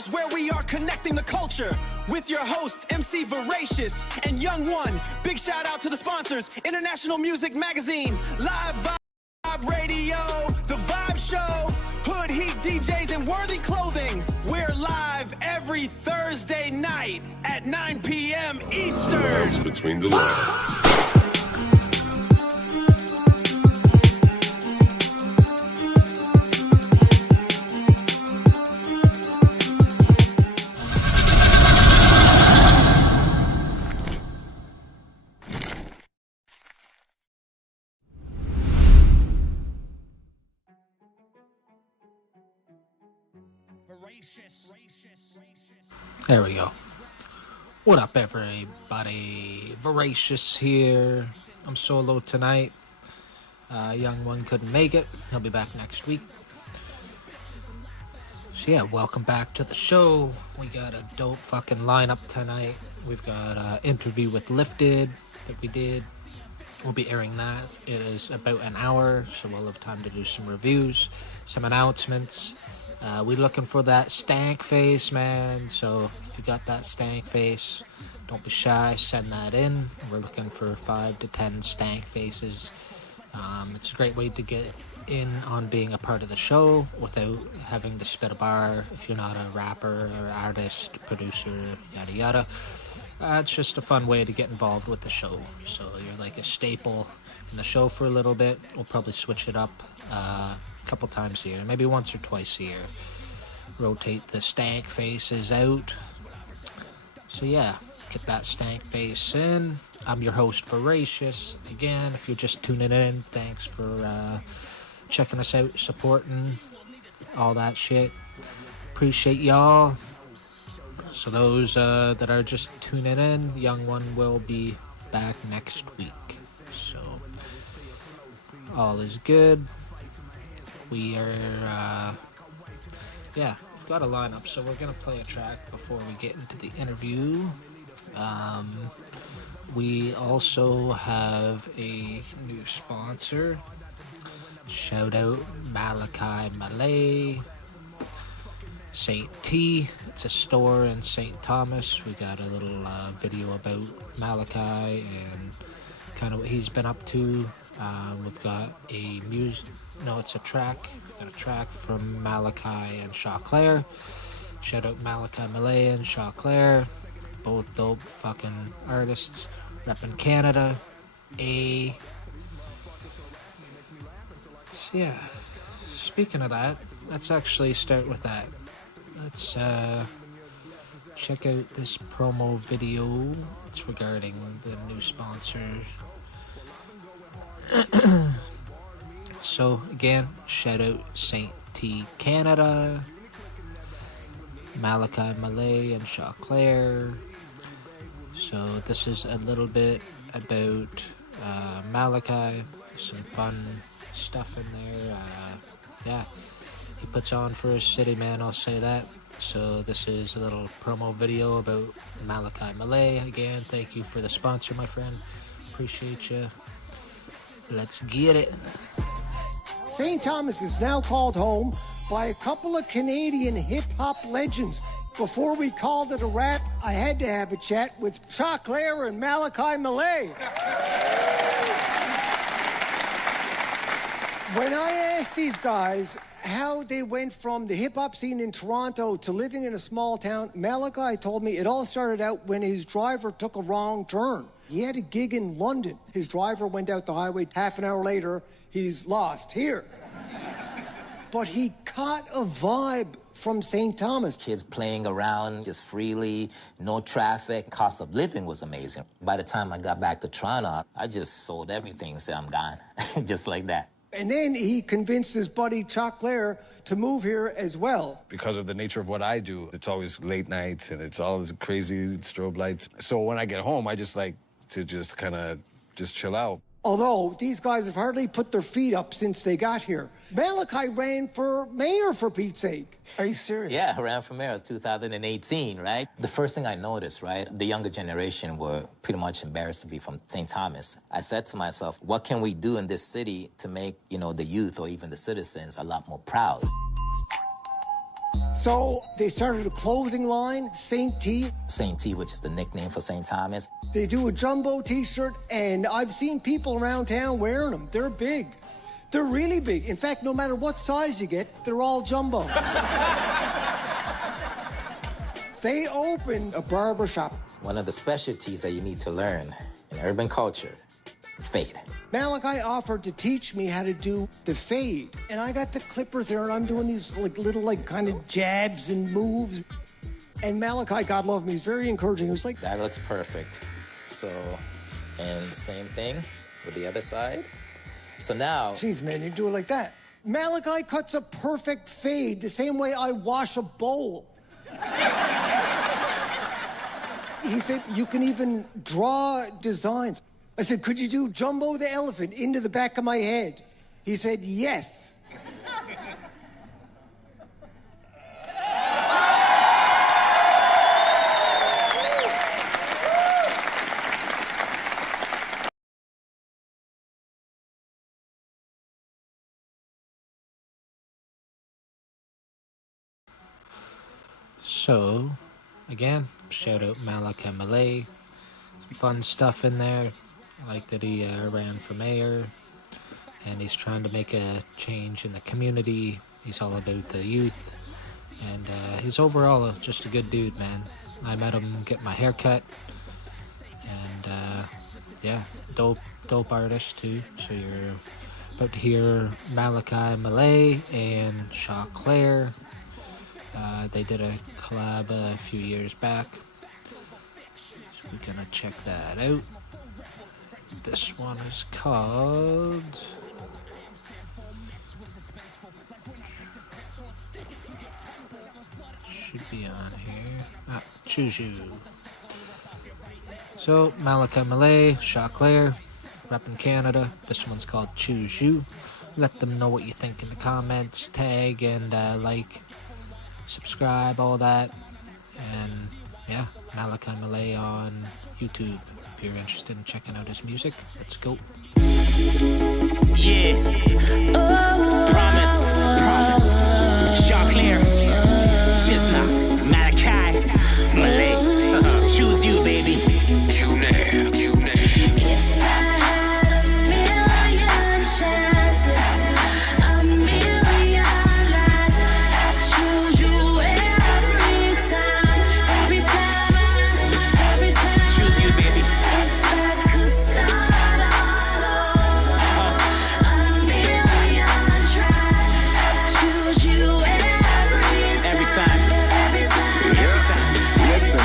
Bars, where we are connecting the culture with your hosts, MC Voracious and Young One. Big shout out to the sponsors, International Music Magazine, Live Vibe Radio, The Vibe Show, Hood Heat DJs, and Worthy Clothing. We're live every Thursday night at 9 p.m. Eastern. Between the lines. There we go. What up, everybody? Voracious here. I'm solo tonight. Young One couldn't make it. He'll be back next week. So yeah, welcome back to the show. We got a dope fucking lineup tonight. We've got an interview with Liftid that we did. We'll be airing that. It is about an hour, so we'll have time to do some reviews, some announcements. We're looking for that stank face, man. So if you got that stank face, don't be shy, send that in. We're looking for 5 to 10 stank faces. It's a great way to get in on being a part of the show without having to spit a bar if you're not a rapper or artist, producer, yada yada. It's just a fun way to get involved with the show. So you're like a staple in the show for a little bit. We'll probably switch it up a couple times a year, maybe once or twice a year. Rotate the stank faces out. So yeah, get that stank face in. I'm your host, Voracious. Again, if you're just tuning in, thanks for checking us out, supporting, all that shit. Appreciate y'all. So those that are just tuning in, Young One will be back next week. So all is good. We are, we've got a lineup, so we're going to play a track before we get into the interview. We also have a new sponsor. Shout out Malachi Malay, St. T. It's a store in St. Thomas. We got a little video about Malachi and kind of what he's been up to. We've got it's a track. We've got a track from Malachi and Chauclair. Shout out Malachi Malay and Chauclair. Both dope fucking artists. Reppin' Canada. So yeah, speaking of that, let's actually start with that. Let's check out this promo video. It's regarding the new sponsor. So again, shout out St. T Canada, Malachi Malay and Chauclair. So this is a little bit about Malachi, some fun stuff in there. He puts on for his city, man, I'll say that. So this is a little promo video about Malachi Malay. Again, thank you for the sponsor, my friend. Appreciate you. Let's get it. St. Thomas is now called home by a couple of Canadian hip-hop legends. Before we called it a wrap, I had to have a chat with Chauclair and Malachi Malay. When I asked these guys how they went from the hip-hop scene in Toronto to living in a small town, Malachi told me it all started out when his driver took a wrong turn. He had a gig in London. His driver went out the highway. Half an hour later, he's lost here. But he caught a vibe from St. Thomas. Kids playing around just freely, no traffic. Cost of living was amazing. By the time I got back to Toronto, I just sold everything and said I'm gone, just like that. And then he convinced his buddy Chauclair to move here as well. Because of the nature of what I do, it's always late nights and it's all this crazy strobe lights. So when I get home, I just like to just kind of just chill out. Although these guys have hardly put their feet up since they got here. Malachi ran for mayor, for Pete's sake. Are you serious? Yeah, I ran for mayor in 2018, right? The first thing I noticed, right, the younger generation were pretty much embarrassed to be from St. Thomas. I said to myself, what can we do in this city to make, the youth or even the citizens a lot more proud? So they started a clothing line, St. T. St. T, which is the nickname for St. Thomas. They do a jumbo t-shirt, and I've seen people around town wearing them. They're big. They're really big. In fact, no matter what size you get, they're all jumbo. They opened a barber shop. One of the specialties that you need to learn in urban culture, fade. Malachi offered to teach me how to do the fade. And I got the clippers there, and I'm doing these little kind of jabs and moves. And Malachi, God love him, he's very encouraging. He was like, that looks perfect. So, and same thing with the other side. So now... Jeez, man, you do it like that. Malachi cuts a perfect fade, the same way I wash a bowl. He said, you can even draw designs. I said, could you do Jumbo the elephant into the back of my head? He said, yes. So, again, shout out Malachi Malay. Some fun stuff in there. I like that he ran for mayor, and he's trying to make a change in the community. He's all about the youth, and he's overall just a good dude, man. I met him get my hair cut, and yeah, dope artist too. So you're about to hear Malachi Malay and Shaw Claire. They did a collab a few years back, so we're gonna check that out. This one is called should be on here. Choose You. So Malachi Malay, Shaw Claire, repping Canada. This one's called Choose You. Let them know what you think in the comments, tag and like, subscribe, all that. And yeah, Malachi Malay on YouTube if you're interested in checking out his music. Let's go. Yeah. Promise. Shaw Claire. Chisna. Malachi Malay. Choose you, baby. You now. If I had a million chances, a million lives, I'd choose you every time. Choose you, baby. If I could start all over, a million tries, I'd choose you every time. Listen,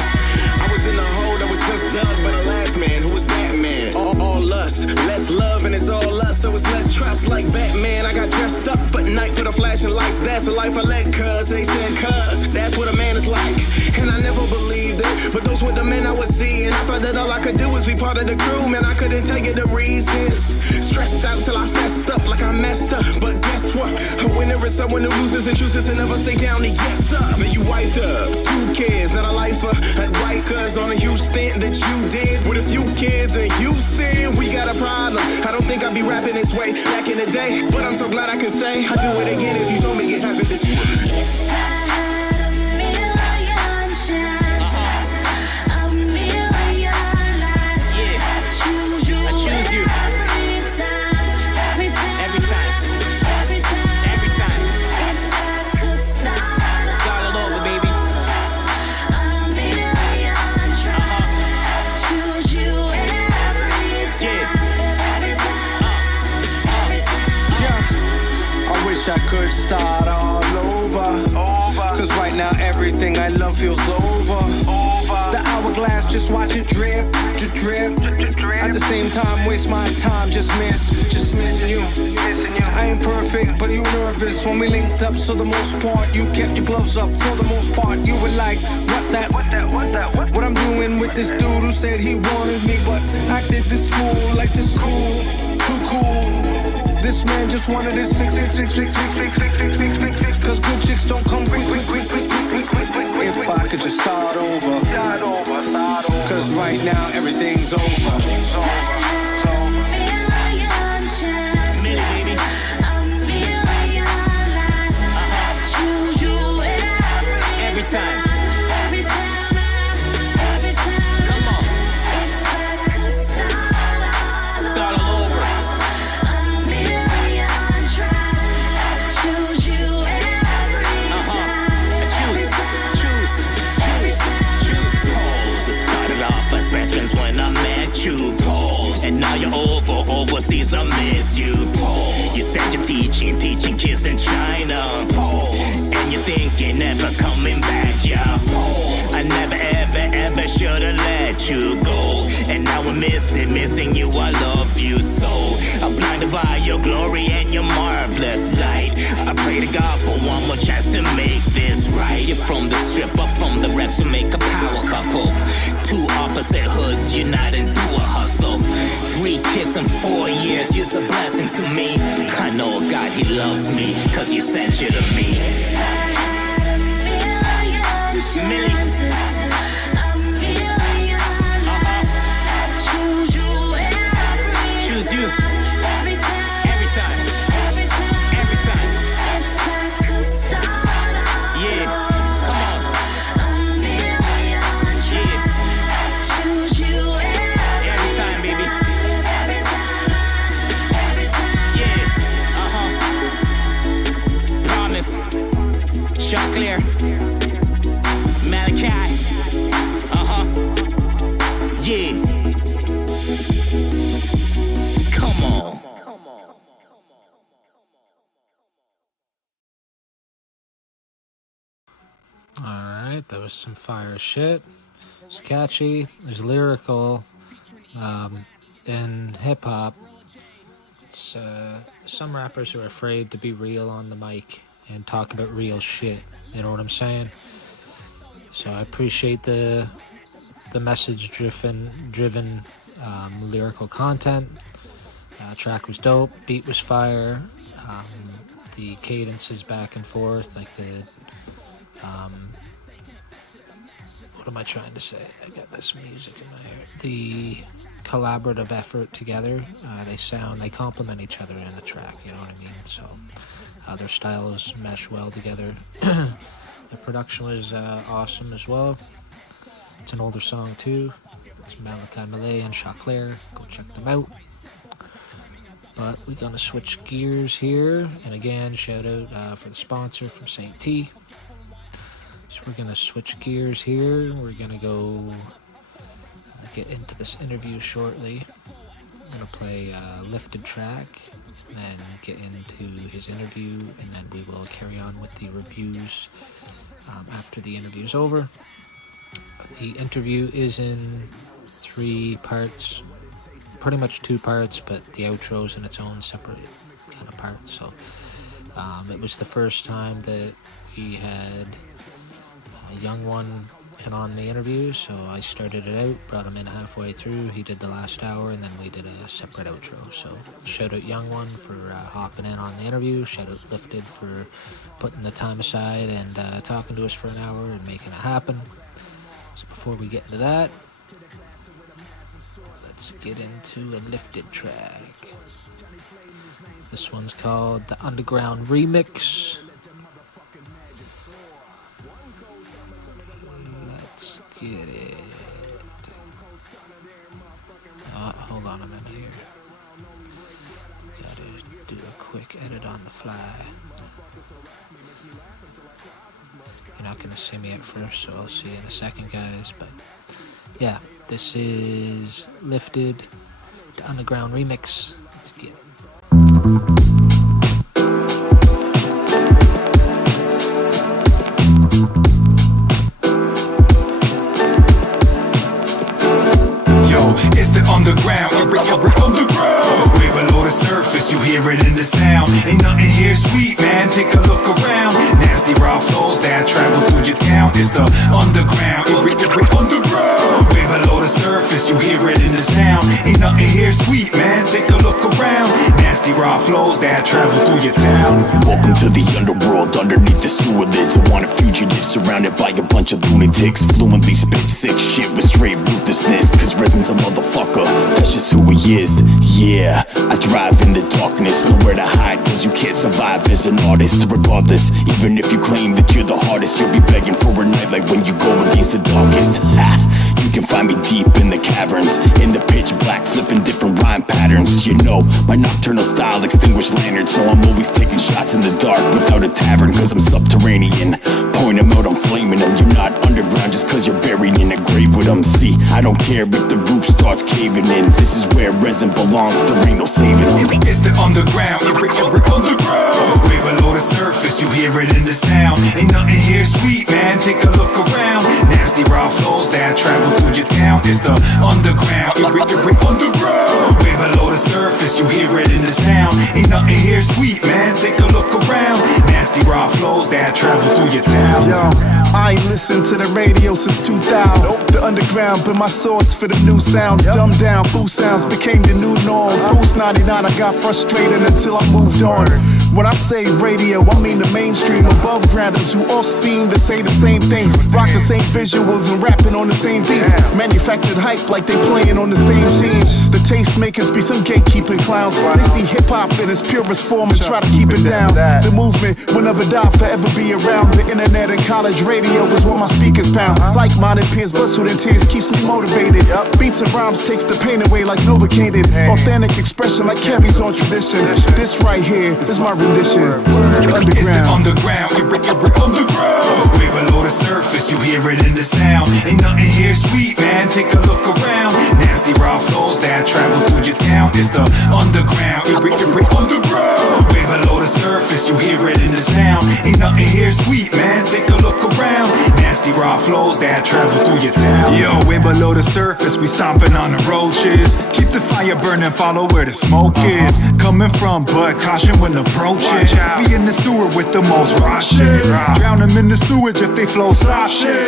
I was in the hole that was just dug by the last man. Who was that man? All lust, less love, and it's all lust, so it's less trust. Like Batman, I got dressed up at night for the flashing lights. That's the life I led, cuz they said, cuz that's what a man is like. And I never believed it, but those were the men I was seeing. I thought that all I could do was be part of the crew, man. I couldn't tell you the reasons. Stressed out till I fessed up like I messed up. But guess what? A winner is someone who loses and chooses to never stay down and yes up. Man, you wiped up 2 kids, not a lifer. At Rikers on a huge stint that you did with a few kids in Houston. We got a problem. I don't think I'd be rapping this way back in the day, but I'm so glad I can say I'd do it again if you told me it happened this way. If I had a million chances, a million lives, Yeah. I'd choose you every time. If I could Start all over, baby. a million tries, I'd choose you every time. Yeah, I wish I could start all over. Cause right now everything I love feels over. The hourglass, just watch it drip, drip. At the same time, waste my time, just missing you. I ain't perfect, but you nervous when we linked up. So the most part, you kept your gloves up. For the most part, you were like, what I'm doing with this dude who said he wanted me, but acted this fool, like this cool, too cool. This man just wanted his fix. Cause good chicks don't come quick. If I could just start over. Cause right now everything's over. Minute, baby. a million lives, I'd choose you every And now you're overseas, I miss you. You said you're teaching kids in China. And you're thinking never coming back, yeah. I never ever should've let you go. And now I'm missing you, I love you so. I'm blinded by your glory and your marvelous light. I pray to God for one more chance to make this right. You're from the strip, up from the reps to make a power couple. Two opposite hoods united through a hustle. 3 kids in 4 years, just a blessing to me. I know God, He loves me, cause He sent you to me. If I had a million chances, a million lives, I'd choose you every Choose you. time, every time, Every time, every time, every time. If I could start Yeah, come on. a million tries, I'd choose you Every time, baby. every time, Yeah, Promise. Shot clear. Malachi. Yeah. Come on. Alright, that was some fire shit. It's catchy, it's lyrical. In hip hop, it's some rappers are afraid to be real on the mic and talk about real shit. You know what I'm saying? So I appreciate the message driven lyrical content. Track was dope, beat was fire. The cadences back and forth, like the what am I trying to say? I got this music in my ear. The collaborative effort together, they complement each other in the track, you know what I mean? So their styles mesh well together. The production was awesome as well. It's an older song too. It's Malachi Malay and Chaclair. Go check them out. But we're gonna switch gears here, and again, shout out for the sponsor from St. T. So we're gonna switch gears here. We're gonna go get into this interview shortly. I'm gonna play a Liftid track, then get into his interview, and then we will carry on with the reviews after the interview's over. The interview is in 3 parts, pretty much 2 parts, but the outro's in its own separate kind of part. So it was the first time that we had a young one in on the interview, so I started it out, brought him in halfway through, he did the last hour, and then we did a separate outro. So shout out Young One for hopping in on the interview, shout out Liftid for putting the time aside and talking to us for an hour and making it happen. So before we get into that, let's get into a Liftid track. This one's called The Underground Remix. Let's get it. Hold on a minute here. Gotta do a quick edit on the fly. You're not gonna see me at first, so I'll see you in a second, guys. But yeah, this is Liftid, The Underground Remix. Let's get it. It's the underground, underground. Way below the surface, you hear it in the sound. Ain't nothing here sweet, man, take a look around. Nasty raw flows that travel through your town. It's the underground, underground. Way below the surface, you hear it in the sound. Ain't nothing here sweet, man, take a look around. Nasty raw flows that travel through your town. Welcome to the underworld, underneath the sewer lids. A wanted fugitive surrounded by a bunch of lunatics. Fluently spit sick shit with straight ruthlessness. Cause Resin's a motherfucker, that's just who he is. Yeah, I thrive in the darkness. Nowhere to hide, cause you can't survive as an artist. Regardless, even if you claim that you're the hardest, you'll be begging for a night like when you go against the darkest. Ha! You can find me deep in the caverns, in the pitch black, flipping different rhyme patterns. Cause you know, my nocturnal style extinguished lanterns. So I'm always taking shots in the dark without a tavern. Cause I'm subterranean, pouring them out, I'm flaming them. You're not underground just cause you're buried in a grave with them. See, I don't care if the roof starts caving in. This is where resin belongs, there ain't no saving them. It's the underground, you're underground. Way below the surface, you hear it in the sound. Ain't nothing here sweet, man, take a look around. Nasty raw flows that travel through your town. It's the underground, you're underground. Way below the surface, you hear it in the sound. Ain't nothing here sweet, man, take a look around. Nasty raw flows that travel through your town. Yo, I ain't listened to the radio since 2000. The underground been my source for the new sounds. Dumbed down, food sounds became the new norm. Post 99, I got frustrated until I moved on. When I say radio, I mean the mainstream above grounders who all seem to say the same things, rock the same visuals and rapping on the same beats. Manufactured hype like they playing on the same team. The tastemakers be some gatekeeping clowns. They see hip hop in its purest form and try to keep it down. The movement will never die, forever be around. The internet and college radio is what my speakers pound. Like-minded peers, blood, sweat, and tears keeps me motivated. Beats and rhymes takes the pain away like Novocaine. Authentic expression like carries on tradition. This right here is my rendition. It's the underground, you're underground. Way below the surface, you hear it in the sound. Ain't nothing here sweet, man, take a look around. Nasty raw flows that travel through your town. It's the underground, you're underground. Way below the surface, you hear it in the sound. Ain't nothing here sweet, man, take a look around. Nasty raw flows that travel through your town. Yo, way below the surface, we stomping on the roaches. Keep the fire burning, follow where the smoke is coming from, but caution when approaching. We in the sewer with the most raw shit. Drown them in the sewage if they flow soft shit.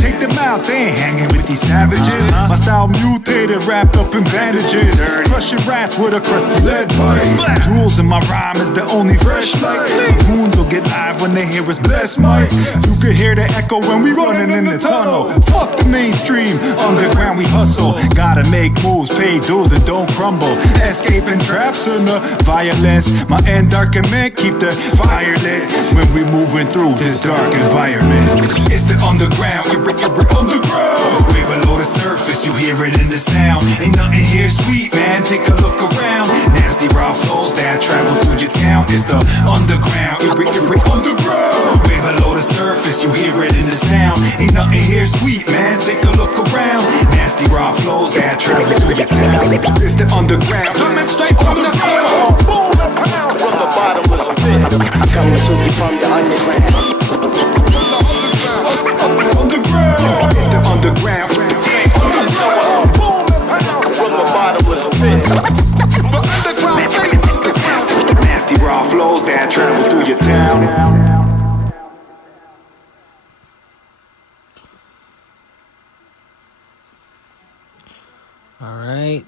Take them out, they ain't hanging with these savages. My style mutated, wrapped up in bandages. Crushing rats with a crusty lead pipe. Jewels in my rhyme is the only fresh light. Goons will get live when they hear us bless mics. You can hear the echo when we running in the tunnel. Fuck the mainstream, underground we hustle. Gotta make moves, pay dues and don't crumble. Escaping traps and the violence. My end darkment, keep the fire lit when we moving through this dark environment. It's the underground, you're underground. Way below the surface, you hear it in the sound. Ain't nothing here sweet, man, take a look around. Nasty raw flows that travel through your town. It's the underground, you're underground. Way below the surface, you hear it in the sound. Ain't nothing here sweet, man, take a look around. Nasty raw flows that travel through your town. It's the underground, coming straight from the soul. Boom and pound from the bottomless pit. Coming to you from the underground. Underground, it's the underground. Boom and pound from the bottomless pit. The underground. Nasty raw flows that travel through your town. All right,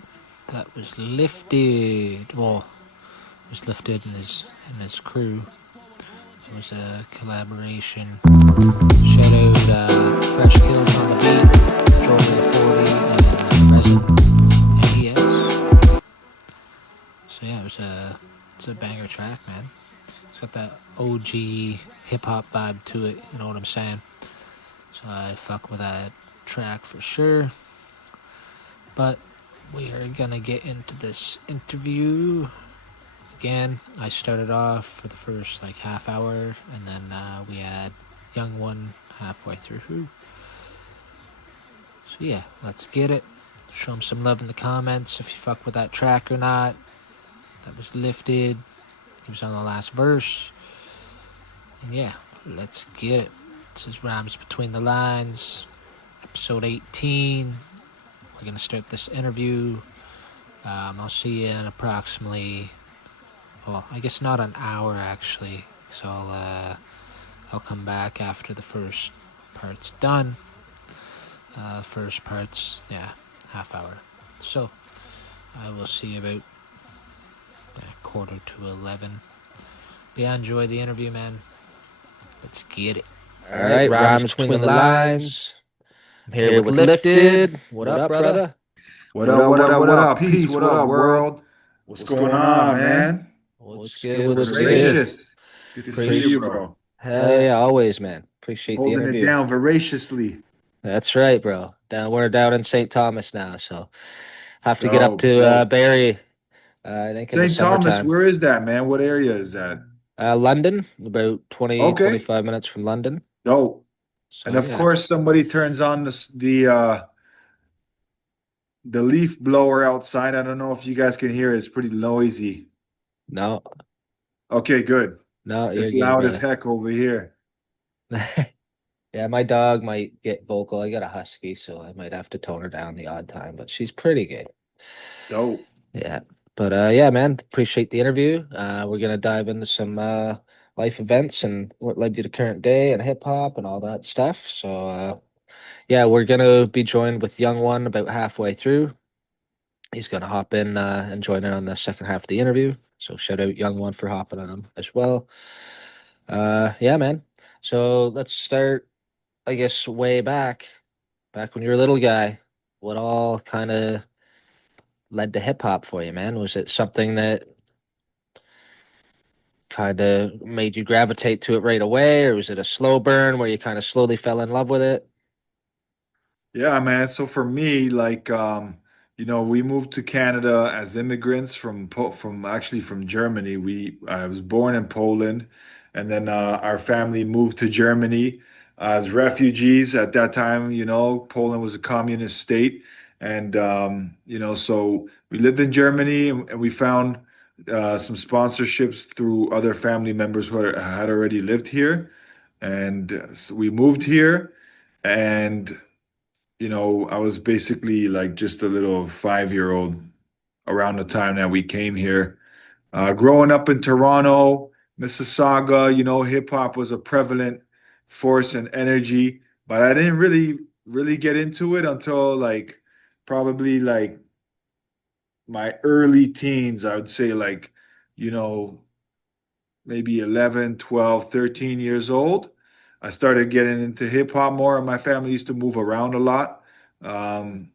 that was Liftid. Well, it was Liftid and his crew. It was a collaboration. Shout out Fresh Kills on the beat, Jordan the 40, Resin, and ES. So yeah, it's a banger track, man. It's got that OG hip hop vibe to it. You know what I'm saying? So I fuck with that track for sure. But we are gonna get into this interview. Again, I started off for the first like half hour, and then we had Young One halfway through. So yeah, let's get it. Show him some love in the comments if you fuck with that track or not. That was Liftid. He was on the last verse. And yeah, let's get it. This is Rhymes Between the Lines, episode 18. We're going to start this interview. I'll see you in approximately, well, I guess not an hour actually, because I'll come back after the first part's done. First part's, yeah, half hour. So, I will see you about 11:15. But yeah, enjoy the interview, man. Let's get it. All right, Rhymes Between the Lines. I'm here with Liftid. What up, brother? What up? Peace, what up, world? What's going on, man? What's good? What's gracious? Good to see you, bro. Hell yeah, always, man. Appreciate the Holding interview. it down voraciously. That's right, bro. We're down in St. Thomas now, so have to get up to Barrie I think in the St. Thomas, summertime. where is that, man? What area is that? London, about 20, Okay. 25 minutes from London. No. And So of yeah, course, somebody turns on the leaf blower outside. I don't know if you guys can hear it. It's pretty noisy. no, Okay, good. no, you're It's good, loud as brother. heck over here. Yeah, my dog might get vocal. I got a husky, so I might have to tone her down the odd time, but she's pretty good. Dope. Yeah. But yeah, man, appreciate the interview. We're gonna dive into some life events and what led you to current day and hip hop and all that stuff. So yeah, we're gonna be joined with Young One about halfway through. He's gonna hop in and join in on the second half of the interview. So shout out Young One for hopping on him as well. Yeah, man. So let's start, I guess, way back when you were a little guy. What all kind of led to hip hop for you, man? Was it something that kind of made you gravitate to it right away, or was it a slow burn where you kind of slowly fell in love with it? Yeah, man. So for me, like, we moved to Canada as immigrants from actually from Germany. I was born in Poland, and then our family moved to Germany as refugees. At that time, Poland was a communist state, and so we lived in Germany, and we found some sponsorships through other family members who had already lived here, and so we moved here. And I was basically like just a little 5-year old around the time that we came here. Growing up in Toronto, Mississauga, hip hop was a prevalent force and energy, but I didn't really get into it until like probably like my early teens. I would say like, you know, maybe 11, 12, 13 years old. I started getting into hip hop more, and my family used to move around a lot. Um,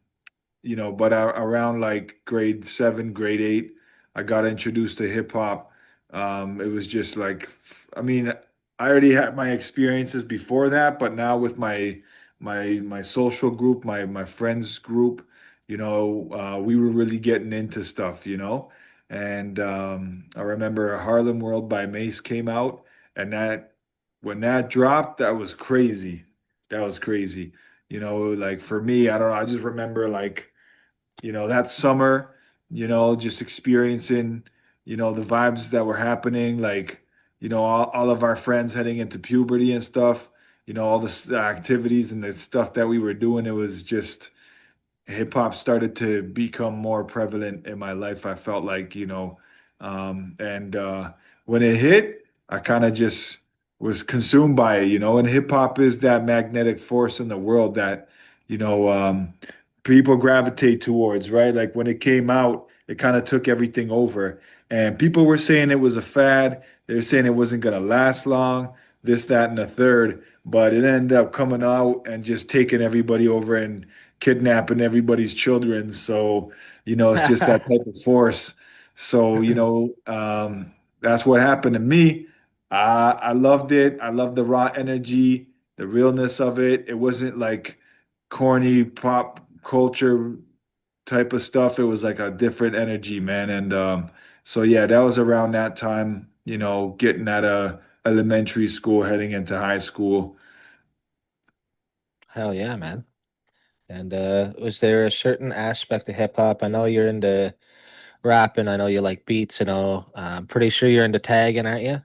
but around like grade 7, grade 8, I got introduced to hip hop. It was just like, I mean, I already had my experiences before that, but now with my social group, my friends group, we were really getting into stuff, And I remember Harlem World by Mace came out, and that when that dropped, that was crazy. That was crazy. Like for me, I don't know, I just remember like that summer, just experiencing, the vibes that were happening, like, all of our friends heading into puberty and stuff, all the activities and the stuff that we were doing. It was just, hip hop started to become more prevalent in my life. I felt like, and when it hit, I kind of just was consumed by it, and hip hop is that magnetic force in the world that, you know, um, people gravitate towards, right? Like when it came out, it kind of took everything over, and people were saying it was a fad. They were saying it wasn't going to last long, this, that, and the third, but it ended up coming out and just taking everybody over and kidnapping everybody's children. So, it's just that type of force. So, that's what happened to me. I loved it. I loved the raw energy, the realness of it. It wasn't like corny pop culture type of stuff. It was like a different energy, man. And so, yeah, that was around that time, getting out of elementary school, heading into high school. Hell yeah, man. And was there a certain aspect of hip hop? I know you're into rapping. I know you like beats. I'm pretty sure you're into tagging, aren't you?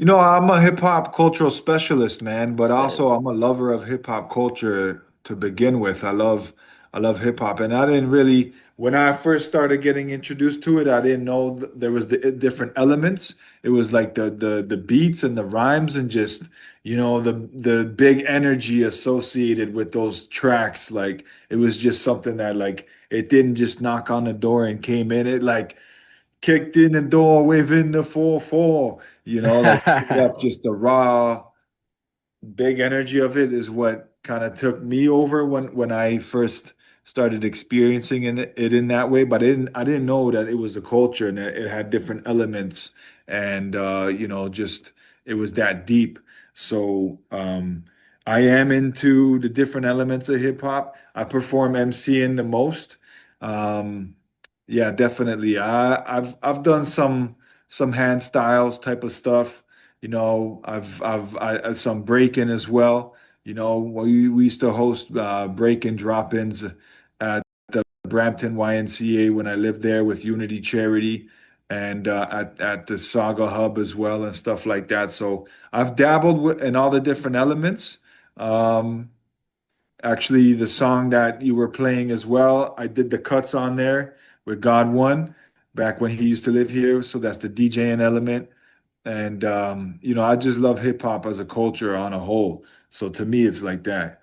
I'm a hip hop cultural specialist, man, but Uh, also I'm a lover of hip hop culture to begin with. I love hip hop, and I didn't really when I first started getting introduced to it, I didn't know there was the different elements. It was like the beats and the rhymes and just, the big energy associated with those tracks. Like it was just something that like it didn't just knock on the door and came in. It like kicked in the door within the 4-4, like straight up just the raw, big energy of it is what kind of took me over when I first started experiencing it in that way. But I didn't know that it was a culture and it had different elements and just it was that deep. So I am into the different elements of hip hop. I perform MCing the most. Um, Yeah, definitely. I've done some hand styles type of stuff. Some break-in as well. We used to host break-in drop-ins at the Brampton YNCA when I lived there with Unity Charity, and at the Saga Hub as well and stuff like that. So I've dabbled in all the different elements. Um, Actually, the song that you were playing as well, I did the cuts on there with God One back when he used to live here. So that's the DJing element. And I just love hip hop as a culture on a whole. So to me, it's like that.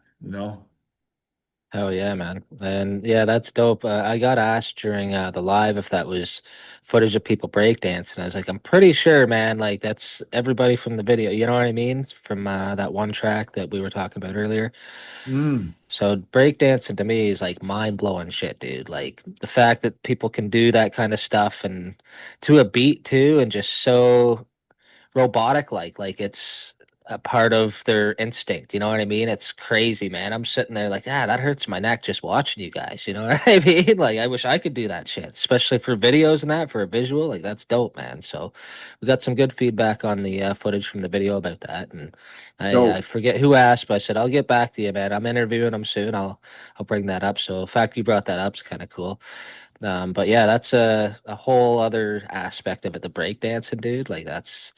Hell yeah, man. And yeah, that's dope. I got asked during the live if that was footage of people breakdancing. I was like, I'm pretty sure, man. Like, that's everybody from the video. You know what I mean? From that one track that we were talking about earlier. Mm. So, breakdancing to me is like mind blowing shit, dude. Like, the fact that people can do that kind of stuff and to a beat too, and just so robotic like it's a part of their instinct, you know what I mean? It's crazy, man. I'm sitting there like, that hurts my neck just watching you guys, you know what I mean? Like, I wish I could do that shit, especially for videos and that, for a visual. Like, that's dope, man. So we got some good feedback on the footage from the video about that. And I Dope. forget who asked, but I said I'll get back to you, man. I'm interviewing them soon. I'll bring that up. So the fact you brought that up is kind of cool. But yeah, that's a whole other aspect of it, the breakdancing, dude. Like, that's,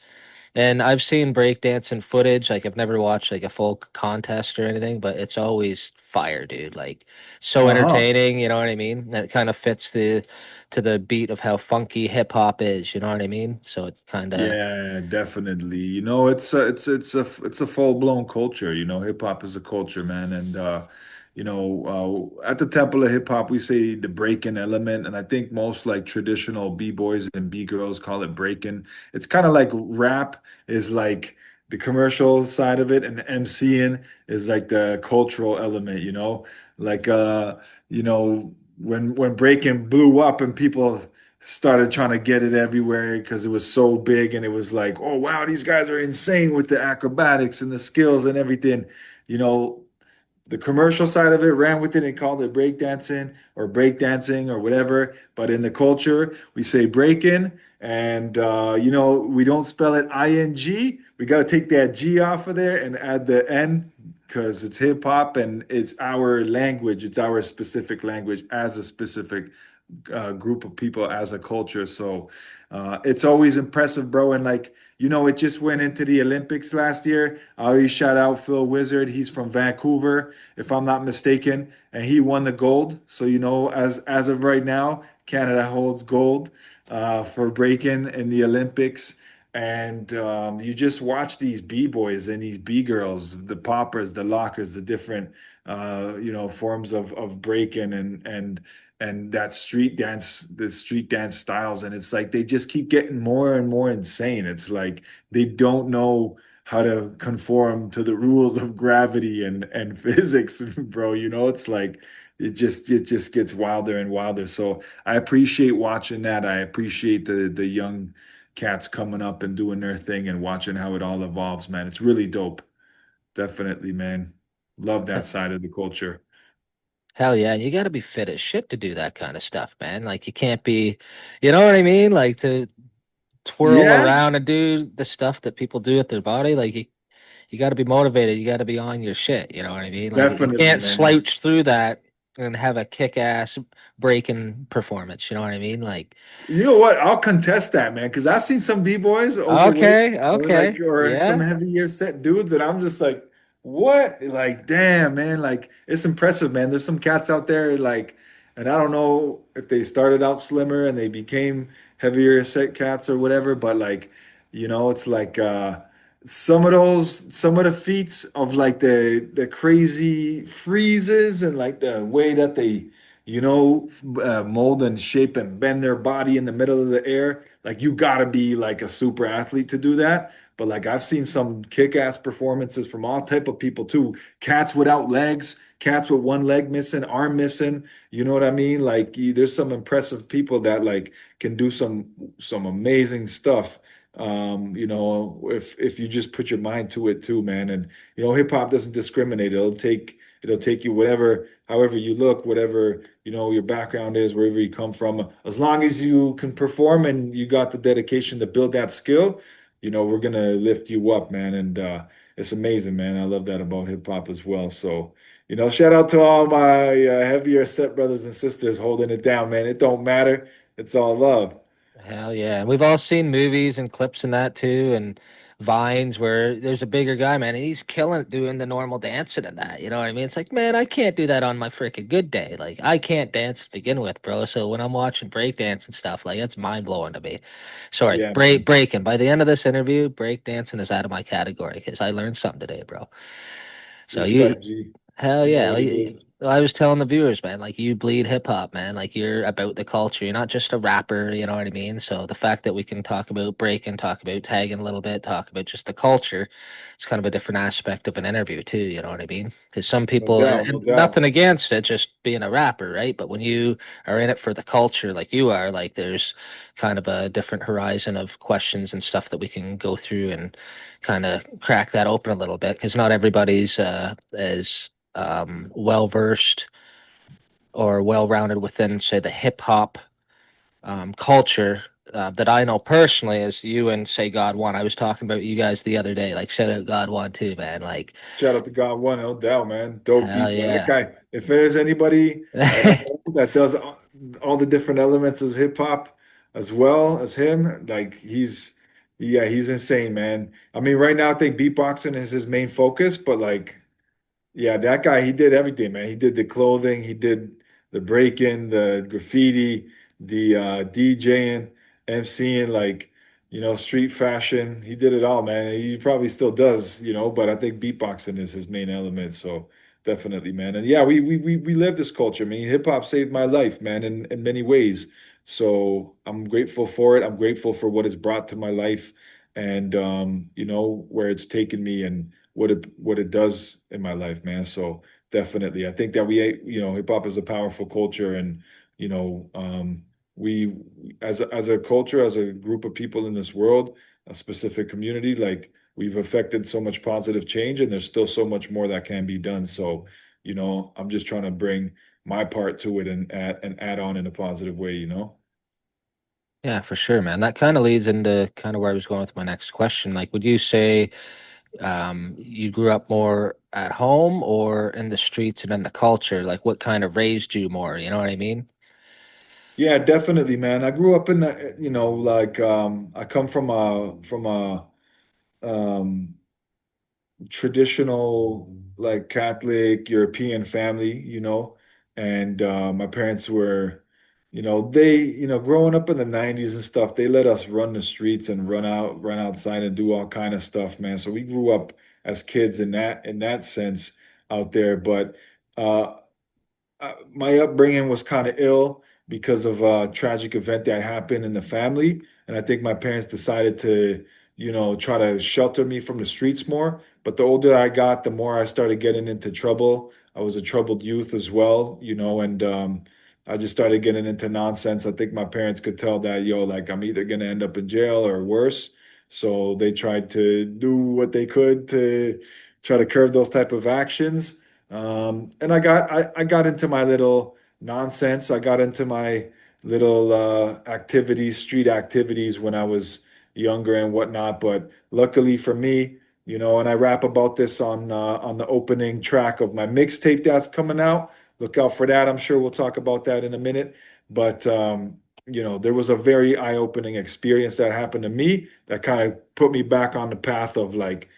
and I've seen breakdancing footage. Like, I've never watched like a full contest or anything, but it's always fire, dude. Like, so Uh-huh. entertaining. You know what I mean? That kind of fits the to the beat of how funky hip hop is. You know what I mean? So it's kind of Yeah, definitely. It's a full-blown culture. Hip hop is a culture, man. And at the Temple of Hip Hop, we say the break-in element, and I think most like traditional B-boys and B-girls call it break-in. It's kind of like rap is like the commercial side of it, and MCing is like the cultural element. Like when break-in blew up and people started trying to get it everywhere because it was so big and it was like, oh wow, these guys are insane with the acrobatics and the skills and everything. You know, the commercial side of it ran with it and called it breakdancing or whatever. But in the culture, we say breaking, and we don't spell it ing. We got to take that G off of there and add the N because it's hip hop and it's our language. It's our specific language as a specific group of people as a culture. So it's always impressive, bro. And like, it just went into the Olympics last year. I always shout out Phil Wizard. He's from Vancouver, if I'm not mistaken, and he won the gold. So, as of right now, Canada holds gold for breaking in the Olympics. And you just watch these B-boys and these B-girls, the poppers, the lockers, the different forms of breaking and that the street dance styles. And it's like they just keep getting more and more insane. It's like they don't know how to conform to the rules of gravity and physics, bro. It's like it just gets wilder and wilder. So I appreciate watching that. I appreciate the young cats coming up and doing their thing and watching how it all evolves, man. It's really dope. Definitely, man. Love that side of the culture. hell yeah. And you got to be fit as shit to do that kind of stuff, man. Like, you can't be, you know what I mean? Like, to twirl Yeah, around and do the stuff that people do with their body. Like, you got to be motivated. You got to be on your shit. You know what I mean? Like, you definitely, can't man. slouch through that and have a kick ass breaking performance. You know what I mean? Like, You know what? I'll contest that, man, because I've seen some B-boys overweight okay, okay, or some yeah. heavier set dudes, and I'm just like, what? Like, damn, man, like it's impressive, man. There's some cats out there, like, and I don't know if they started out slimmer and they became heavier set cats or whatever, but like, it's like some of the feats of like the crazy freezes and like the way that they mold and shape and bend their body in the middle of the air. Like you gotta be like a super athlete to do that. But like I've seen some kick-ass performances from all type of people too. Cats without legs, cats with one leg missing, arm missing. You know what I mean? Like there's some impressive people that like can do some amazing stuff. If you just put your mind to it too, man. And hip hop doesn't discriminate. It'll take it'll take you whatever, however you look, whatever, your background is, wherever you come from. As long as you can perform and you got the dedication to build that skill, we're gonna lift you up, man. And it's amazing, man. I love that about hip hop as well. So, shout out to all my heavier set brothers and sisters holding it down, man. It don't matter. It's all love. Hell yeah. And we've all seen movies and clips and that too, and vines where there's a bigger guy, man, and he's killing it doing the normal dancing and that. You know what I mean? It's like, man, I can't do that on my freaking good day. Like, I can't dance to begin with, bro. So when I'm watching breakdance and stuff, like, it's mind blowing to me. Sorry, Yeah, man. breaking. By the end of this interview, breakdancing is out of my category because I learned something today, bro. So you, Respect, G. hell You know yeah. what it is. I was telling the viewers, man, like you bleed hip hop, man. Like you're about the culture. You're not just a rapper, you know what I mean? So the fact that we can talk about breaking, talk about tagging a little bit, talk about just the culture, it's kind of a different aspect of an interview too, you know what I mean? Because some No people, doubt, no and doubt. nothing against it, just being a rapper, right? But when you are in it for the culture like you are, like there's kind of a different horizon of questions and stuff that we can go through and kind of crack that open a little bit because not everybody's as well versed or well rounded within, say, the hip hop culture that I know personally is you and say God One. I was talking about you guys the other day. Like shout out God One too, man. Like Shout out to God One, no doubt, man. Dope hell beat, bro. That yeah. guy, if there's anybody that I know that does all the different elements of hip hop as well as him, like yeah, he's insane, man. I mean, right now I think beatboxing is his main focus, but like yeah, that guy, he did everything, man. He did the clothing, he did the breaking, the graffiti, the DJing, MCing, like, street fashion. He did it all, man. He probably still does, but I think beatboxing is his main element. So definitely, man. And yeah, we live this culture. I mean, hip hop saved my life, man, in many ways. So I'm grateful for it. I'm grateful for what it's brought to my life and where it's taken me and what it does in my life, man. So definitely, I think that hip hop is a powerful culture, and you know, we as a culture, as a group of people in this world, a specific community, like we've affected so much positive change, and there's still so much more that can be done. So, I'm just trying to bring my part to it and add on in a positive way. Yeah, for sure, man. That kind of leads into kind of where I was going with my next question. Like, would you say you grew up more at home or in the streets and in the culture? Like, what kind of raised you more? You know what I mean? Yeah, definitely, man. I grew up in like I come from a um traditional like Catholic European family, and my parents were, growing up in the 90s and stuff, they let us run the streets and run outside and do all kind of stuff, man. So we grew up as kids in that sense out there, but uh my upbringing was kind of ill because of a tragic event that happened in the family. And I think my parents decided to, try to shelter me from the streets more. But the older I got, the more I started getting into trouble. I was a troubled youth as well, and I just started getting into nonsense. I think my parents could tell that, like I'm either going to end up in jail or worse. So they tried to do what they could to try to curb those type of actions. And I got into my little nonsense. I got into my little activities, street activities when I was younger and whatnot. But luckily for me, and I rap about this on the opening track of my mixtape that's coming out. Look out for that. I'm sure we'll talk about that in a minute. But there was a very eye-opening experience that happened to me that kind of put me back on the path of like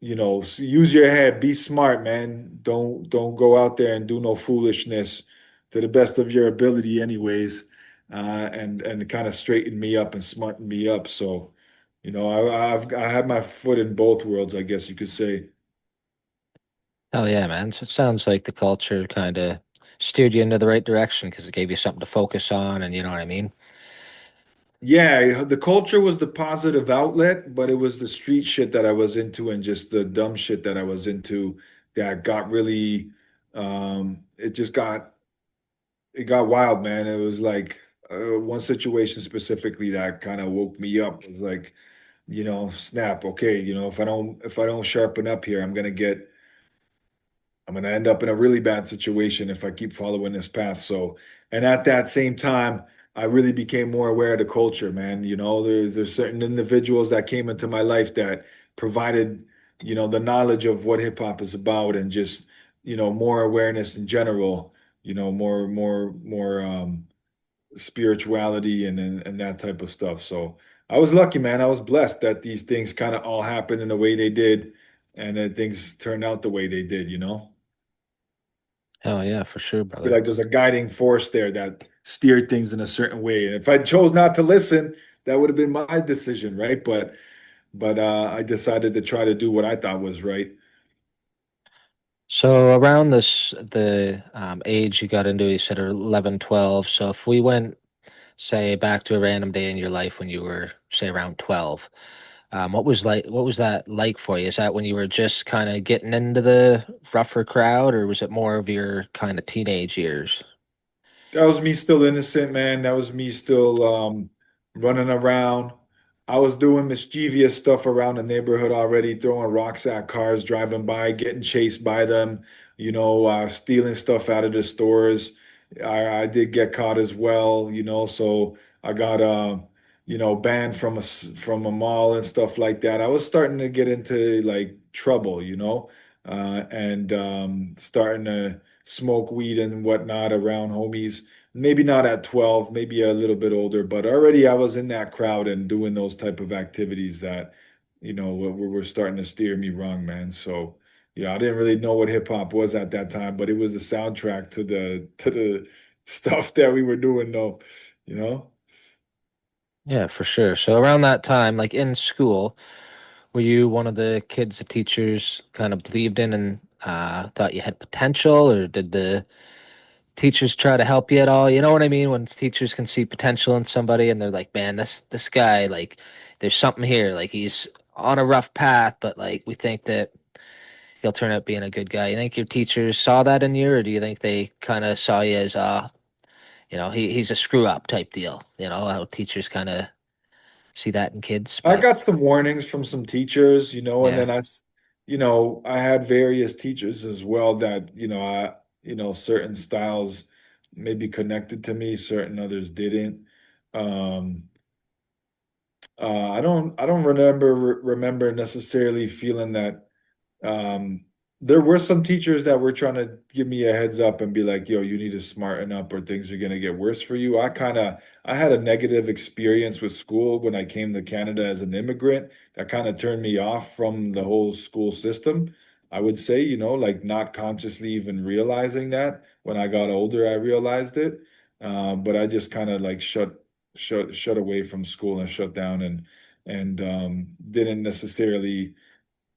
use your head, be smart, man. Don't go out there and do no foolishness to the best of your ability, anyways. And kind of straighten me up and smarten me up. So, I have my foot in both worlds, I guess you could say. Oh yeah, man. So it sounds like the culture kind of steered you into the right direction because it gave you something to focus on, and you know what I mean? Yeah, the culture was the positive outlet, but it was the street shit that I was into and just the dumb shit that I was into that got really it got wild, man. It was like one situation specifically that kind of woke me up. It was like, snap. Okay, if I don't sharpen up here, I'm gonna get I'm gonna end up in a really bad situation if I keep following this path. So, and at that same time, I really became more aware of the culture, man. You know, there's certain individuals that came into my life that provided, the knowledge of what hip hop is about and just, more awareness in general, more spirituality and that type of stuff. So I was lucky, man. I was blessed that these things kind of all happened in the way they did, and that things turned out the way they did, you know? Oh yeah, for sure, Feel brother. like there's a guiding force there that steered things in a certain way. And if I chose not to listen, that would have been my decision, right? But I decided to try to do what I thought was right. So around the age you got into, you said 11, 12. So if we went, say, back to a random day in your life when you were, say, around 12, what was that like for you? Is that when you were just kind of getting into the rougher crowd, or was it more of your kind of teenage years? That was me still innocent, man. That was me still running around. I was doing mischievous stuff around the neighborhood already, throwing rocks at cars driving by, getting chased by them, stealing stuff out of the stores. I did get caught as well, so I got banned from a mall and stuff like that. I was starting to get into like trouble, and starting to smoke weed and whatnot around homies. Maybe not at 12, maybe a little bit older, but already I was in that crowd and doing those type of activities that, were starting to steer me wrong, man. So, I didn't really know what hip hop was at that time, but it was the soundtrack to the stuff that we were doing though, you know? Yeah, for sure. So around that time, like in school, were you one of the kids the teachers kind of believed in and thought you had potential, or did the teachers try to help you at all? You know what I mean? When teachers can see potential in somebody and they're like, "Man, this guy, like, there's something here. Like, he's on a rough path, but like, we think that he'll turn out being a good guy." You think your teachers saw that in you, or do you think they kind of saw you as, he's a screw up type deal? You know how teachers kind of see that in kids, I but got some warnings from some teachers, and yeah. then I had various teachers as well that, certain styles maybe connected to me, certain others didn't. Um, I don't remember necessarily feeling that um, there were some teachers that were trying to give me a heads up and be like, "Yo, you need to smarten up, or things are gonna get worse for you." I had a negative experience with school when I came to Canada as an immigrant. That kind of turned me off from the whole school system. I would say, like not consciously even realizing that. When I got older, I realized it. But I just kind of like shut away from school and shut down and didn't necessarily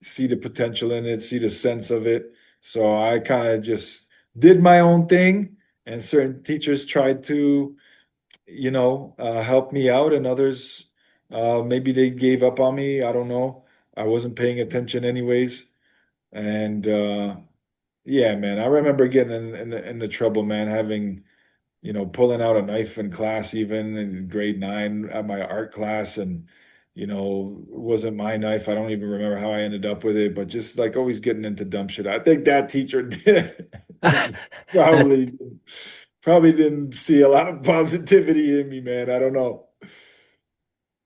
see the potential in it, see the sense of it. So I kind of just did my own thing, and certain teachers tried to, help me out, and others, maybe they gave up on me. I don't know. I wasn't paying attention anyways. And yeah, man, I remember getting in the trouble, man, having pulling out a knife in class, even in grade 9 at my art class. And, it wasn't my knife. I don't even remember how I ended up with it, but just like always getting into dumb shit. I think that teacher did probably, probably didn't see a lot of positivity in me, man. I don't know.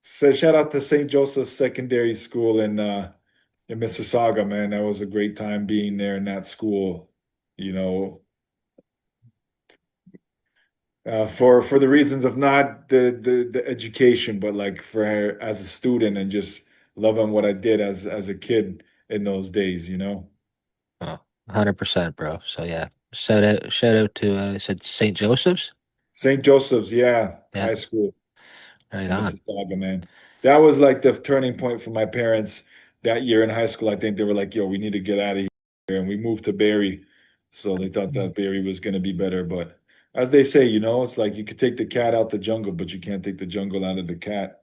So shout out to St. Joseph's Secondary School in Mississauga, man. That was a great time being there in that school. You know, for the reasons of not the education, but like for as a student and just loving what I did as a kid in those days. Oh, 100%, bro. So yeah, shout out to said St. Joseph's. St. Joseph's, yeah, Yeah, high school right in on. Mississauga, man. That was like the turning point for my parents that year in high school. I think they were like, "Yo, we need to get out of here," and we moved to Barrie. So they thought that Barrie was going to be better, but as they say, it's like you could take the cat out the jungle, but you can't take the jungle out of the cat.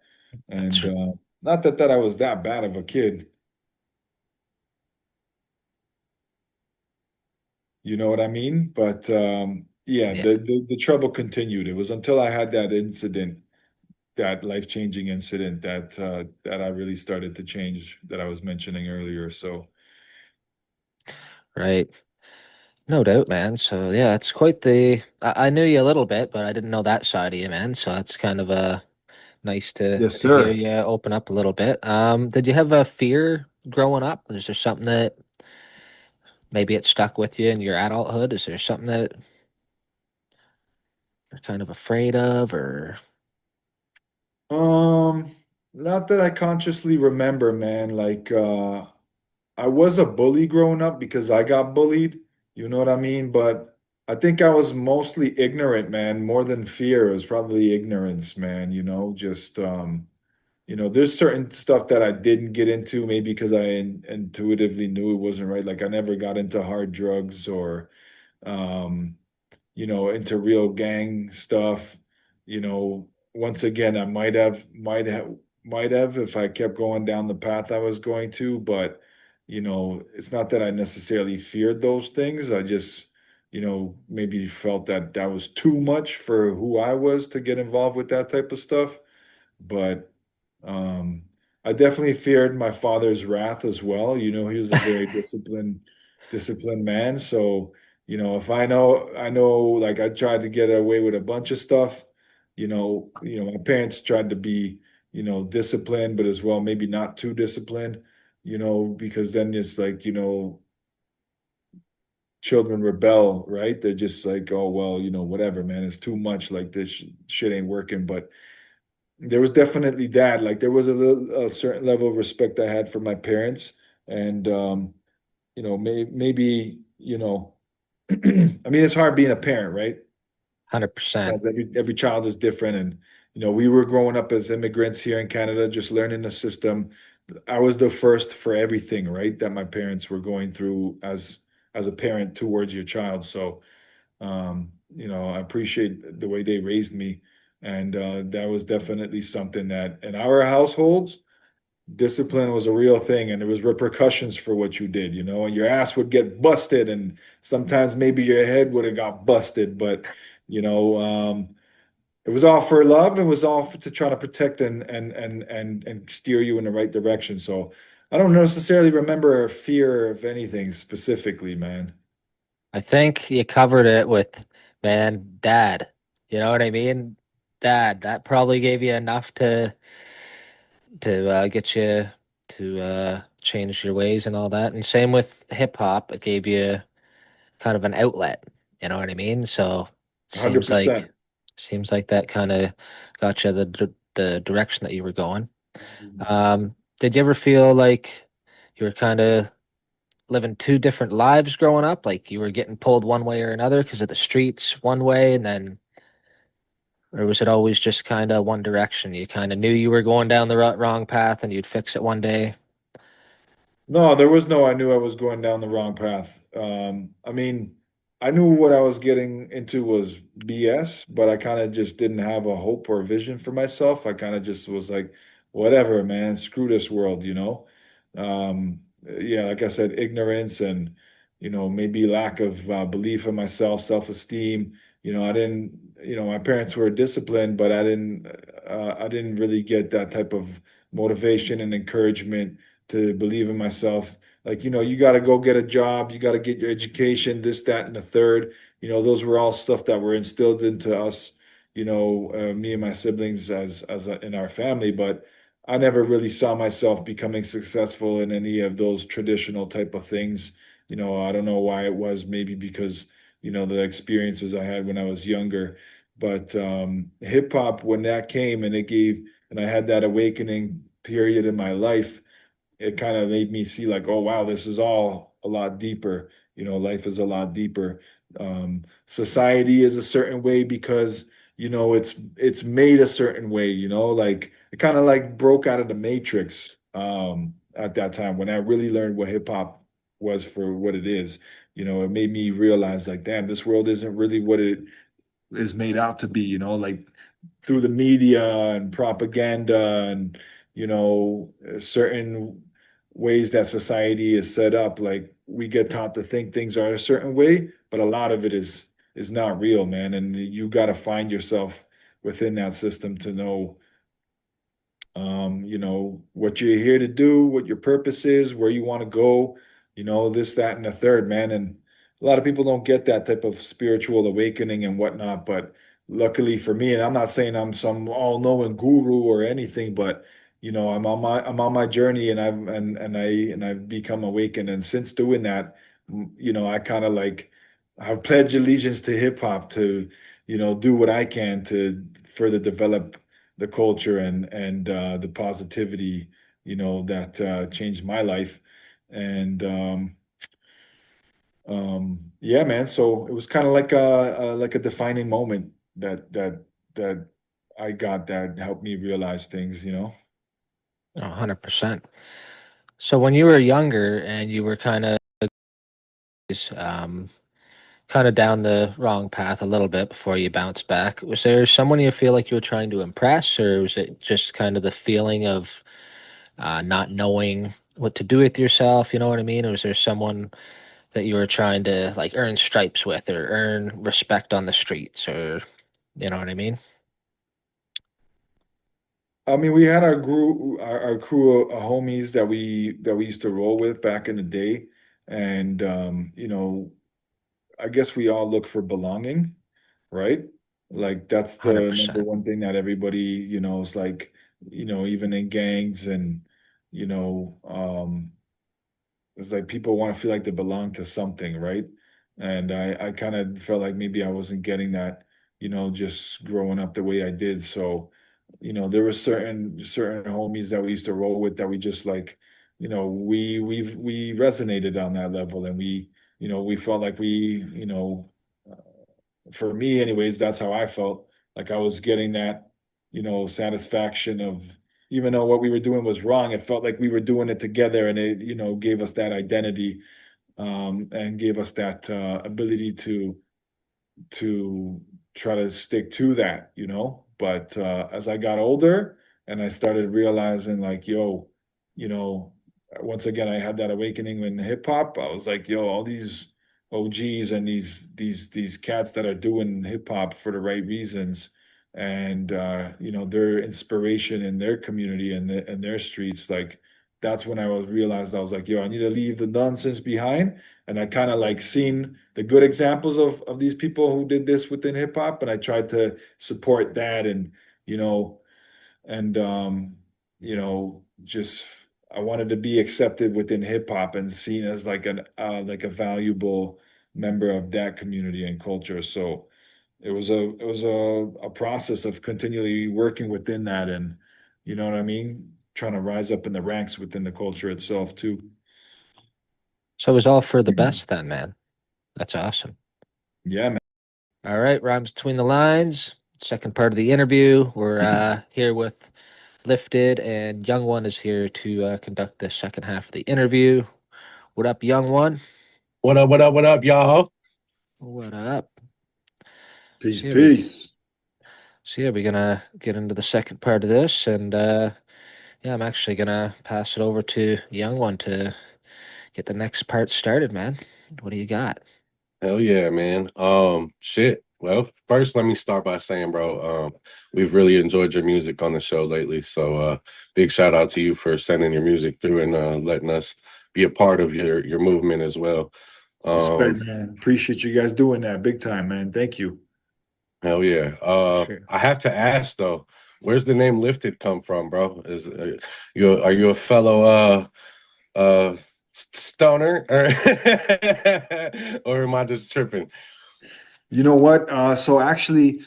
That's And not that I was that bad of a kid, you know what I mean? But yeah, yeah, the trouble continued. It was until I had that incident, that life-changing incident, that I really started to change, that I was mentioning earlier. So right. No doubt, man. So yeah, it's quite the. I knew you a little bit, but I didn't know that side of you, man. So it's kind of nice Yes, to hear sir. you open up a little bit. Did you have a fear growing up? Is there something that maybe it stuck with you in your adulthood? Is there something that you're kind of afraid of, or Um, Not that I consciously remember, man. I was a bully growing up because I got bullied, you know what I mean? But I think I was mostly ignorant, man, more than fear. It was probably ignorance, man, there's certain stuff that I didn't get into, maybe because I intuitively knew it wasn't right. Like I never got into hard drugs or um into real gang stuff. Once again, I might have if I kept going down the path I was going to, but it's not that I necessarily feared those things. I just, maybe felt that that was too much for who I was to get involved with that type of stuff. But um, I definitely feared my father's wrath as well. He was a very disciplined man. So, if I know, like I tried to get away with a bunch of stuff. My parents tried to be, disciplined, but as well maybe not too disciplined. Because then it's like, children rebel, right? They're just like, oh well, whatever, man, it's too much. Like this shit ain't working. But there was definitely that. Like there was a certain level of respect I had for my parents, and maybe I mean, it's hard being a parent, right? 100%? Every child is different, and we were growing up as immigrants here in Canada, just learning the system. I was the first for everything, right? That my parents were going through as a parent towards your child. So I appreciate the way they raised me. And that was definitely something that in our households, discipline was a real thing, and there was repercussions for what you did, and your ass would get busted, and sometimes maybe your head would have got busted, but you know, um, it was all for love. It was all to try to protect and steer you in the right direction. So I don't necessarily remember a fear of anything specifically, man. I think you covered it with, man, dad. You know what I mean? Dad, that probably gave you enough to get you to change your ways and all that. And same with hip hop, it gave you kind of an outlet. You know what I mean? So seems like 100%. seems like that kind of got you the direction that you were going. Did you ever feel like you were kind of living two different lives growing up? Like you were getting pulled one way or another because of the streets one way, and then, or was it always just kind of one direction? You kind of knew you were going down the wrong path, and you'd fix it one day. No, there was no, I knew I was going down the wrong path. I mean, I knew what I was getting into was BS, but I kind of just didn't have a hope or a vision for myself. I kind of just was like, whatever, man, screw this world. Yeah, like I said, ignorance and, maybe lack of belief in myself, self-esteem. I didn't, my parents were disciplined, but I didn't really get that type of motivation and encouragement to believe in myself. Like, you got to go get a job, you got to get your education, this, that, and the third. Those were all stuff that were instilled into us, me and my siblings in our family. But I never really saw myself becoming successful in any of those traditional type of things. I don't know why it was, maybe because, the experiences I had when I was younger. But hip hop, when that came and I had that awakening period in my life, it kind of made me see like, oh wow, this is all a lot deeper. Life is a lot deeper. Society is a certain way because it's made a certain way. Like it kind of like broke out of the matrix at that time when I really learned what hip hop was for what it is. It made me realize like, damn, this world isn't really what it is made out to be. Like through the media and propaganda and certain ways that society is set up, like we get taught to think things are a certain way, but a lot of it is not real, man, and you got to find yourself within that system to know what you're here to do, what your purpose is, where you want to go, this, that, and the third, man. And a lot of people don't get that type of spiritual awakening and whatnot. But luckily for me, and I'm not saying I'm some all-knowing guru or anything, but I'm on my journey, and I've become awakened. And since doing that, I kind of like I've pledged allegiance to hip hop to, do what I can to further develop the culture and the positivity, that changed my life. And yeah, man. So it was kind of like a defining moment that I got that helped me realize things. 100%. So when you were younger and you were um, kind of down the wrong path a little bit before you bounced back, was there someone you feel like you were trying to impress, or was it just kind of the feeling of not knowing what to do with yourself? You know what I mean? Or was there someone that you were trying to like earn stripes with or earn respect on the streets, or you know what I mean? I mean, we had our crew of homies that we used to roll with back in the day, and I guess we all look for belonging, right? Like that's the number 100%. one thing that everybody, is like, even in gangs and, you know, it's like people want to feel like they belong to something, right? And I kind of felt like maybe I wasn't getting that, just growing up the way I did. So, there were certain homies that we used to roll with that we just like, we resonated on that level, and we felt like for me anyways, that's how I felt. Like I was getting that, satisfaction of, even though what we were doing was wrong, it felt like we were doing it together, and it, gave us that identity, and gave us that ability to try to stick to that. But as I got older and I started realizing like, yo, you know, once again I had that awakening in hip hop. I was like, yo, all these OGs and these cats that are doing hip hop for the right reasons, and their inspiration in their community and their streets, like that's when realized I was like, yo, I need to leave the nonsense behind. And I kind of like seen the good examples of these people who did this within hip hop, and I tried to support that, and you know and just I wanted to be accepted within hip hop and seen as like a valuable member of that community and culture. So it was a process of continually working within that, and you know what I mean, trying to rise up in the ranks within the culture itself too. So it was all for the best then, man. That's awesome. Yeah, man. All right, rhymes between the lines. Second part of the interview. We're here with Lifted, and Young One is here to conduct the second half of the interview. What up, Young One? What up, what up, what up, y'all? What up? Peace, So yeah, we peace. so yeah, we're gonna get into the second part of this, and yeah, I'm actually gonna pass it over to Young One to get the next part started, man. What do you got? Hell yeah, man. Shit. Well, first let me start by saying, bro, we've really enjoyed your music on the show lately. So big shout out to you for sending your music through and letting us be a part of your movement as well. Respect, Um, man. Appreciate you guys doing that big time, man. Thank you. hell yeah. Sure. I have to ask though, where's the name Lifted come from, bro? Is you are you a fellow uh stoner or or am I just tripping? You know what? So actually,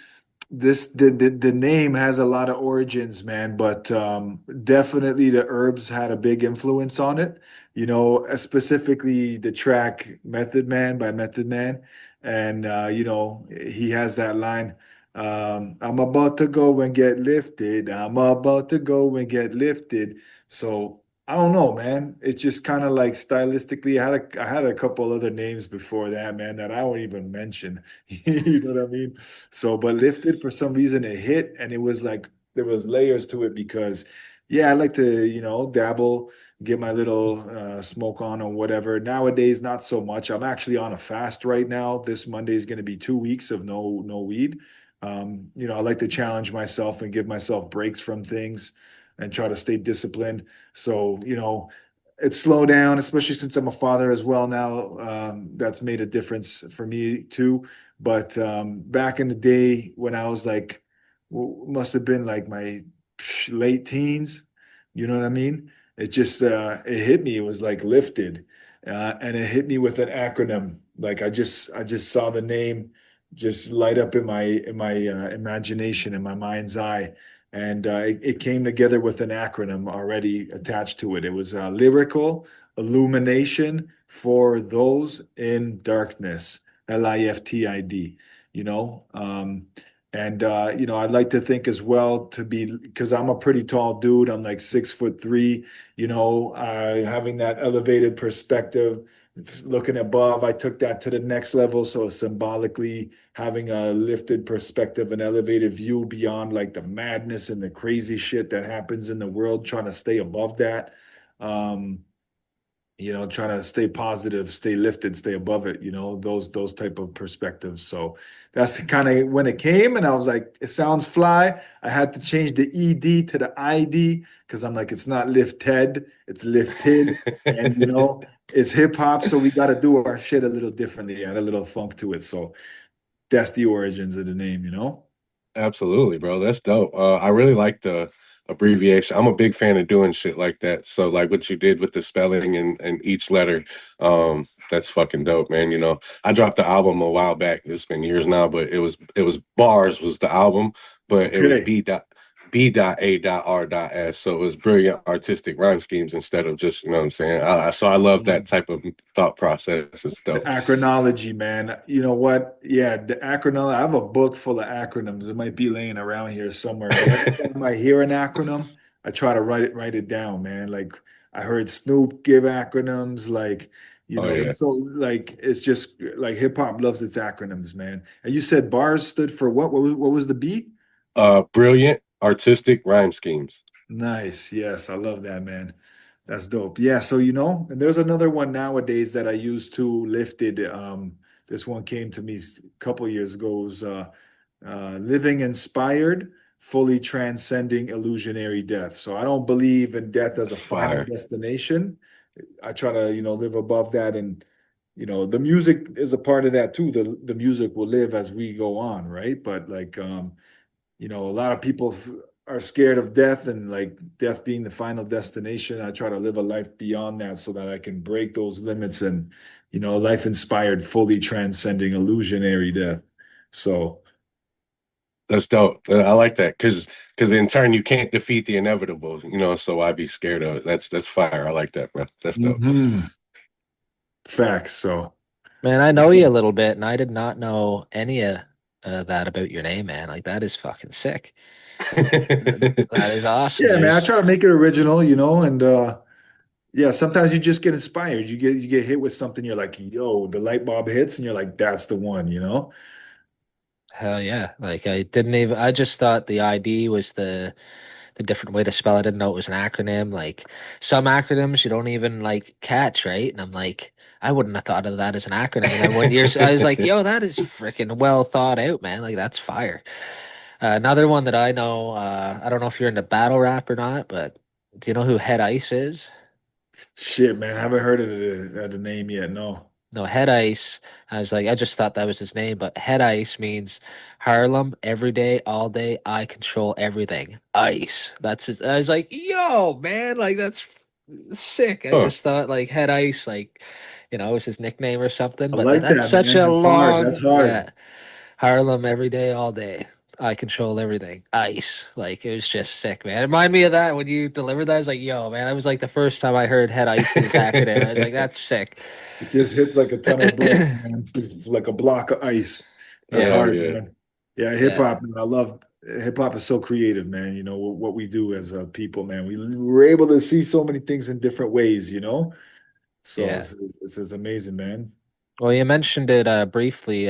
the name has a lot of origins, man, but definitely the herbs had a big influence on it. Specifically the track "Method Man" by Method Man, and he has that line. I'm about to go and get lifted. I'm about to go and get lifted. So I don't know, man. It's just kind of like stylistically. I had a couple other names before that, man, that I won't even mention. You know what I mean? So, but lifted for some reason it hit, and it was like there was layers to it because, yeah, I like to dabble, get my little smoke on or whatever. Nowadays, not so much. I'm actually on a fast right now. This Monday is going to be 2 weeks of no weed. I like to challenge myself and give myself breaks from things and try to stay disciplined. So, it's slowed down, especially since I'm a father as well now. That's made a difference for me too. But back in the day when I was like, must have been like my late teens, you know what I mean? It just it hit me. It was like lifted, and it hit me with an acronym. Like I just saw the name just light up in my imagination, in my mind's eye, and it came together with an acronym already attached to it. It was lyrical illumination for those in darkness, Liftid. You know, and I'd like to think as well to be because I'm a pretty tall dude. I'm like 6'3". Having that elevated perspective, looking above, I took that to the next level. So symbolically having a lifted perspective, an elevated view beyond like the madness and the crazy shit that happens in the world, trying to stay above that. Um, trying to stay positive, stay lifted, stay above it, those type of perspectives. So that's kind of when it came, and I was like, it sounds fly. I had to change the ED to the ID because I'm like, it's not lifted, it's lifted. And it's hip hop, so we got to do our shit a little differently, add a little funk to it. So that's the origins of the name. Absolutely, bro. That's dope. I really like the abbreviation. I'm a big fan of doing shit like that. So like what you did with the spelling and each letter, that's fucking dope, man. I dropped the album a while back. It's been years now, but it was Bars was the album, but it was Okay. B.A.R.S. So it was brilliant artistic rhyme schemes instead of just, you know what I'm saying? So I love that type of thought process. It's The dope. acronology, man. You know what? Yeah, the acronym. I have a book full of acronyms. It might be laying around here somewhere, but every time I hear an acronym, I try to write it down, man. Like I heard Snoop give acronyms, like, Oh yeah. there's so like it's just like hip hop loves its acronyms, man. And you said bars stood for what? What was the B? Brilliant artistic rhyme schemes. Nice. Yes, I love that, man. That's dope. Yeah, so and there's another one nowadays that I use too, Lifted. This one came to me a couple years ago. It was living inspired, fully transcending illusionary death. So I don't believe in death as That's a final fire. destination. I try to, live above that, and the music is a part of that too. The music will live as we go on, right? But like a lot of people are scared of death and like death being the final destination. I try to live a life beyond that so that I can break those limits and, life inspired, fully transcending illusionary death. So, That's dope. I like that because in turn you can't defeat the inevitable, so why be scared of it? That's fire. I like that, bro. That's dope. facts. So, Man, I know you a little bit, and I did not know any of that about your name, man. Like that is fucking sick. That is awesome. yeah, man, I There's try to make it original, and yeah, sometimes you just get inspired. You get hit with something, you're like, yo, the light bulb hits, and you're like, that's the one. hell yeah. Like I didn't even. I just thought the ID was the different way to spell it. I didn't know it was an acronym. Like some acronyms you don't even like catch, right? And I'm like, I wouldn't have thought of that as an acronym. And then when I was like, yo, that is freaking well thought out, man. Like that's fire. Another one that I know, I don't know if you're into battle rap or not, but do you know who Head Ice is? Shit, man, I haven't heard of the name yet. No. No, Head Ice. I was like, I just thought that was his name, but Head Ice means Harlem every day, all day. I control everything. Ice. That's his. I was like, yo, man, like that's sick. I Huh. just thought like Head Ice, like, it was his nickname or something, I but like that's that, such man. a That's hard. That's long, hard. yeah. Harlem every day, all day. I control everything. Ice. Like it was just sick, man. It reminded me of that when you delivered that. I was like, yo, man, that was like the first time I heard Head Ice's acronym. I was like, that's sick. It just hits like a ton of bricks, man. Like a block of ice. That's Yeah, Hell hard, yeah. man. Yeah, hip yeah, hop, man. I love hip hop is so creative, man. What we do as people, man. We're able to see so many things in different ways. So yeah. it's amazing, man. Well, you mentioned it briefly,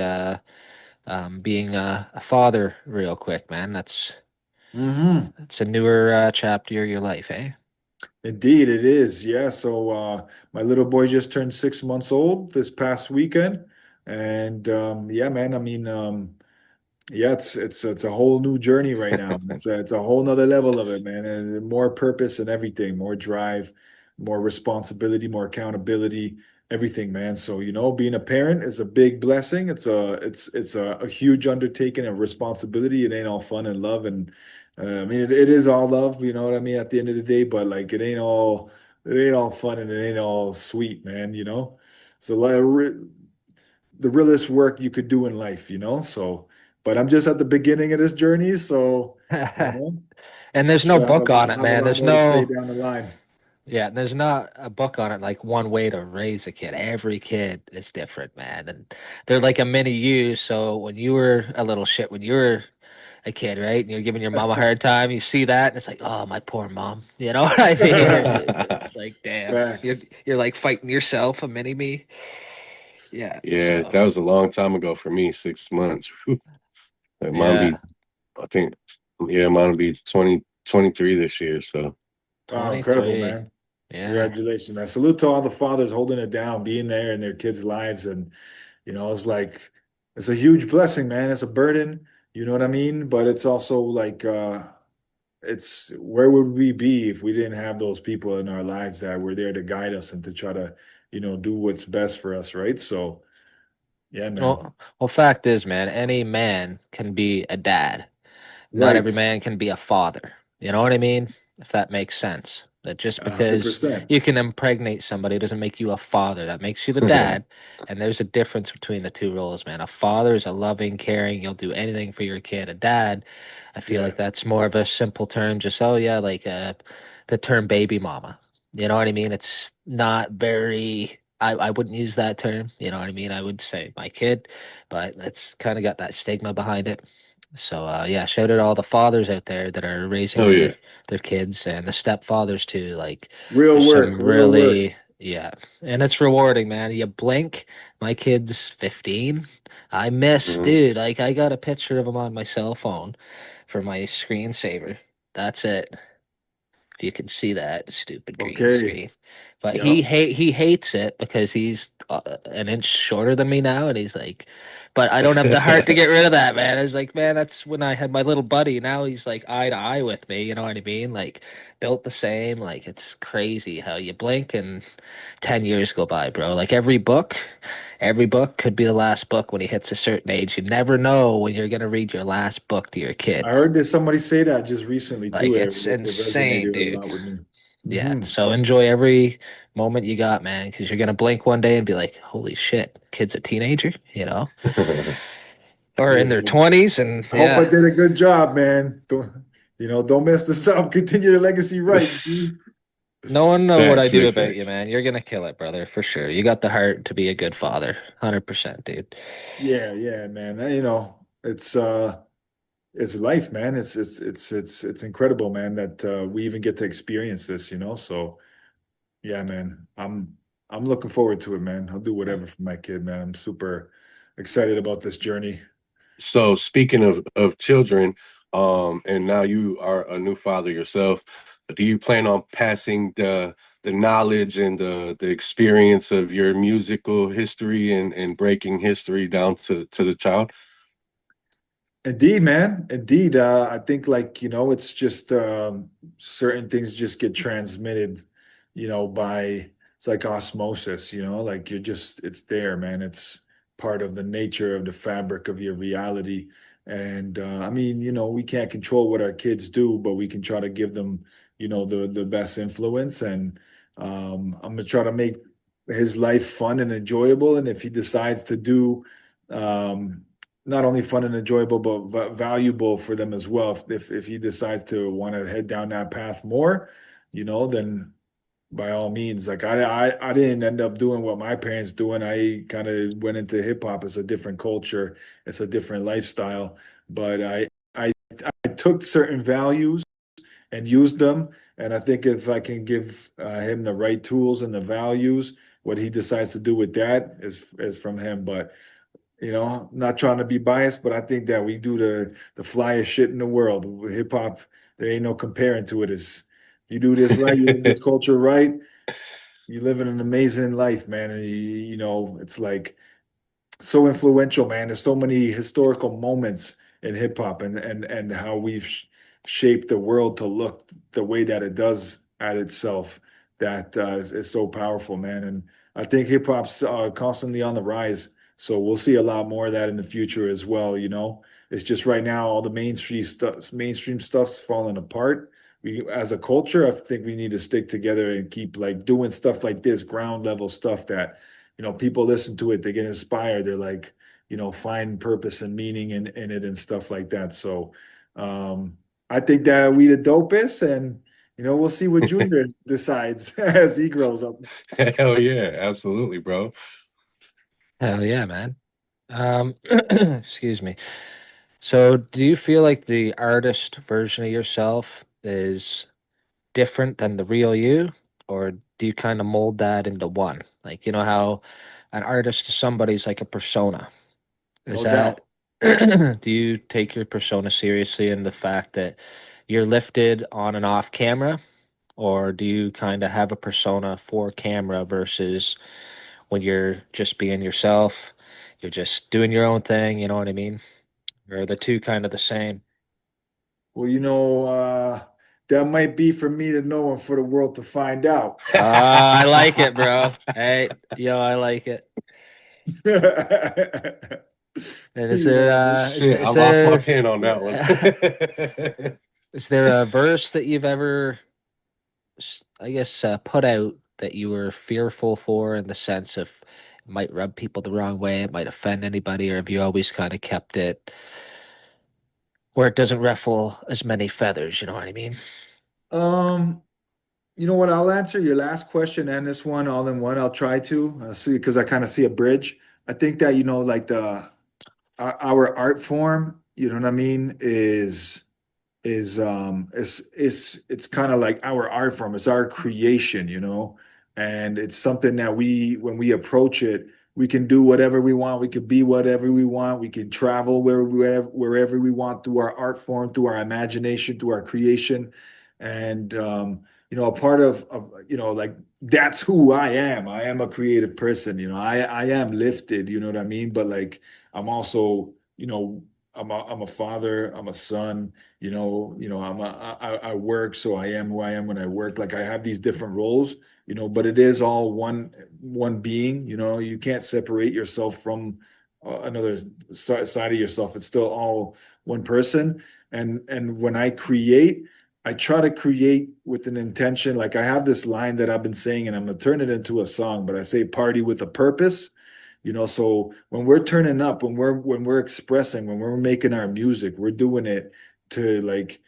being a father, real quick, man. That's a newer chapter of your life, eh? Indeed, it is. Yeah. So my little boy just turned 6 months old this past weekend. And yeah, man, I mean, yeah, it's a whole new journey right now. It's a whole nother level of it, man, and more purpose and everything, more drive. more responsibility, more accountability, everything, man. So, being a parent is a big blessing. It's a huge undertaking of responsibility. It ain't all fun and love, and I mean, it is all love, you know what I mean, at the end of the day, but like it ain't all fun and it ain't all sweet, man, It's a lot of the realest work you could do in life. So, but I'm just at the beginning of this journey, so you know, And there's no should have a book lot, on it, have a man. lot There's more to say no, down the line. yeah, there's not a book on it like one way to raise a kid. Every kid is different, man. And they're like a mini you. So when you were a little shit, when you were a kid, right? And you're giving your mom a hard time, you see that, and it's like, oh, my poor mom. You know what I mean? It's like, damn, you're Facts. you're like fighting yourself, a mini me. Yeah. Yeah, So that was a long time ago for me, 6 months. Whew. Like mine yeah, be, I think, yeah, mine will be 2023 this year. So Wow, incredible, 23. man. Yeah. Congratulations, man. Salute to all the fathers holding it down, being there in their kids' lives. And, it's like, it's a huge blessing, man. It's a burden, you know what I mean? But it's also like, it's where would we be if we didn't have those people in our lives that were there to guide us and to try to, do what's best for us, right? So, yeah, man. Well, fact is, man, any man can be a dad. Not every Right. man can be a father. You know what I mean? If that makes sense. That just because 100%. you can impregnate somebody doesn't make you a father. That makes you the dad. And there's a difference between the two roles, man. A father is a loving, caring, you'll do anything for your kid. A dad, I feel Yeah. like that's more of a simple term, just, oh, yeah, like the term baby mama. You know what I mean? It's not very. I wouldn't use that term. You know what I mean? I would say my kid, but it's kind of got that stigma behind it. So yeah, shout out to all the fathers out there that are raising oh yeah, their kids and the stepfathers too. Like Real there's work, some real work. really yeah, and it's rewarding, man. You blink, my kid's 15. I miss, mhm. dude. Like I got a picture of him on my cell phone for my screensaver. That's it. If you can see that stupid green Okay. screen. But Yep. he hates it because he's an inch shorter than me now, and he's like, but I don't have the heart to get rid of that, man. I was like, man, that's when I had my little buddy. Now he's like eye to eye with me. You know what I mean? Like built the same. Like it's crazy how you blink and 10 years go by, bro. Like every book could be the last book when he hits a certain age. You never know when you're gonna read your last book to your I kid. heard that somebody say that just recently too. Like It, it's it insane, resonated a dude. lot with me. Yeah, Hmm. so enjoy every moment you got, man, because you're gonna blink one day and be like, "Holy shit, kid's a teenager," you know, or in Yes. their 20s, and I hope I yeah, did a good job, man. Don't mess this up. Continue the legacy right. G. no one know what I Facts, do big about you, facts. man. You're gonna kill it, brother, for sure. You got the heart to be a good father, 100%, dude. Yeah, yeah, man. It's life, man. It's incredible, man, that we even get to experience this. So yeah, man. I'm looking forward to it, man. I'll do whatever for my kid, man. I'm super excited about this journey. So speaking of children, and now you are a new father yourself, do you plan on passing the knowledge and the experience of your musical history and breaking history down to the child? Indeed, man. Indeed. I think like, it's just certain things just get transmitted, by it's like osmosis, like it's there, man. It's part of the nature of the fabric of your reality. And I mean, we can't control what our kids do, but we can try to give them, the best influence. And I'm gonna try to make his life fun and enjoyable. And if he decides to do not only fun and enjoyable, but valuable for them as well. If he decides to want to head down that path more, then by all means. Like I didn't end up doing what my parents doing. I kind of went into hip hop. It's a different culture. It's a different lifestyle. But I took certain values and used them. And I think if I can give him the right tools and the values, what he decides to do with that is from him. But not trying to be biased, but I think that we do the flyest shit in the world. Hip hop, there ain't no comparing to it. Is if you do this right, you live this culture right, you live in an amazing life, man. And it's like so influential, man. There's so many historical moments in hip hop and how we've shaped the world to look the way that it does at itself. that is so powerful, man. And I think hip hop's constantly on the rise. So we'll see a lot more of that in the future as well. It's just right now all the mainstream stuff's falling apart. We, as a culture, I think we need to stick together and keep like doing stuff like this, ground level stuff that, people listen to it, they get inspired, they're like, find purpose and meaning in it and stuff like that. So I think that we the dopest, and we'll see what Junior decides as he grows up. Hell yeah, absolutely, bro. Hell yeah, man. Excuse me. So, do you feel like the artist version of yourself is different than the real you, or do you kind of mold that into one? Like, you know how an artist to somebody's like a persona. Is No that, doubt. do you take your persona seriously in the fact that you're lifted on and off camera, or do you kind of have a persona for camera versus when you're just being yourself, you're just doing your own thing, you know what I mean? Or are the two kind of the same? Well, that might be for me to know and for the world to find out. I like it, bro. Hey, yo, I like it. And is there Shit, I lost my pen on that one. is there a verse that you've ever I guess put out that you were fearful for in the sense of it might rub people the wrong way, it might offend anybody, or have you always kind of kept it where it doesn't ruffle as many feathers, you know what I mean? um, you know what? I'll answer your last question and this one all in one. I'll try to see because I kind of see a bridge. I think that like our art form, you know what I mean, it's kind of like our art form. It's our creation, and it's something that when we approach it, we can do whatever we want. We could be whatever we want. We can travel wherever we want through our art form, through our imagination, through our creation. And a part of like that's who I am. I am a creative person. I am lifted. You know what I mean? But like I'm also, I'm a father. I'm a son. I work, so I am who I am when I work. Like I have these different roles, but it is all one being. You can't separate yourself from another side of yourself. It's still all one person. And when I create, I try to create with an intention. Like I have this line that I've been saying, and I'm gonna turn it into a song, but I say party with a purpose. So when we're turning up, when we're expressing, when we're making our music, we're doing it to like,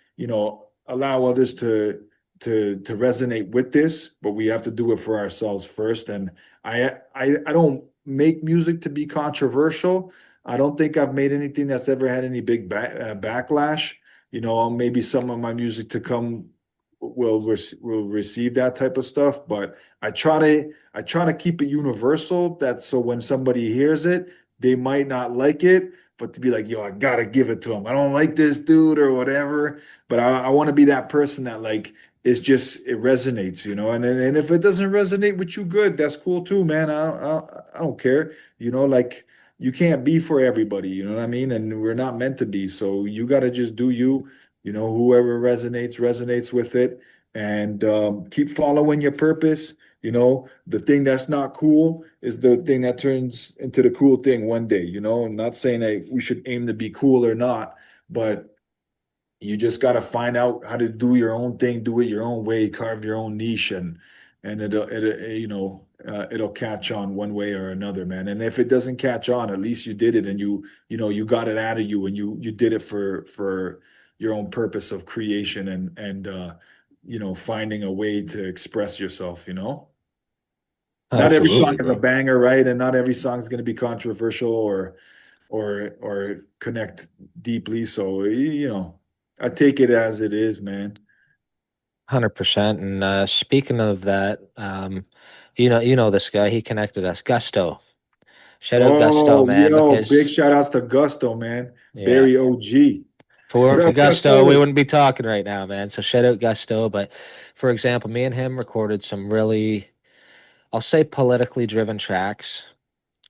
allow others to resonate with this, but we have to do it for ourselves first. And I don't make music to be controversial. I don't think I've made anything that's ever had any big backlash. Maybe some of my music to come will receive that type of stuff, but I try to keep it universal, that so when somebody hears it, they might not like it, but to be like, yo, I gotta give it to them. I don't like this dude or whatever, but I want to be that person that like it resonates, and if it doesn't resonate with you, good, that's cool too, man. I don't care, like you can't be for everybody, you know what I mean? And we're not meant to be, so you gotta just do you. Whoever resonates with it, and keep following your purpose. The thing that's not cool is the thing that turns into the cool thing one day. I'm not saying that we should aim to be cool or not, but you just got to find out how to do your own thing, do it your own way, carve your own niche, and it'll catch on one way or another, man. And if it doesn't catch on, at least you did it, and you got it out of you, and you did it for your own purpose of creation, and finding a way to express yourself. Not every song Absolutely, is a bro. banger, right? And not every song is going to be controversial or connect deeply. So, I take it as it is, man. 100%. And speaking of that, you know this guy, he connected us, Gusto. Shout out Gusto, Oh, man, yo, big because shout outs to Gusto, man. yeah, Barry OG. if it weren't What for up, Gusto, we Gusto? wouldn't be talking right now, man. So shout out Gusto. But for example, me and him recorded some really, I'll say, politically driven tracks.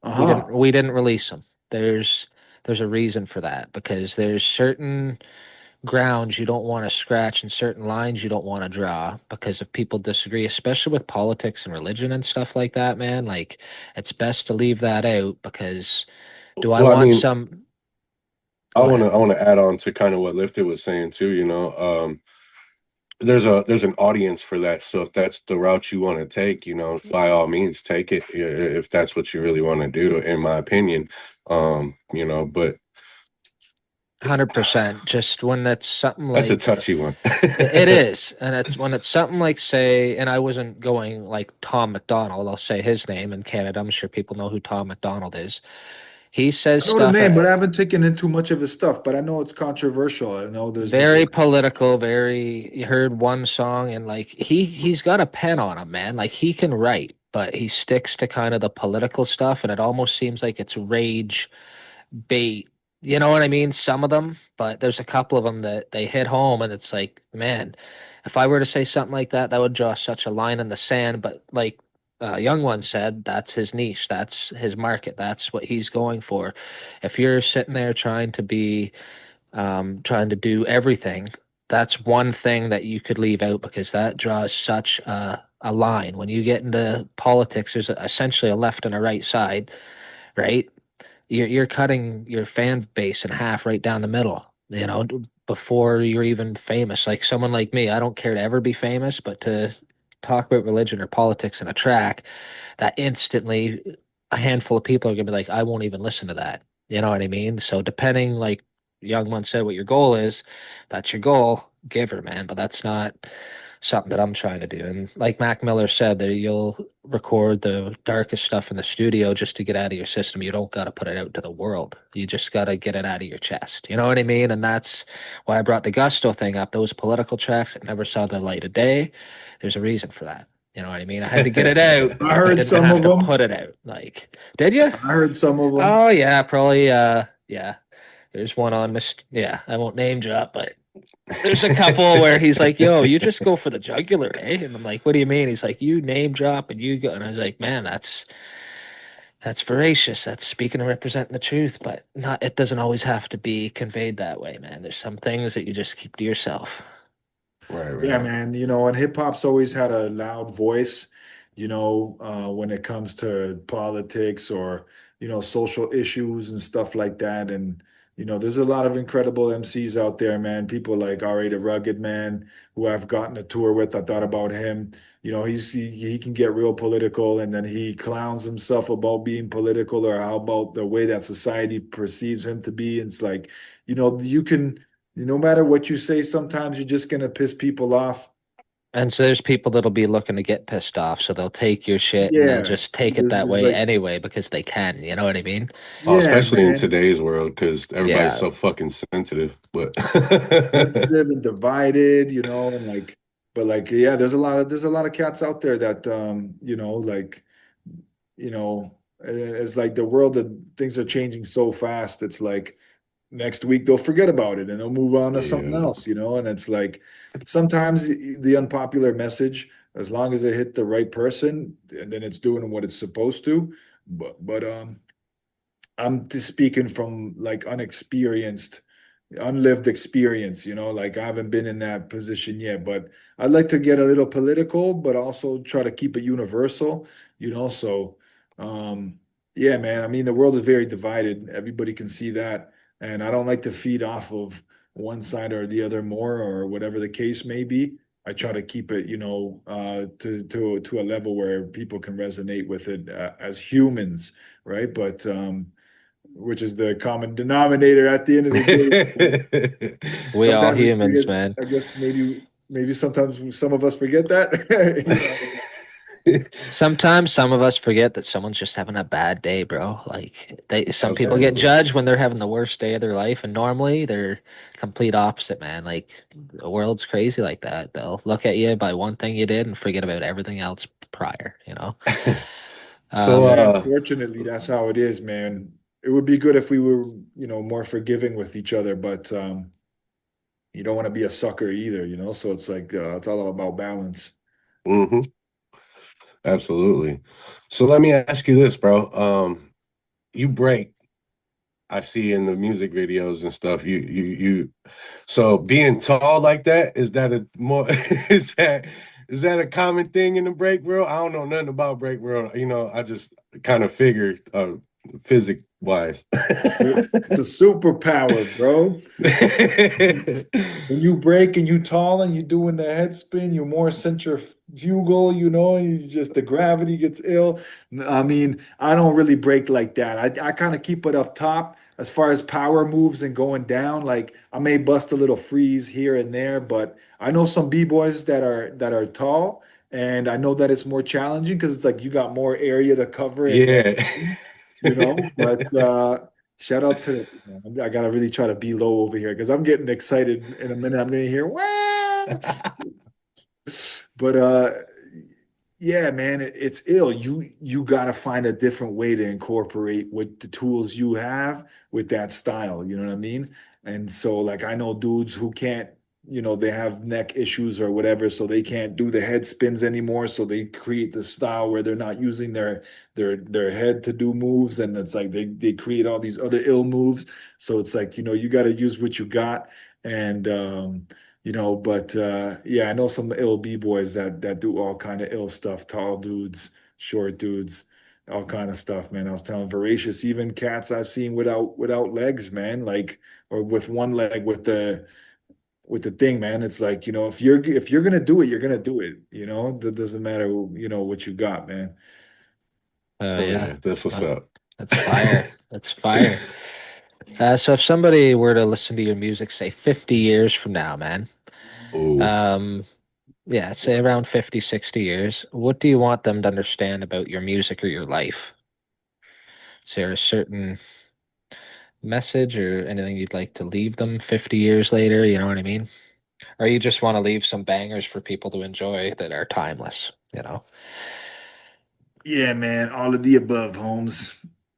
Uh-huh. We didn't release them. There's a reason for that because there's certain grounds you don't want to scratch and certain lines you don't want to draw because if people disagree, especially with politics and religion and stuff like that, man, like it's best to leave that out because do I Well, I want mean, some? I Go want ahead. to I want to add on to kind of what Lifted was saying too. There's an audience for that. So if that's the route you want to take, by all means, take it. If that's what you really want to do, in my opinion. But 100%. Just when that's something that's a like touchy one. it is, and it's when it's something like say, and I wasn't going like Tom McDonald. I'll say his name in Canada. I'm sure people know who Tom McDonald is. He says I know the stuff. name, but I haven't taken in too much of his stuff. But I know it's controversial. I know there's been Very some. political, very you heard one song and like he's got a pen on him, man. Like he can write, but he sticks to kind of the political stuff and it almost seems like it's rage bait. You know what I mean? Some of them, but there's a couple of them that they hit home and it's like, man, if I were to say something like that, that would draw such a line in the sand, but like Young One said, that's his niche, that's his market, that's what he's going for. If you're sitting there trying to do everything, that's one thing that you could leave out because that draws such a line. When you get into politics, there's essentially a left and a right side, right? You're cutting your fan base in half right down the middle, before you're even famous. Like someone like me, I don't care to ever be famous, but to talk about religion or politics in a track, that instantly a handful of people are gonna be like, I won't even listen to that. You know what I mean? So depending, like Young One said, what your goal is, that's your goal, give her, man. But that's not something that I'm trying to do. And like Mac Miller said, that you'll record the darkest stuff in the studio just to get out of your system. You don't got to put it out to the world. You just got to get it out of your chest. You know what I mean? And that's why I brought the Gusto thing up. Those political tracks that never saw the light of day. There's a reason for that. You know what I mean? I had to get it out. I I heard didn't some have of to them. put it out. Like, did you? I heard some of them. Oh yeah, probably. Yeah. There's one on Mr. Yeah, I won't name drop, but there's a couple where he's like, "Yo, you just go for the jugular, eh?" And I'm like, "What do you mean?" He's like, "You name drop and you go." And I was like, "Man, that's voracious. That's speaking and representing the truth, but not. It doesn't always have to be conveyed that way, man. There's some things that you just keep to yourself." Right, Yeah, right. man. And hip hop's always had a loud voice, when it comes to politics or, social issues and stuff like that. And, there's a lot of incredible MCs out there, man. People like R.A. the Rugged Man, who I've gotten a tour with. I thought about him. He can get real political and then he clowns himself about being political or how about the way that society perceives him to be. And it's like, you can. No matter what you say, sometimes you're just gonna piss people off. And so there's people that'll be looking to get pissed off, so they'll take your shit and they'll Yeah, just take it this that is way like, anyway because they can. You know what I mean? Oh, yeah, especially in man, today's world, because everybody's Yeah. so fucking sensitive. But sensitive and divided, and but like, yeah, there's a lot of cats out there that, like, it's like the world that things are changing so fast. It's like next week they'll forget about it and they'll move on to something yeah, else, and it's like sometimes the unpopular message, as long as it hit the right person, and then it's doing what it's supposed to. But I'm just speaking from like unlived experience, like I haven't been in that position yet, but I'd like to get a little political, but also try to keep it universal, so um yeah, man. I mean, the world is very divided. Everybody can see that. And I don't like to feed off of one side or the other more or whatever the case may be. I try to keep it, to a level where people can resonate with it as humans, right? But which is the common denominator at the end of the day. We all Sometimes we humans, forget. man. I guess maybe sometimes some of us forget that. Sometimes some of us forget that someone's just having a bad day, bro. Like some people get absolutely. judged when they're having the worst day of their life, and normally they're complete opposite, man. Like the world's crazy like that. They'll look at you by one thing you did and forget about everything else prior, you know? So, Yeah, unfortunately, that's how it is, man. It would be good if we were, more forgiving with each other, but you don't want to be a sucker either, So it's like it's all about balance. mhm, absolutely. So let me ask you this, bro. You break I see in the music videos and stuff. You. So being tall like that, is that a more is that a common thing in the break world? I don't know nothing about break world. I just kind of figured physics wise. It's a superpower, bro. When you break and you tall and you doing the head spin, you're more centrifugal, you just the gravity gets ill. I mean, I don't really break like that. I kind of keep it up top as far as power moves and going down. Like I may bust a little freeze here and there, but I know some B-boys that are tall, and I know that it's more challenging because it's like you got more area to cover and more, Yeah. but shout out to the, man, I gotta really try to be low over here because I'm getting excited in a minute. I'm gonna hear wow. But yeah, man, it's ill. You gotta find a different way to incorporate what the tools you have with that style. You know what I mean? And so, like, I know dudes who can't, they have neck issues or whatever, so they can't do the head spins anymore. So they create the style where they're not using their head to do moves, and it's like they create all these other ill moves. So it's like, you got to use what you got, and but yeah, I know some ill b-boys that do all kind of ill stuff, tall dudes, short dudes, all kind of stuff, man. I was telling Voracious, even cats I've seen without legs, man, like, or with one leg with the thing, man. It's like, if you're gonna do it, you're gonna do it. That doesn't matter, what you got, man. Oh Yeah. yeah, that's what's Uh, up. that's fire. That's fire. So if somebody were to listen to your music, say 50 years from now, man, Ooh. um, yeah, say around 50, 60 years, what do you want them to understand about your music or your life? Is there a certain message or anything you'd like to leave them 50 years later? You know what I mean? Or you just want to leave some bangers for people to enjoy that are timeless, you know? Yeah, man, all of the above, Holmes.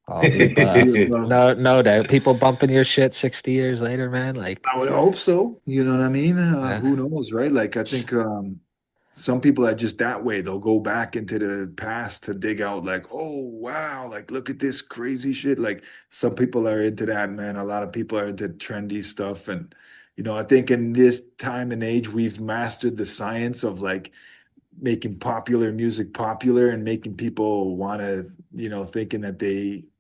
All the All of the above. above. No doubt. People bumping your shit 60 years later, man. Like, I would hope so. You know what I mean? yeah. Who knows, right? Like, I think some people are just that way. They'll go back into the past to dig out, like, oh, wow, like, look at this crazy shit. Like, some people are into that, man. A lot of people are into trendy stuff. And, I think in this time and age, we've mastered the science of like making popular music popular and making people want to, thinking that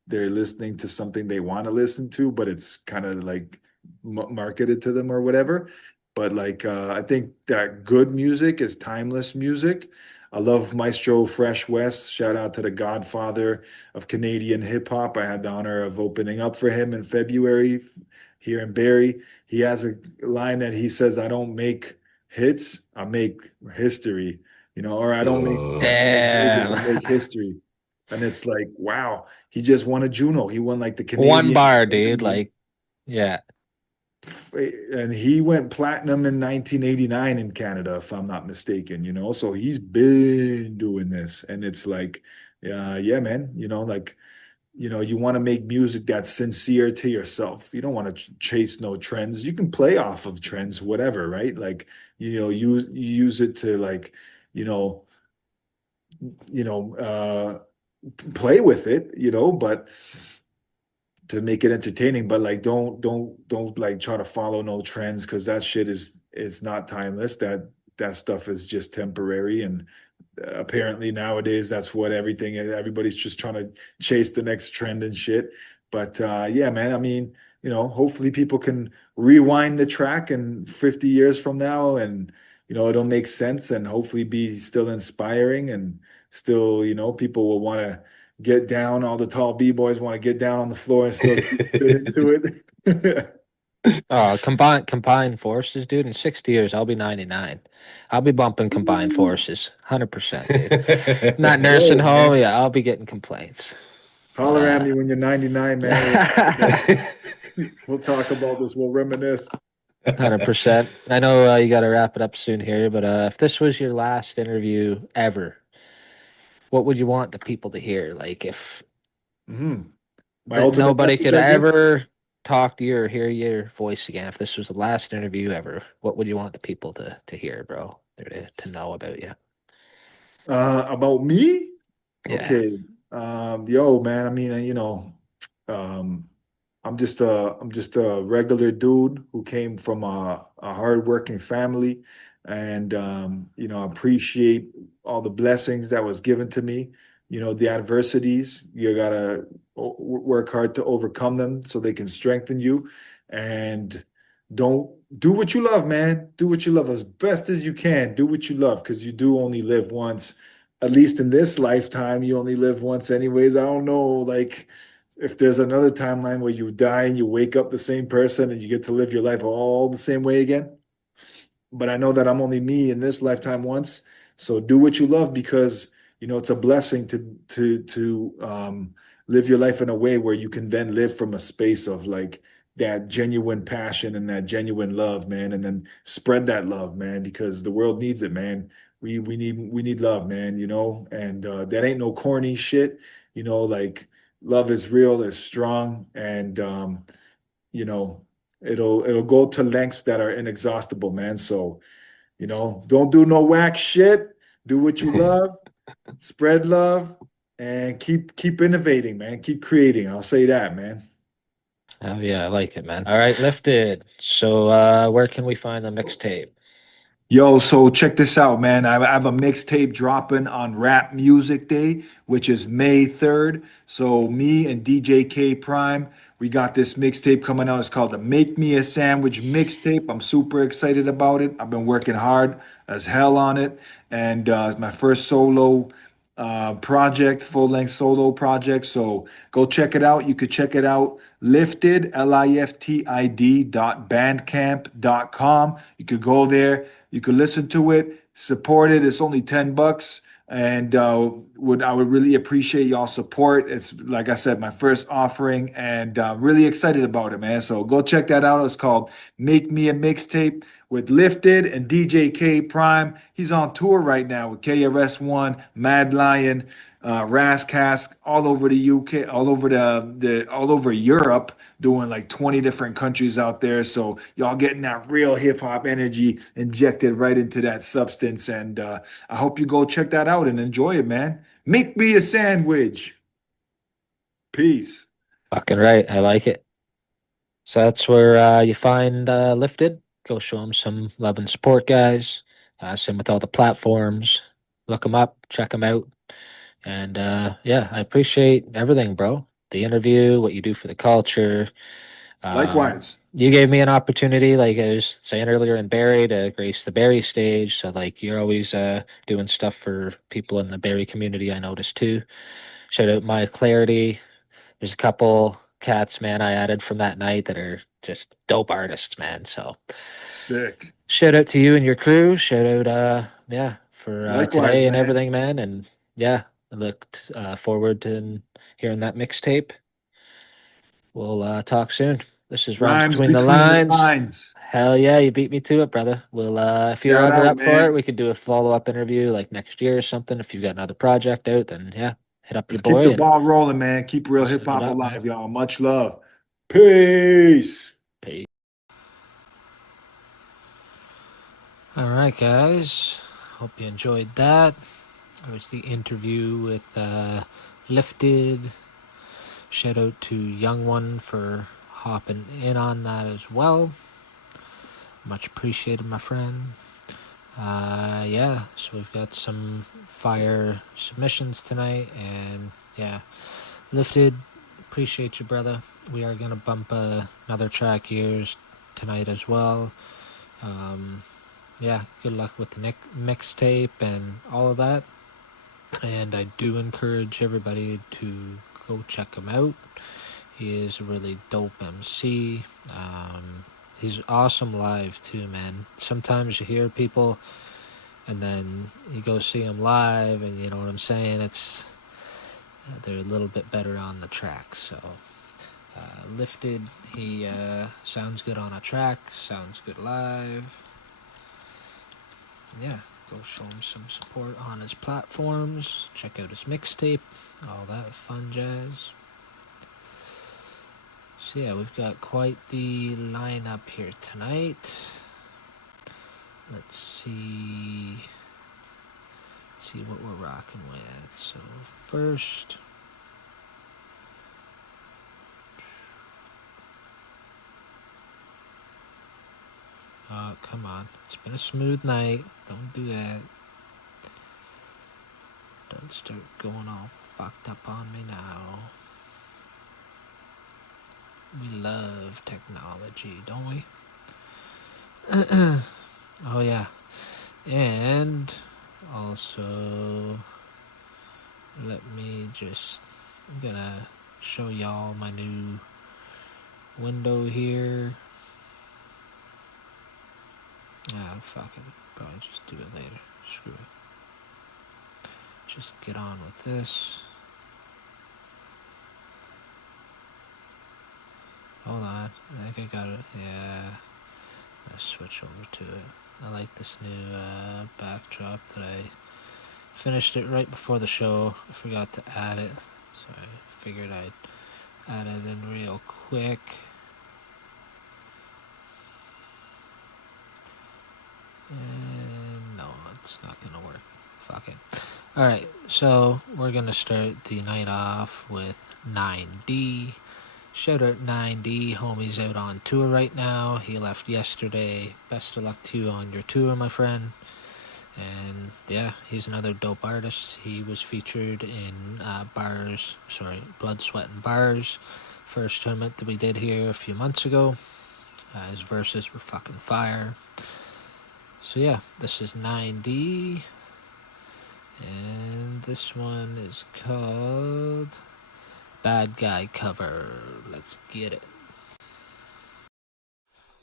they're listening to something they want to listen to, but it's kind of like marketed to them or whatever. But like I think that good music is timeless music. I love Maestro Fresh West. Shout out to the godfather of Canadian hip hop. I had the honor of opening up for him in February here in Barrie. He has a line that he says, I don't make hits, I make history, or I don't make music, I Damn. make history. And it's like, wow, he just won a Juno. He won like the One Canadian bar, dude. Grammy, Like, yeah. and he went platinum in 1989 in Canada, if I'm not mistaken, So he's been doing this. And it's like, yeah, man, like, you want to make music that's sincere to yourself. You don't want to chase no trends. You can play off of trends, whatever, right? Like, use it to like, you know, you know, play with it, but to make it entertaining. But like, don't like try to follow no trends because that shit is not timeless. That stuff is just temporary, and apparently nowadays that's what everything is. Everybody's just trying to chase the next trend and shit. But yeah, man, I mean, hopefully people can rewind the track and 50 years from now, and it'll make sense and hopefully be still inspiring, and still, people will want to get down. All the tall b-boys want to get down on the floor and still keep spinning to it. Combined forces, dude. In 60 years, I'll be 99. I'll be bumping combined forces. 100%, dude. Not nursing Yo, home. man, Yeah, I'll be getting complaints. But holler at me when you're 99, man. We'll talk about this. We'll reminisce. 100%. I know you got to wrap it up soon here, but if this was your last interview ever, what would you want the people to hear? Like, if Mhm. My that ultimate nobody message, could I guess. ever talk to you or hear your voice again, if this was the last interview ever, what would you want the people to hear, bro? Or to know about you? About me? Yeah. Okay. Yo, man, I mean, um, I'm just a regular dude who came from a hardworking family, and appreciate all the blessings that was given to me. The adversities, you gotta work hard to overcome them so they can strengthen you. And don't do what you love, man. Do what you love as best as you can. Do what you love because you do only live once. At least in this lifetime, you only live once, anyways. I don't know, like if there's another timeline where you die and you wake up the same person and you get to live your life all the same way again. But I know that I'm only me in this lifetime once. So do what you love because it's a blessing to live your life in a way where you can then live from a space of like that genuine passion and that genuine love, man, and then spread that love, man, because the world needs it, man. We need love, man, and that ain't no corny shit, like love is real, is strong, and you know, it'll go to lengths that are inexhaustible, man. So, don't do no whack shit. Do what you love, spread love, and keep innovating, man. Keep creating. I'll say that, man. Oh yeah, I like it, man. All right, Lifted. So where can we find the mixtape? Yo, so check this out, man. I have a mixtape dropping on Rap Music Day, which is May 3rd. So me and DJ K Prime, we got this mixtape coming out. It's called the Make Me a Sandwich mixtape. I'm super excited about it. I've been working hard as hell on it, and it's my first solo project, full-length solo project. So go check it out. You could check it out Liftid, liftid.bandcamp.com. You could go there. You could listen to it, support it. It's only $10, and I would really appreciate y'all support. It's like I said, my first offering, and really excited about it, man. So go check that out. It's called "Make Me a Mixtape" with Lifted and DJ K Prime. He's on tour right now with KRS One, Mad Lion, Raskask, all over the UK, all over Europe, doing like 20 different countries out there. So y'all getting that real hip hop energy injected right into that substance. And I hope you go check that out and enjoy it, man. Make me a sandwich. Peace. Fucking right, I like it. So that's where you find Lifted. Go show them some love and support, guys. Same with all the platforms. Look them up, check them out. And yeah, I appreciate everything, bro. The interview, what you do for the culture. Likewise. You gave me an opportunity, like I was saying earlier, in Barrie to grace the Barrie stage. So, like, you're always doing stuff for people in the Barrie community, I noticed too. Shout out My Clarity. There's a couple cats, man, I added from that night that are just dope artists, man. So, Sick. shout out to you and your crew. Shout out, yeah, for Likewise, today and man. everything, man. And yeah, I looked forward to hearing that mixtape. We'll talk soon. This is Rhymes Rhymes Between the between the Lines. lines. Hell yeah, you beat me to it, brother. We'll if you're Shout ever out, up for it, man. we could do a follow-up interview like next year or something. If you've got another project out, then yeah, hit up your Let's keep the boy and ball rolling, man. Keep real we'll hip set it hop up, man. alive, y'all. Much love. Peace. Peace. All right, guys. Hope you enjoyed that. It was the interview with Lifted. Shout out to Young One for hopping in on that as well. Much appreciated, my friend. Yeah, so we've got some fire submissions tonight, and yeah, Lifted, appreciate you, brother. We are gonna bump another track yours tonight as well. Yeah, good luck with the mixtape and all of that. And I do encourage everybody to go check him out. He is a really dope MC. He's awesome live too, man. Sometimes you hear people and then you go see them live, and you know what I'm saying? It's they're a little bit better on the track. So Lifted, he sounds good on a track, sounds good live. Yeah, go show him some support on his platforms. Check out his mixtape, all that fun jazz. So yeah, we've got quite the lineup here tonight. Let's see what we're rocking with. So first, Come on. It's been a smooth night. Don't do that. Don't start going all fucked up on me now. We love technology, don't we? Oh, yeah. And also, let me just, I'm gonna show y'all my new window here. Fuck it. Probably just do it later. Screw it. Just get on with this. Hold on. I think I got it. Yeah. Let's switch over to it. I like this new backdrop that I finished it right before the show. I forgot to add it. So I figured I'd add it in real quick. And no, it's not gonna work. Fuck it. Alright, so we're gonna start the night off with 9D. Shout out 9D, homie's out on tour right now. He left yesterday. Best of luck to you on your tour, my friend. And yeah, he's another dope artist. He was featured in Blood, Sweat, and Bars, first tournament that we did here a few months ago. His verses were fucking fire. So yeah, this is 9D. And this one is called Bad Guy Cover. Let's get it.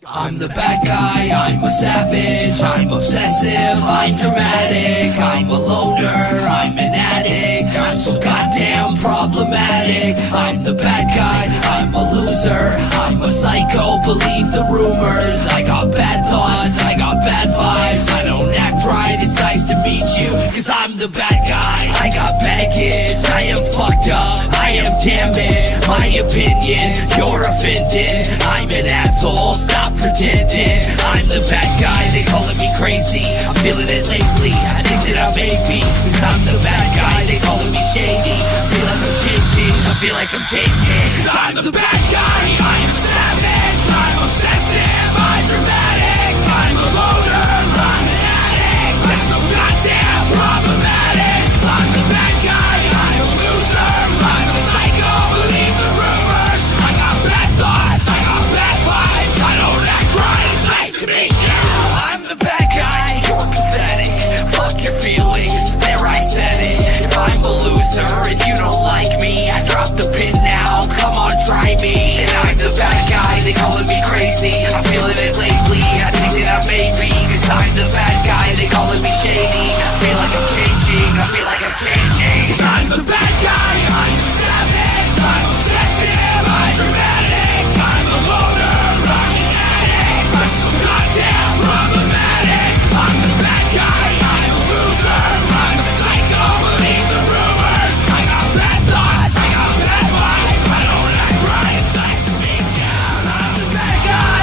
I'm the bad guy, I'm a savage, I'm obsessive, I'm dramatic, I'm a loner, I'm an addict, I'm so goddamn problematic. I'm the bad guy, I'm a loser, I'm a psycho, believe the rumors. I got bad thoughts, I got bad vibes, I don't act right, it's nice to meet you, cause I'm the bad guy. I got baggage, I am fucked up, I am damaged, my opinion, you're offended. I'm an asshole, stop pretending. I'm the bad guy, they calling me crazy, I'm feeling it lately, I think that I may be, cause I'm the bad guy, they calling me shady, I feel like I'm changing, cause I'm the bad guy. I'm savage, I'm obsessive, I'm dramatic, I'm a loner, I'm an addict, I'm so goddamn problematic. I'm the bad guy, I'm a loser, I'm a psycho, believe the rumors. I got bad thoughts, I got bad vibes, I don't act right, it's nice to meet you. I'm the bad guy, you're pathetic, fuck your feelings, there I said it. If I'm a loser and you don't like me, I drop the pin now, come on try me. And I'm the bad guy, they calling me crazy, I'm feeling it lately, I think that I may be, cause I'm the bad guy, they calling me shady, I feel like I'm changing, I feel like I'm changing, cause I'm the bad guy. I'm savage, I'm obsessive, I'm dramatic, I'm a loner, I'm an addict, I'm so goddamn problematic. I'm the bad guy, I'm a loser, I'm a psycho, believe the rumors. I got bad thoughts, I got bad vibes, I don't act right, it's nice to meet you. I'm the bad guy,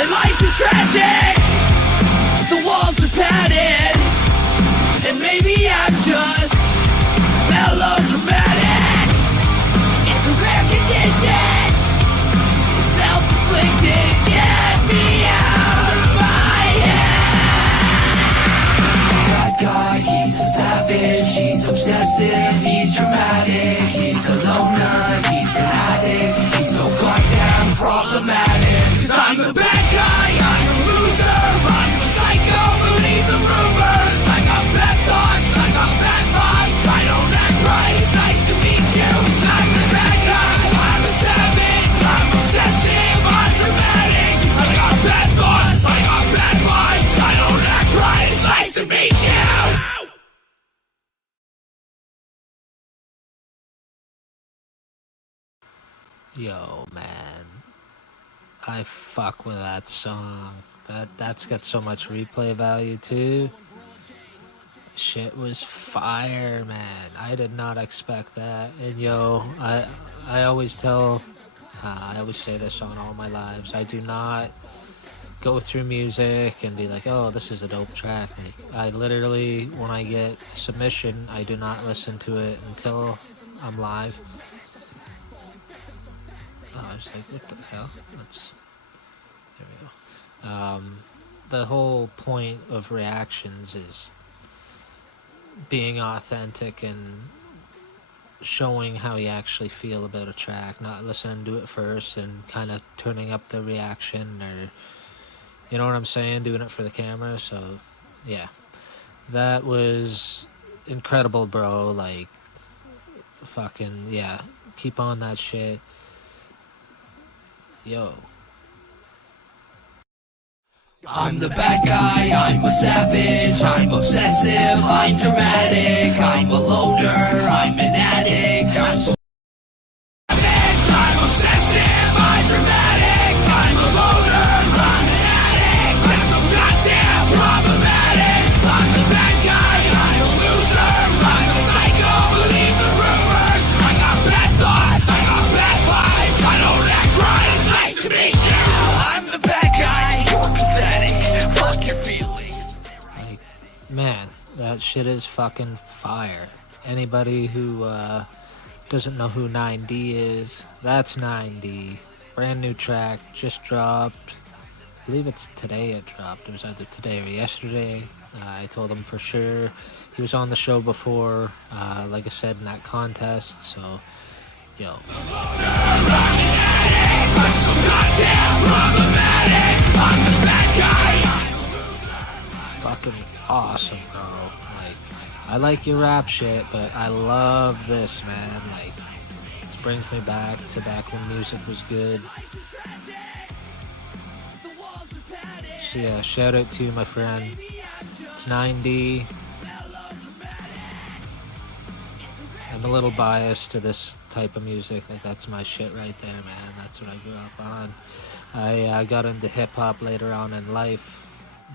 and life is tragic, the walls are padded, and maybe I'm just melodramatic. It's a rare condition, self-inflicted, get me out of my head. That guy, he's a savage, he's obsessive, he's dramatic, he's a loner, he's an addict, he's so goddamn problematic. Cause I'm the bad guy, I'm a loser, I'm a psycho, believe the rumors. I got bad thoughts, I got bad vibes, I don't act right, it's nice to meet you. Cause I'm the bad guy, I'm a savage, I'm obsessive, I'm dramatic, I got bad thoughts, I got bad vibes, I don't act right, it's nice to meet you. Yo, man. I fuck with that song. That's got so much replay value too. Shit was fire, man. I did not expect that. And yo, I always I always say this on all my lives. I do not go through music and be like, oh, this is a dope track. Like, I literally, when I get a submission, I do not listen to it until I'm live. Oh, I was like, what the hell? There we go. the whole point of reactions is being authentic and showing how you actually feel about a track, not listening to it first and kind of turning up the reaction, or you know what I'm saying, doing it for the camera. So yeah, that was incredible, bro. Like, fucking yeah, keep on that shit, yo. I'm the bad guy, I'm a savage, I'm obsessive, I'm dramatic, I'm a loner, I'm an addict, I'm so savage, I'm obsessive, I'm dramatic, I'm a loner, I'm an addict, I'm so goddamn problematic, I'm the bad guy, I'm a loser, I'm a psycho, believe the rumors, I got bad thoughts, I got bad vibes, I don't act right, it's nice to meet you, I'm the bad guy, you're pathetic, fuck your feelings. Like, man, that shit is fucking fire. Anybody who doesn't know who 9D is, that's 9D. Brand new track, just dropped. I believe it's today it dropped. It was either today or yesterday. I told him for sure. He was on the show before, like I said, in that contest. So, yo. Fucking awesome, bro. Like, I like your rap shit, but I love this, man. Like, it brings me back to back when music was good. So yeah, shout out to you, my friend. It's 9D. I'm a little biased to this type of music. Like, that's my shit right there, man. That's what I grew up on. I got into hip-hop later on in life.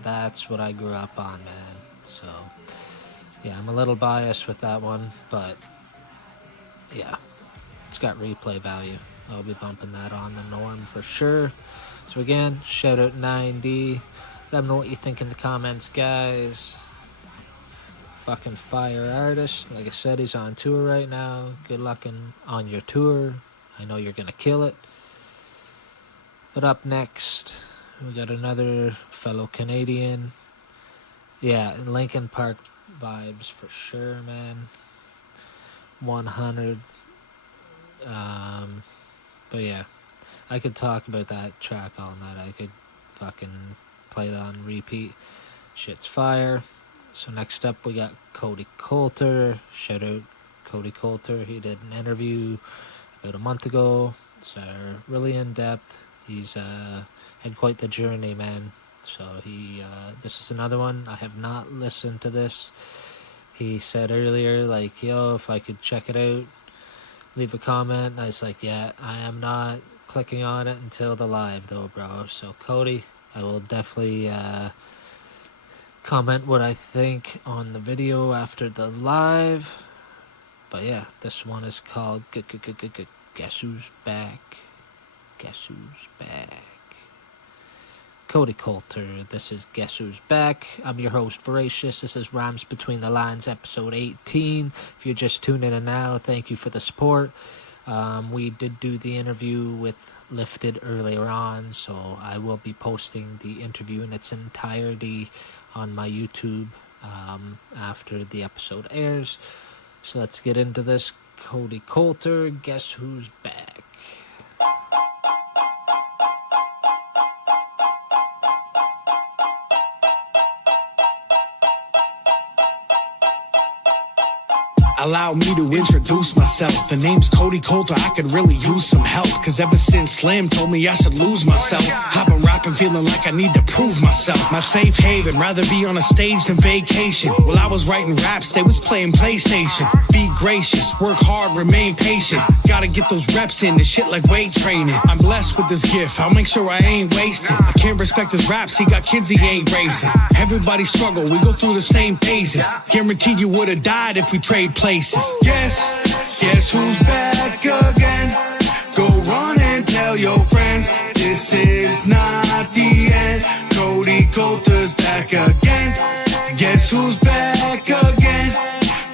That's what I grew up on, man. So, yeah, I'm a little biased with that one, but, yeah, it's got replay value. I'll be bumping that on the norm for sure. So, again, shout out 9D. Let me know what you think in the comments, guys. Fucking fire artist. Like I said, he's on tour right now. Good luck on your tour. I know you're gonna kill it. But up next, we got another fellow Canadian. Yeah, Linkin Park vibes for sure, man. 100. But yeah, I could talk about that track all night. I could fucking play that on repeat. Shit's fire. So next up we got Cody Coulter. Shout out Cody Coulter. He did an interview about a month ago. It's really in depth. He's had quite the journey, man. So this is another one. I have not listened to this. He said earlier, like, yo, if I could check it out, leave a comment. And I was like, yeah, I am not clicking on it until the live though, bro. So Cody, I will definitely comment what I think on the video after the live. But yeah, this one is called Guess Who's Back. Guess Who's Back. Cody Coulter, this is Guess Who's Back. I'm your host, Voracious. This is Rhymes Between the Lines, episode 18. If you're just tuning in now, thank you for the support. We did do the interview with Liftid earlier on, so I will be posting the interview in its entirety on my YouTube after the episode airs. So let's get into this. Cody Coulter, Guess Who's Back. Allow me to introduce myself. The name's Cody Coulter, I could really use some help. Cause ever since Slim told me I should lose myself, I've been rapping feeling like I need to prove myself. My safe haven, rather be on a stage than vacation. While I was writing raps, they was playing PlayStation. Be gracious, work hard, remain patient. Gotta get those reps in, this shit like weight training. I'm blessed with this gift, I'll make sure I ain't wasting. I can't respect his raps, he got kids he ain't raising. Everybody struggle, we go through the same phases. Guaranteed you would've died if we trade places. Guess who's back again? Go run and tell your friends this is not the end. Cody Coulter's back again. Guess who's back again?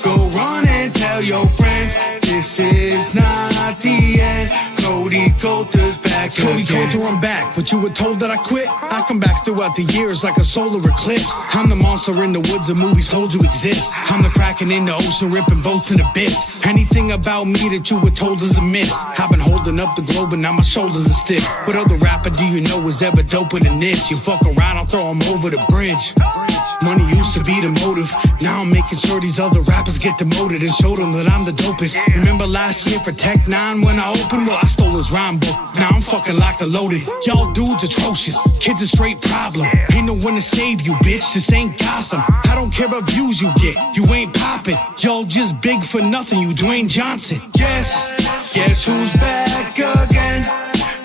Go run and tell your friends this is not the end. Cody Coulter's back. Cody Coulter, I'm back. But you were told that I quit. I come back throughout the years like a solar eclipse. I'm the monster in the woods the movies told you exist. I'm the kraken in the ocean, ripping boats into bits. Anything about me that you were told is a myth. I've been holding up the globe and now my shoulders are stiff. What other rapper do you know is ever doper than this? You fuck around, I'll throw him over the bridge. Money used to be the motive. Now I'm making sure these other rappers get demoted and show them that I'm the dopest. Remember last year for Tech 9 when I opened? Well, I stole his rhyme book. Now I'm fucking locked and loaded. Y'all dudes atrocious. Kids a straight problem. Ain't no one to save you, bitch. This ain't Gotham. I don't care about views you get. You ain't poppin'. Y'all just big for nothing. You Dwayne Johnson. Guess who's back again?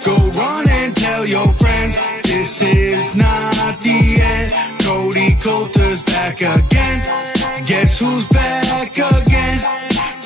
Go run and tell your friends this is not the end. Cody Coulter's back again. Guess who's back again?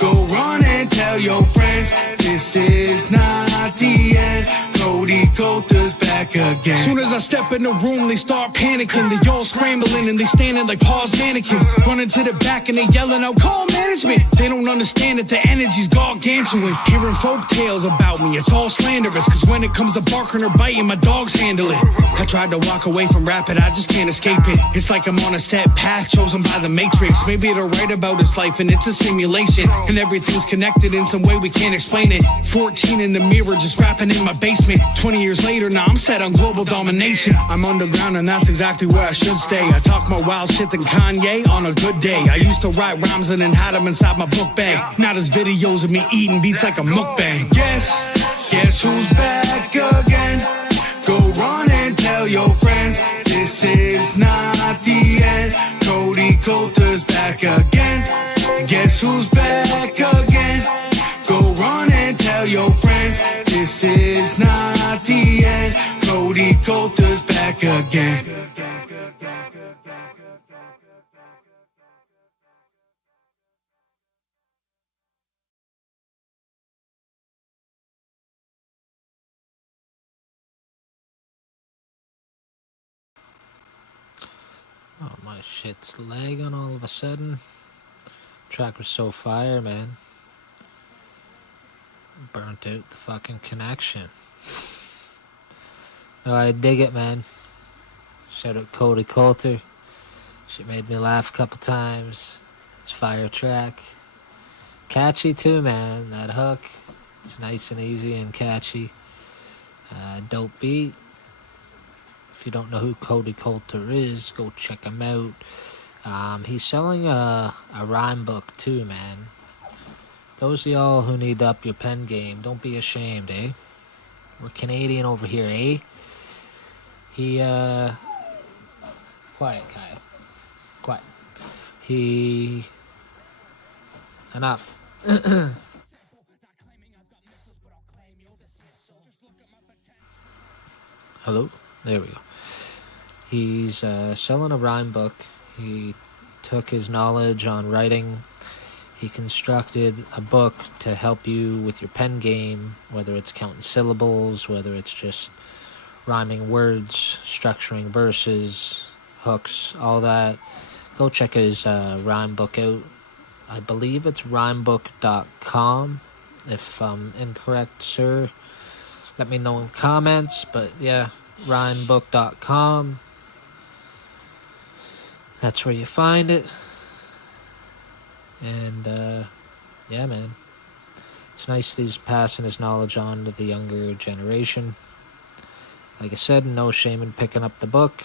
Go run and tell your friends this is not the end. Cody Coulter's back again. Soon as I step in the room, they start panicking. They all scrambling and they standing like paused mannequins. Running to the back and they yelling out, call management. They don't understand that the energy's gargantuan. Hearing folk tales about me, it's all slanderous. Cause when it comes to barking or biting, my dogs handle it. I tried to walk away from rap, but I just can't escape it. It's like I'm on a set path chosen by the Matrix. Maybe it'll write about his life and it's a simulation. And everything's connected in some way we can't explain it. 14 in the mirror, just rapping in my basement. 20 years later, now I'm set on global domination. I'm underground and that's exactly where I should stay. I talk more wild shit than Kanye on a good day. I used to write rhymes and then hide them inside my book bag. Now there's videos of me eating beats like a mukbang. Guess who's back again? Go run and tell your friends this is not the end. Cody Coulter's back again. Guess who's back again? Go run and tell your friends this is not the end. Cody Coulter's back again. Oh, my shit's lagging all of a sudden. Track was so fire, man. Burnt out the fucking connection. No, I dig it, man. Shout out Cody Coulter. She made me laugh a couple times. It's fire track. Catchy too, man. That hook. It's nice and easy and catchy. Dope beat. If you don't know who Cody Coulter is, go check him out. He's selling a rhyme book too, man. Those of y'all who need to up your pen game, don't be ashamed, eh? We're Canadian over here, eh? Quiet, Kyle. Quiet. Enough. Hello? There we go. He's selling a rhyme book. He took his knowledge on writing. He constructed a book to help you with your pen game, whether it's counting syllables, whether it's just rhyming words, structuring verses, hooks, all that. Go check his rhyme book out. I believe it's rhymebook.com. If I'm incorrect, sir, let me know in the comments. But yeah, rhymebook.com. That's where you find it. And yeah, man, it's nice that he's passing his knowledge on to the younger generation. Like I said, no shame in picking up the book.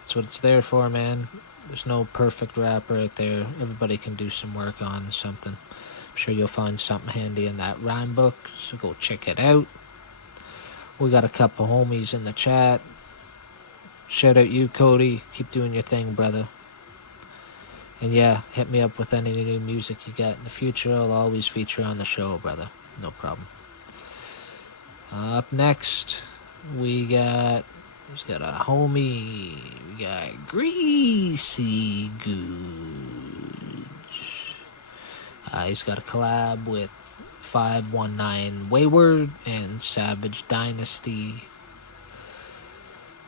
That's what it's there for, man. There's no perfect rapper out there. Everybody can do some work on something. I'm sure you'll find something handy in that rhyme book, so go check it out. We got a couple homies in the chat. Shout out you, Cody. Keep doing your thing, brother. And yeah, hit me up with any new music you got in the future. I'll always feature on the show, brother. No problem. Up next, we got a homie. We got Greasy Gooch. He's got a collab with 519 Wayward and Savage Dynasty.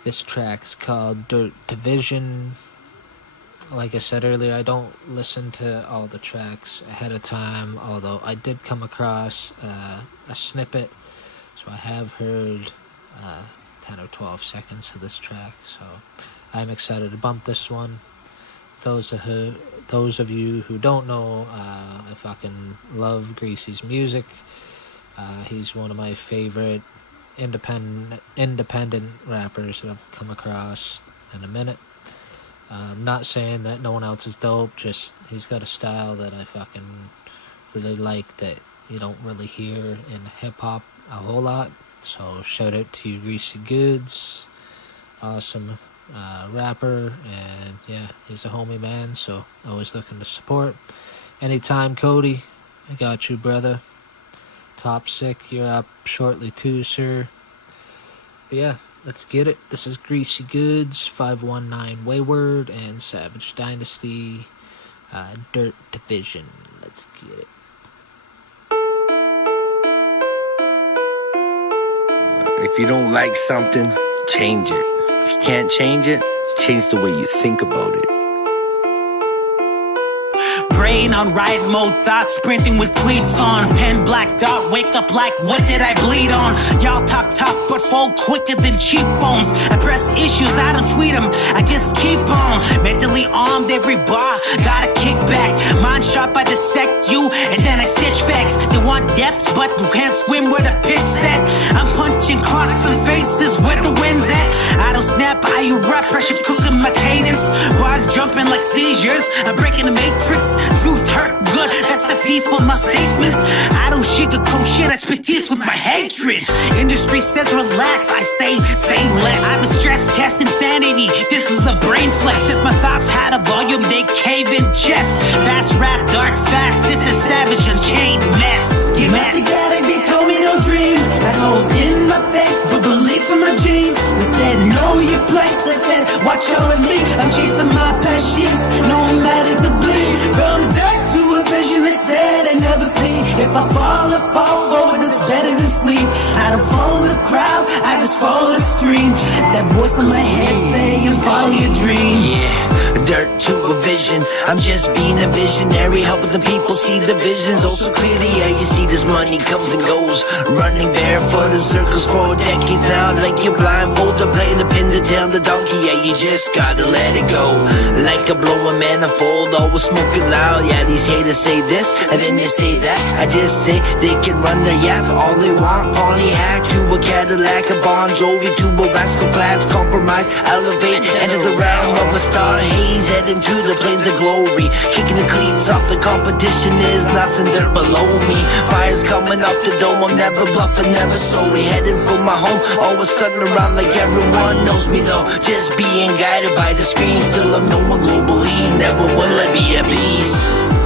This track's called Dirt Division. Like I said earlier, I don't listen to all the tracks ahead of time, although I did come across a snippet So I have heard 10 or 12 seconds of this track, so I'm excited to bump this one. Those of you who don't know, I fucking love Greasy's music. He's one of my favorite independent rappers that I've come across in a minute. Not saying that no one else is dope, just he's got a style that I fucking really like that you don't really hear in hip-hop a whole lot. So shout out to you, Greasy Goods. Awesome rapper, and yeah, he's a homie, man, so always looking to support. Anytime, Cody, I got you, brother. Top sick, you're up shortly too, sir. But yeah, let's get it. This is Greasy Goods, 519 Wayward, and Savage Dynasty, Dirt Division. Let's get it. If you don't like something, change it. If you can't change it, change the way you think about it. Brain on ride mode, thoughts sprinting with cleats on. Pen black dot, wake up like what did I bleed on? Y'all talk but fold quicker than cheap bones. I press issues, I don't tweet them, I just keep on. Mentally armed every bar, gotta kick back. Mind sharp, I dissect you, and then I stitch facts. They want depth, but you can't swim where the pit's at. I'm punching clocks and faces where the wind's at. I don't snap, I erupt, pressure cooking my cadence. Bars jumping like seizures, I'm breaking the matrix. Truth hurt good, that's the feast for my statements. I don't sugarcoat shit, expertise with my hatred. Industry says relax, I say less. I'm a stress test insanity, this is a brain flex. If my thoughts had a volume, they cave in chest. Fast rap, dark fast, it's a savage unchained mess. Get mad together, they told me don't dream. Had holes in my faith, but belief in my genes. They said know your place, I said watch how I lead. I'm chasing my passions, no matter the bleed. From dark to a vision that said I never see. If I fall forward, that's better than sleep. I don't follow the crowd, I just follow the screen. That voice in my head saying follow your dreams. Dirt to a vision, I'm just being a visionary, helping the people see the visions oh so clearly. Yeah, you see this money comes and goes, running barefoot in circles for decades now. Like you're blindfolded, playing the pin to down the donkey. Yeah, you just gotta let it go. Like a blowing manifold, always smoking loud. Yeah, these haters say this, and then they say that. I just say they can run their yap all they want. Pontiac to a Cadillac, a Bon Jovi to a Rascal Flatts. Compromise, elevate, enter the realm of a star haze, heading to the plains of glory. Kicking the cleats off, the competition is nothing, they're below me. Fire's coming up the dome, I'm never bluffing, never sorry. Heading for my home, always stunting around like everyone knows me though. Just being guided by the screen, still I'm known globally, never will I be at peace.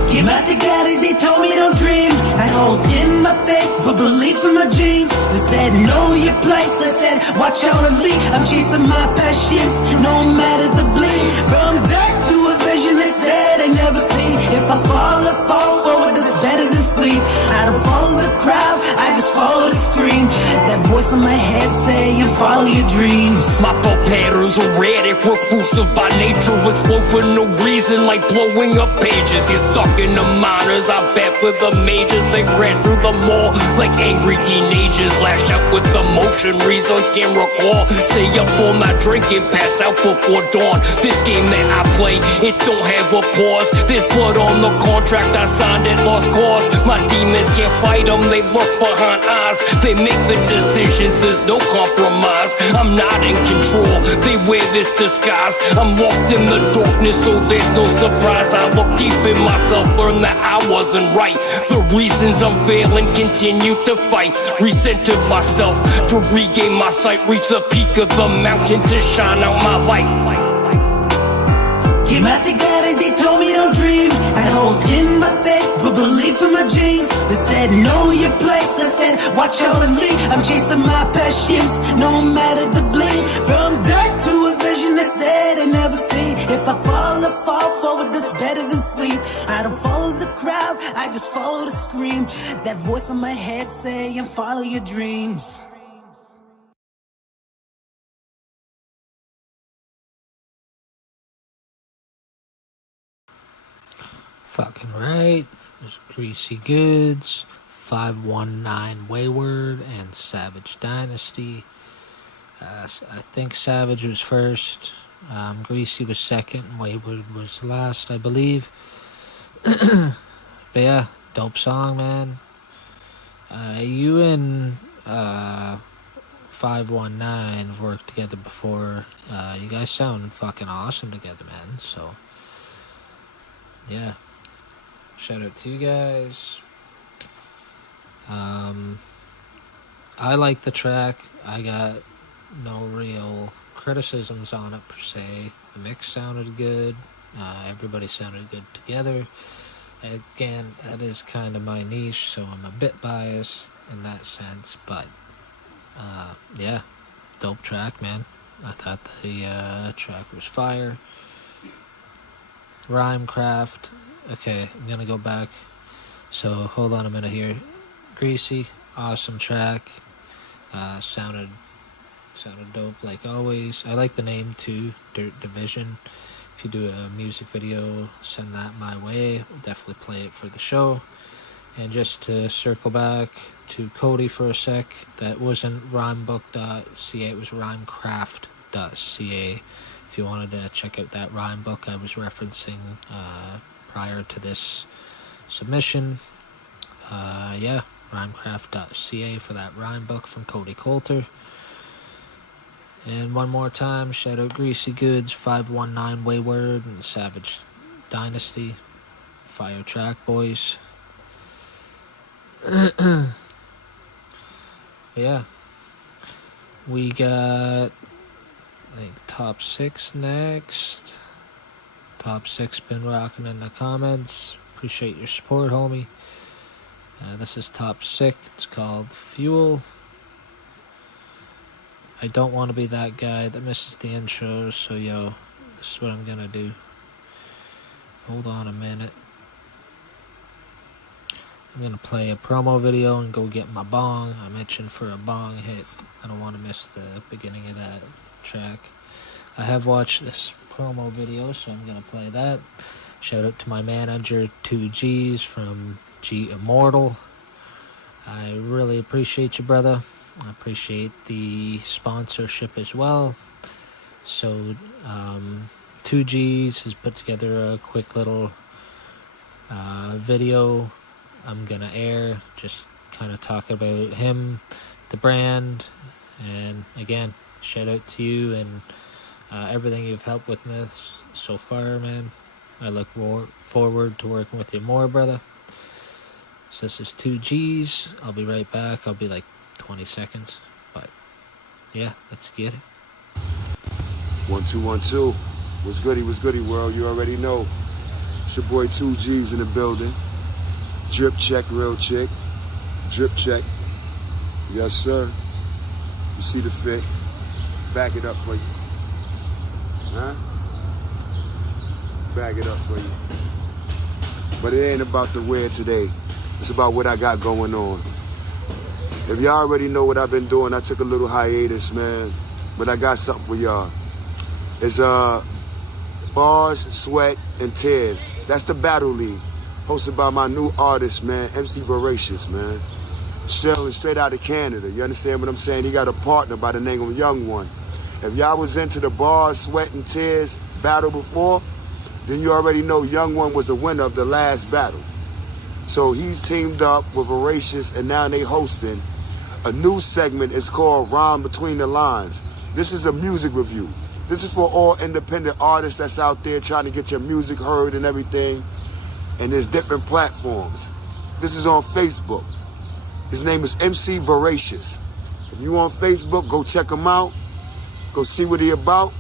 Came out together, they told me don't dream. Had holes in my faith, but beliefs in my genes. They said know your place, I said watch how I lead. I'm chasing my passions, no matter the bleed. From dark to a vision that said I never see. If I fall forward, that's better than sleep. I don't follow the crowd, I just follow the screen. That voice in my head saying follow your dreams. My thought patterns are erratic, reclusive by nature. Explode for no reason, like blowing up pages. You're stuck in the minors, I bet for the majors. They crash through the mall like angry teenagers. Lash out with emotion, reasons can't recall. Stay up all night drinking, pass out before dawn. This game that I play, it don't have a pause. There's blood on the contract I signed at lost cause. My demons can't fight them, they lurk behind eyes. They make the decisions, there's no compromise. I'm not in control, they wear this disguise. I'm lost in the darkness, so there's no surprise. I look deep in myself, learn that I wasn't right. The reasons I'm failing continue to fight. Recentered myself to regain my sight. Reach the peak of the mountain to shine out my light. Came out together, they told me don't dream. Had holes in my faith, but belief in my genes. They said know your place, I said watch how I lead. I'm chasing my passions, no matter the bleed. From dark to a vision that said I never see. If I fall forward, that's better than sleep. I don't follow the crowd, I just follow the scream. That voice in my head saying follow your dreams. Fucking right. There's Greasy Goods, 519 Wayward and Savage Dynasty. I think Savage was first, Greasy was second, and Wayward was last, I believe. But yeah, dope song, man. You and 519 have worked together before. You guys sound fucking awesome together, man. So, yeah. Shout out to you guys. I like the track. I got no real criticisms on it per se. The mix sounded good. Everybody sounded good together. Again, that is kind of my niche, so I'm a bit biased in that sense. But yeah, dope track, man. I thought the track was fire. Rhymecraft. Okay, I'm gonna go back. So hold on a minute here. Greasy, awesome track. Sounded dope like always. I like the name too, Dirt Division. If you do a music video, send that my way. We'll definitely play it for the show. And just to circle back to Cody for a sec, that wasn't rhymebook.ca, it was rhymecraft.ca. If you wanted to check out that rhyme book I was referencing prior to this submission, yeah, rhymecraft.ca for that rhyme book from Cody Coulter. And one more time, shout out Greasy Goods, 519 Wayward, and Savage Dynasty. Fire track, boys. Yeah. We got, I think, top 6 next. Top 6 been rocking in the comments. Appreciate your support, homie. This is top 6. It's called Fuel. I don't want to be that guy that misses the intros, so yo, this is what I'm gonna do. Hold on a minute. I'm gonna play a promo video and go get my bong. I'm itching for a bong hit. I don't want to miss the beginning of that track. I have watched this promo video, so I'm gonna play that. Shout out to my manager, 2Gs from G Immortal. I really appreciate you, brother. I appreciate the sponsorship as well. So, 2Gs has put together a quick little video I'm gonna air, just kind of talk about him, the brand, and again, shout out to you and everything you've helped with me so far, man. I look forward to working with you more, brother. So this is 2Gs. I'll be right back. I'll be like 20 seconds, but yeah, let's get it. 1 2 1 2. What's goody, world? You already know. It's your boy 2Gs in the building. Drip check, real chick. Drip check. Yes, sir. You see the fit. Back it up for you. Huh? Back it up for you. But it ain't about the wear today. It's about what I got going on. If y'all already know what I've been doing, I took a little hiatus, man. But I got something for y'all. It's Bars, Sweat, and Tears. That's the Battle League. Hosted by my new artist, man, MC Voracious, man. Sailing straight out of Canada. You understand what I'm saying? He got a partner by the name of Young One. If y'all was into the Bars, Sweat, and Tears battle before, then you already know Young One was the winner of the last battle. So he's teamed up with Voracious, and now they hosting a new segment. It's called Rhyme Between the Lines. This is a music review. This is for all independent artists that's out there trying to get your music heard and everything. And there's different platforms. This is on Facebook. His name is MC Voracious. If you on Facebook, go check him out. Go see what he about.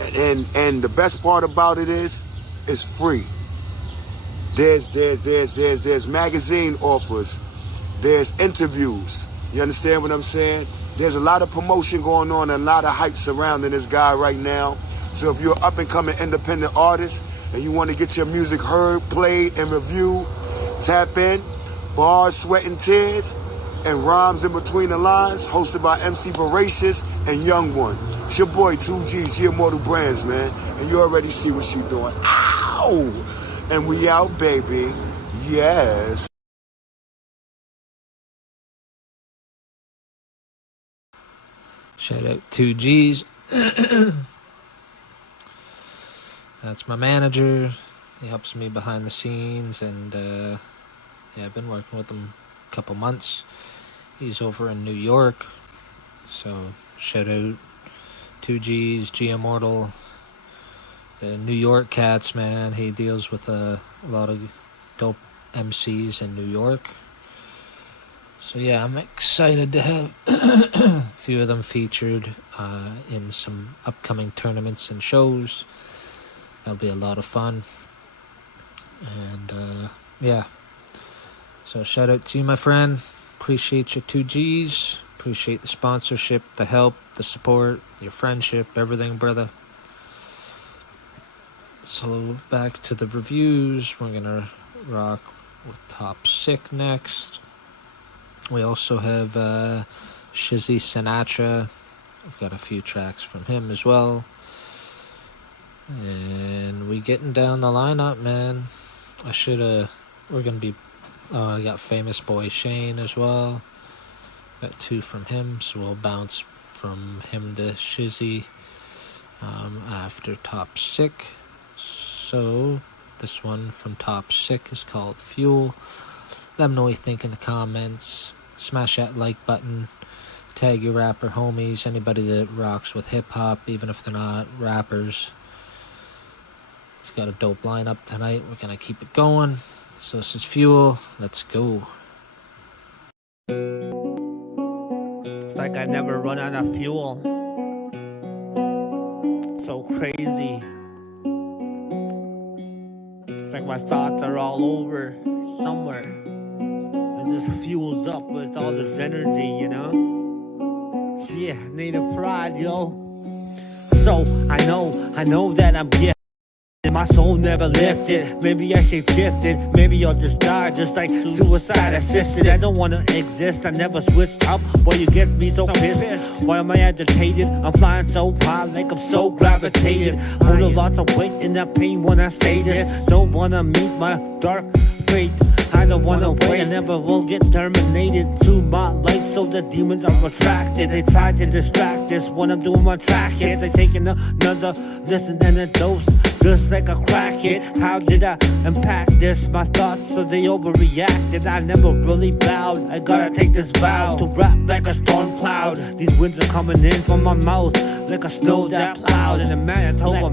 And the best part about it is, it's free. There's magazine offers. There's interviews. You understand what I'm saying? There's a lot of promotion going on and a lot of hype surrounding this guy right now. So if you're an up-and-coming independent artist and you want to get your music heard, played, and reviewed, tap in. Bars, Sweat, and Tears, and Rhymes in Between the Lines, hosted by MC Voracious and Young One. It's your boy 2Gs, G Immortal Brands, man. And you already see what she doing. Ow! And we out, baby. Yes. Shout out 2Gs. That's my manager. He helps me behind the scenes, and yeah, I've been working with him a couple months. He's over in New York, so shout out 2Gs, G Immortal, the New York cats, man. He deals with a lot of dope MCs in New York. So yeah, I'm excited to have a few of them featured in some upcoming tournaments and shows. That'll be a lot of fun. And yeah, so shout out to you, my friend. Appreciate your 2Gs. Appreciate the sponsorship, the help, the support, your friendship, everything, brother. So back to the reviews. We're gonna rock with Top Sick next. We also have Shizzy Sinatra. I've got a few tracks from him as well. And we getting down the lineup, man. We're gonna be, I got Famous Boy Shane as well. Got 2 from him, so we'll bounce from him to Shizzy after Top Sick. So this one from Top Sick is called Fuel. Let them know what you think in the comments. Smash that like button. Tag your rapper homies. Anybody that rocks with hip hop, even if they're not rappers. We've got a dope lineup tonight. We're gonna keep it going. So this is Fuel. Let's go. It's like I never run out of fuel. So crazy. It's like my thoughts are all over somewhere. And this fuels up with all this energy, you know? Yeah, native pride, yo. So I know that I'm gifted. My soul never lifted. Maybe I shape shifted. Maybe I'll just die, just like suicide assisted. I don't wanna exist. I never switched up. Why you get me so pissed? Why am I agitated? I'm flying so high, like I'm so gravitated. Holding lots of weight in that pain when I say this. Don't wanna meet my dark fate. I don't wanna wait, I never will get terminated. To my light, so the demons are attracted. They try to distract us when I'm doing my track hits. They taking another listen and a dose, just like a crack hit. How did I impact this? My thoughts, so they overreacted. I never really bowed. I gotta take this vow to rap like a storm cloud. These winds are coming in from my mouth like a snow that plowed in a Manitoba,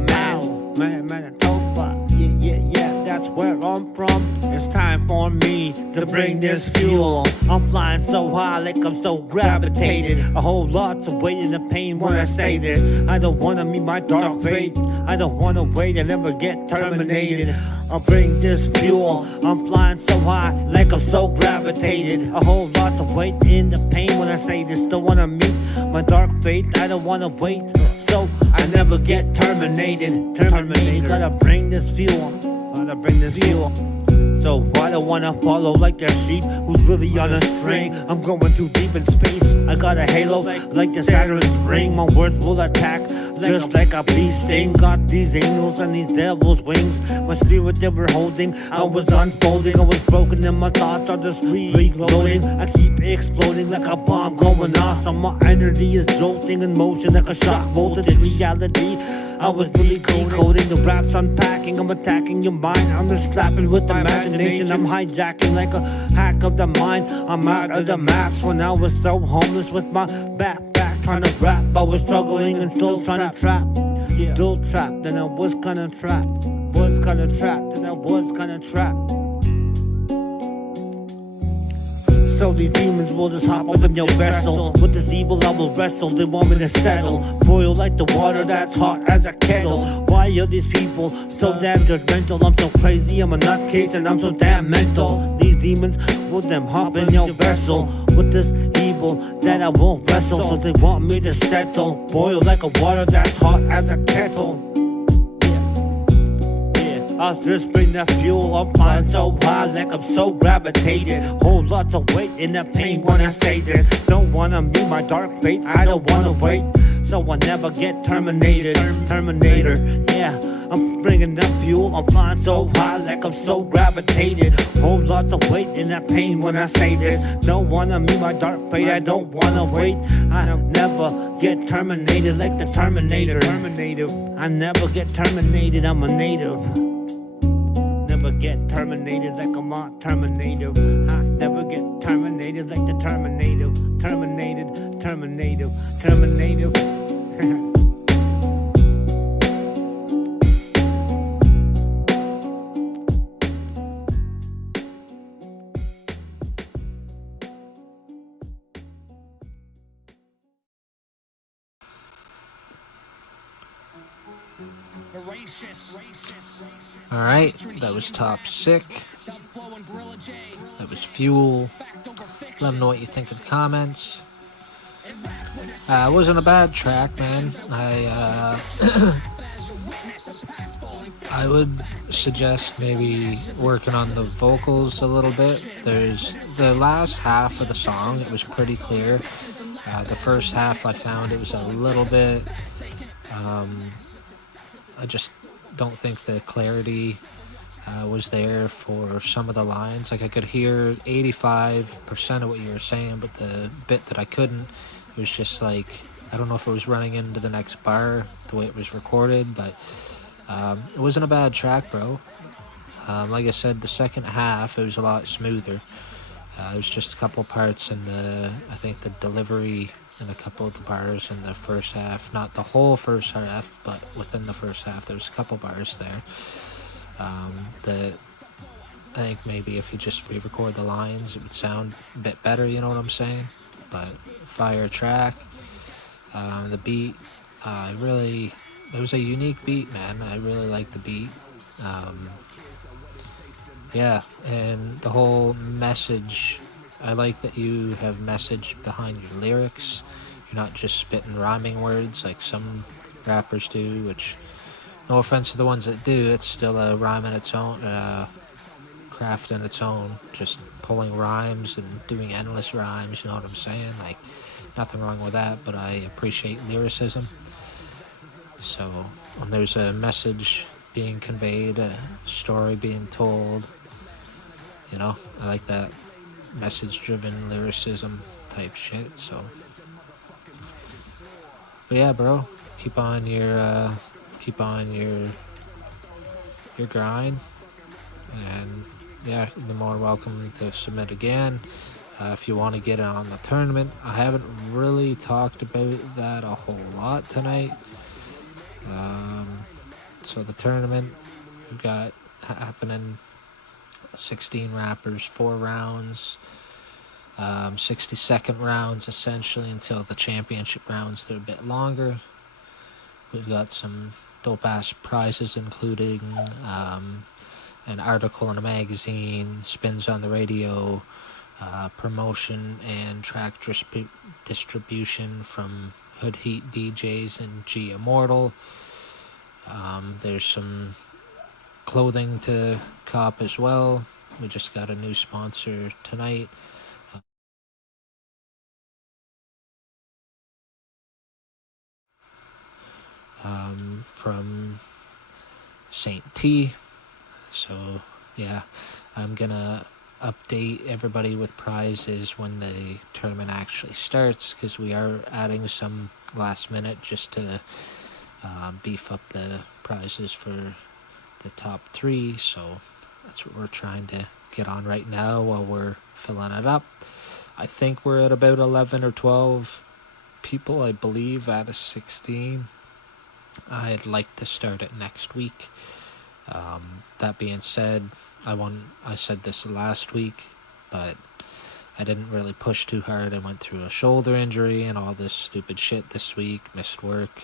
Manitoba. Yeah. That's where I'm from. It's time for me to bring this fuel. I'm flying so high, like I'm so gravitated. A whole lot of weight in the pain when I say this. I don't wanna meet my dark fate. I don't wanna wait and never get terminated. I'll bring this fuel. I'm flying so high, like I'm so gravitated. A whole lot of weight in the pain when I say this. Don't wanna meet my dark fate. I don't wanna wait, so I never get terminated. Gotta bring this fuel. Gotta bring this fuel. So I don't wanna follow like a sheep who's really on a string. I'm going too deep in space. I got a halo like the Saturn's ring. My words will attack just like a bee sting. Got these angels and these devils' wings. My spirit they were holding, I was unfolding. I was broken and my thoughts are just reloading. I keep exploding like a bomb going off. So my energy is jolting in motion like a shock voltage reality. I was really decoding the raps, unpacking. I'm attacking your mind. I'm just slapping with imagination. I'm hijacking like a hack of the mind. I'm out of the maps when I was so homeless with my backpack trying to rap. I was struggling and still trying to trap. Still trapped and I was kinda trapped. So these demons will just hop up in your vessel. With this evil I will wrestle. They want me to settle. Boil like the water that's hot as a kettle. Why are these people so damn judgmental? I'm so crazy, I'm a nutcase and I'm so damn mental. These demons will them hop in your vessel. With this evil that I won't wrestle. So they want me to settle. Boil like a water that's hot as a kettle. I'll just bring that fuel. I'm flying so high like I'm so gravitated. Whole lots of weight in the pain when I say this. Don't wanna meet my dark fate. I don't wanna wait, so I never get terminated. Terminator, yeah. I'm bringing the fuel, I'm flying so high like I'm so gravitated. Whole lots of weight in that pain when I say this. Don't wanna meet my dark fate, I don't wanna wait. I never get terminated like the Terminator. I never get terminated, I'm a native. Never get terminated like I'm a Terminator. I never get terminated like the Terminator. Terminated. All right, that was Top Sick. That was Fuel. Let them know what you think in the comments. It wasn't a bad track, man. I would suggest maybe working on the vocals a little bit. There's the last half of the song, it was pretty clear. The first half I found it was a little bit, I just don't think the clarity was there for some of the lines. Like I could hear 85% of what you were saying, but the bit that I couldn't, it was just like, I don't know if it was running into the next bar the way it was recorded, but it wasn't a bad track, bro. Like I said, the second half, it was a lot smoother. There was just a couple parts in I think the delivery in a couple of the bars in the first half. Not the whole first half, but within the first half, there was a couple bars there. That I think maybe if you just re-record the lines, it would sound a bit better, you know what I'm saying? But fire track. The beat, it was a unique beat, man. I really like the beat. Yeah, and the whole message, I like that you have message behind your lyrics. You're not just spitting rhyming words like some rappers do, which, no offense to the ones that do, it's still a rhyme in its own, craft in its own, just pulling rhymes and doing endless rhymes, you know what I'm saying? Like, nothing wrong with that, but I appreciate lyricism. So, when there's a message being conveyed, a story being told, you know, I like that message-driven lyricism type shit, so. But yeah, bro, keep on your grind, and yeah, you're more welcome to submit again. If you want to get on the tournament, I haven't really talked about that a whole lot tonight. So the tournament we've got happening, 16 rappers, 4 rounds, 60-second rounds essentially until the championship rounds. They're a bit longer. We've got some dope-ass prizes, including an article in a magazine, spins on the radio, promotion and track distribution from Hood Heat DJs and G Immortal. There's some clothing to cop as well. We just got a new sponsor tonight. From St. T. So yeah, I'm gonna update everybody with prizes when the tournament actually starts, because we are adding some last minute just to beef up the prizes for the top 3. So that's what we're trying to get on right now while we're filling it up. I think we're at about 11 or 12 people, I believe, out of 16. I'd like to start it next week. That being said, I said this last week, but I didn't really push too hard. I went through a shoulder injury and all this stupid shit this week, missed work,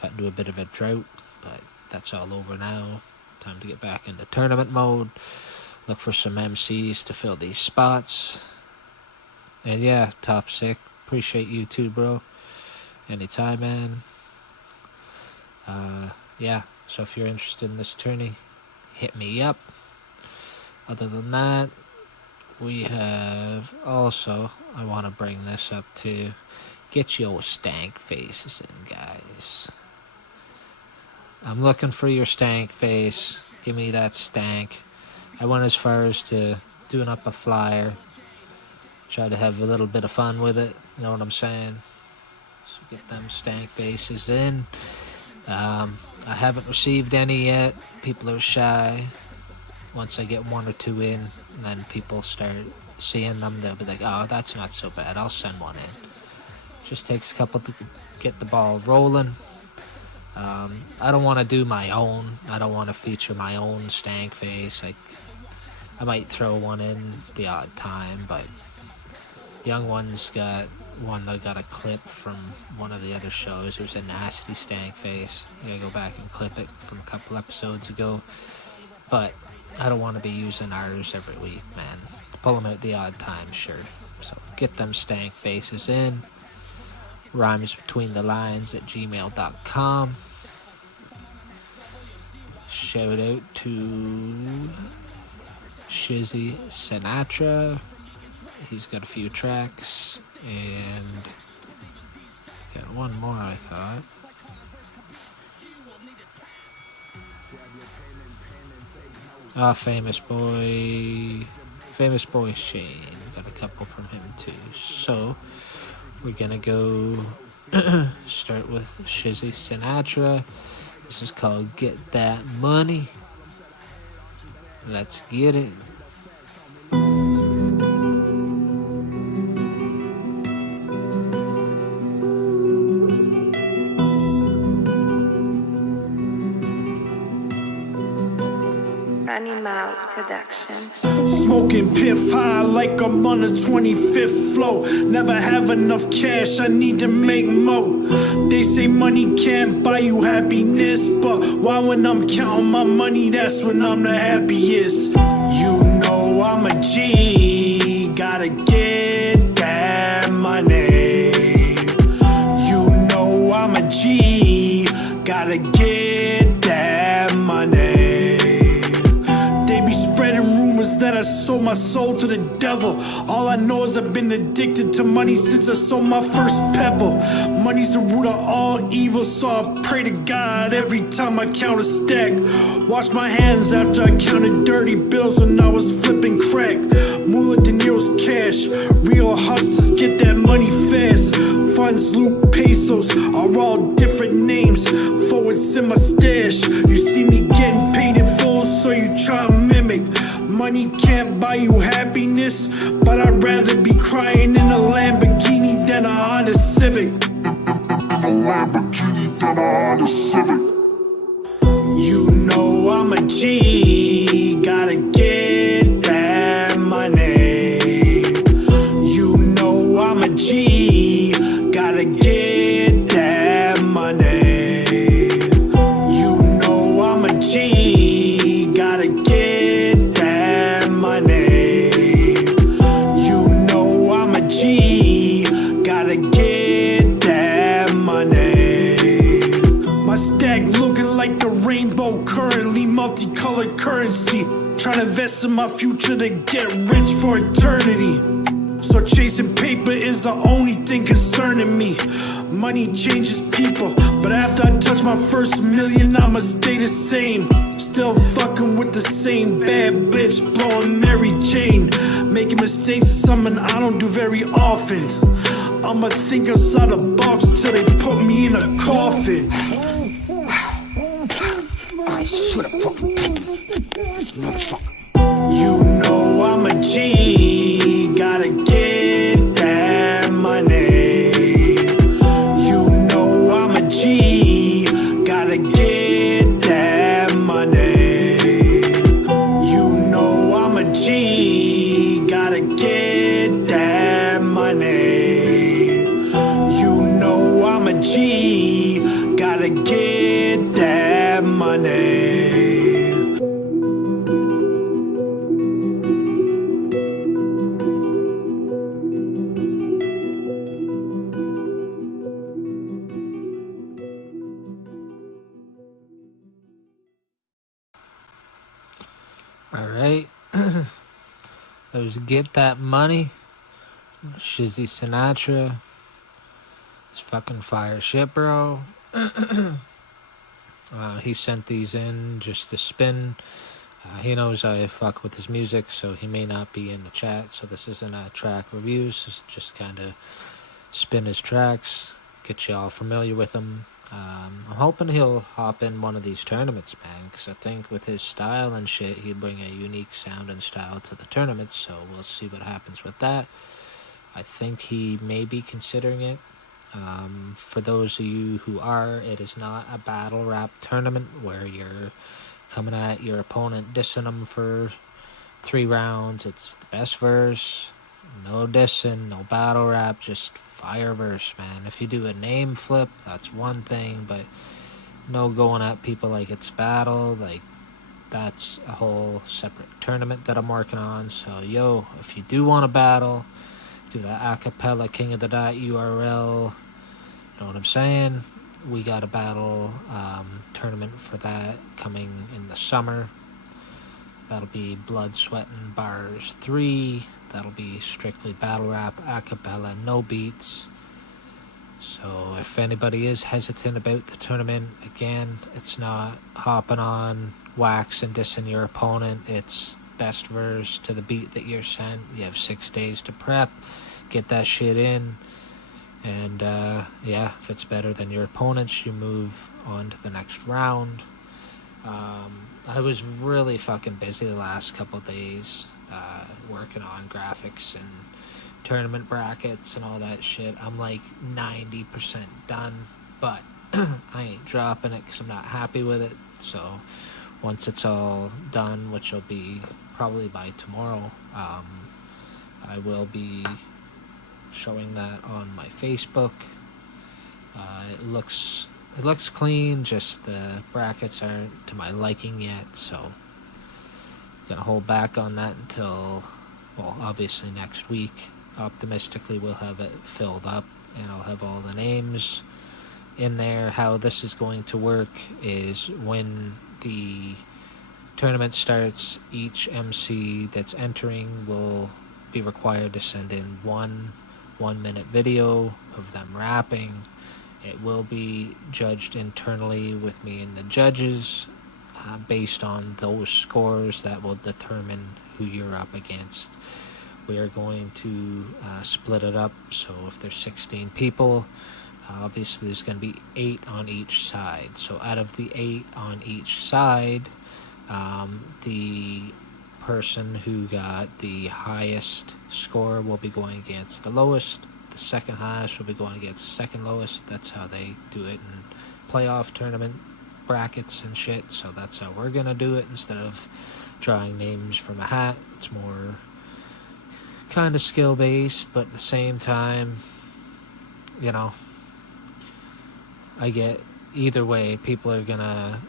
got into a bit of a drought, but that's all over now. Time to get back into tournament mode, look for some MCs to fill these spots. And yeah, Top Sick, appreciate you too, bro. Anytime, man. Yeah, so if you're interested in this tourney, hit me up. Other than that, we have also, I want to bring this up too, get your stank faces in, guys. I'm looking for your stank face. Give me that stank. I went as far as to doing up a flyer. Try to have a little bit of fun with it. You know what I'm saying? So get them stank faces in. I haven't received any yet. People are shy. Once I get one or two in, then people start seeing them, they'll be like, oh, that's not so bad. I'll send one in. Just takes a couple to get the ball rolling. I don't want to do my own. I don't want to feature my own stank face. Like, I might throw one in the odd time, but Young One's got one that got a clip from one of the other shows. It was a nasty stank face. I gotta go back and clip it from a couple episodes ago. But I don't want to be using ours every week, man. Pull them out the odd time, sure. So get them stank faces in. Rhymes between the lines at gmail.com. Shout out to Shizzy Sinatra. He's got a few tracks. And got one more, I thought. Famous boy Shane. Got a couple from him too. So we're gonna go start with Shizzy Sinatra. This is called Get That Money. Let's get it. Miles Production. Smoking piff high like I'm on the 25th floor. Never have enough cash, I need to make more. They say money can't buy you happiness, but why when I'm counting my money, that's when I'm the happiest. You know I'm a G, gotta get that money. You know I'm a G, gotta get that money. That I sold my soul to the devil. All I know is I've been addicted to money since I sold my first pebble. Money's the root of all evil, so I pray to God every time I count a stack. Wash my hands after I counted dirty bills when I was flipping crack. Moolah De Niro's cash. Real hustlers get that money fast. Funds, loot, pesos are all different names. Forwards in my stash. You see me getting paid in full, so you try and mimic. Money can't buy you happiness, but I'd rather be crying in a Lamborghini than a Honda Civic. A Lamborghini than a Honda Civic. You know I'm a G, gotta get that money. You know I'm a G, gotta get that money. You know I'm a G, gotta get currently multicolored currency. Trying to invest in my future to get rich for eternity. So chasing paper is the only thing concerning me. Money changes people, but after I touch my first million, I'ma stay the same. Still fucking with the same bad bitch, blowing Mary Jane. Making mistakes is something I don't do very often. I'ma think outside the box till they put me in a coffin. I should've fucking paid this motherfucker. You know I'm a G, gotta get that money. You know I'm a G, gotta get that money. You know I'm a G, gotta get that money. You know I'm a G, gotta get that money. All right. That was Get That Money. Shizzy Sinatra. It's fucking fire shit, bro. He sent these in just to spin. He knows I fuck with his music, so he may not be in the chat. So this isn't a track reviews. It's just kind of spin his tracks, get you all familiar with him. I'm hoping he'll hop in one of these tournaments, man, because I think with his style and shit, he'd bring a unique sound and style to the tournaments. So we'll see what happens with that. I think he may be considering it. For those of you who are, it is not a battle rap tournament where you're coming at your opponent, dissing them for 3 rounds. It's the best verse, no dissing, no battle rap, just fire verse, man. If you do a name flip, that's one thing, but no going at people like it's battle, like that's a whole separate tournament that I'm working on. So, yo, if you do want to battle, do the acapella King of the Dot URL. Know what I'm saying? We got a battle tournament for that coming in the summer. That'll be Blood, Sweat, and Bars 3. That'll be strictly battle rap, acapella, no beats. So if anybody is hesitant about the tournament, again, it's not hopping on wax and dissing your opponent. It's best verse to the beat that you're sent. You have 6 days to prep, get that shit in. And yeah, if it's better than your opponents, you move on to the next round. I was really fucking busy the last couple of days working on graphics and tournament brackets and all that shit. I'm like 90% done, but I ain't dropping it because I'm not happy with it. So once it's all done, which will be probably by tomorrow, I will be showing that on my Facebook. It looks clean, just the brackets aren't to my liking yet, so I'm gonna hold back on that until, well, obviously next week. Optimistically we'll have it filled up and I'll have all the names in there. How this is going to work is when the tournament starts, each MC that's entering will be required to send in one 1-minute video of them rapping. It will be judged internally with me and the judges based on those scores that will determine who you're up against. We are going to split it up, so if there's 16 people, obviously there's going to be 8 on each side. So out of the 8 on each side, the person who got the highest score will be going against the lowest. The second highest will be going against the second lowest. That's how they do it in playoff tournament brackets and shit. So that's how we're gonna do it instead of drawing names from a hat. It's more kind of skill based, but at the same time, you know, I get either way. People are gonna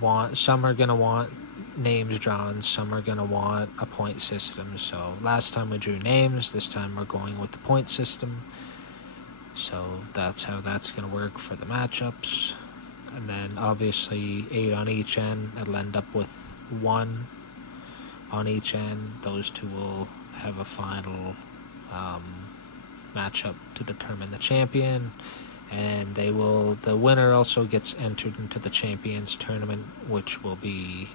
want, some are gonna want names drawn, some are going to want a point system. So last time we drew names, this time we're going with the point system. So that's how that's going to work for the matchups. And then obviously 8 on each end, it'll end up with 1 on each end. Those two will have a final matchup to determine the champion. And the winner also gets entered into the Champions Tournament, which will be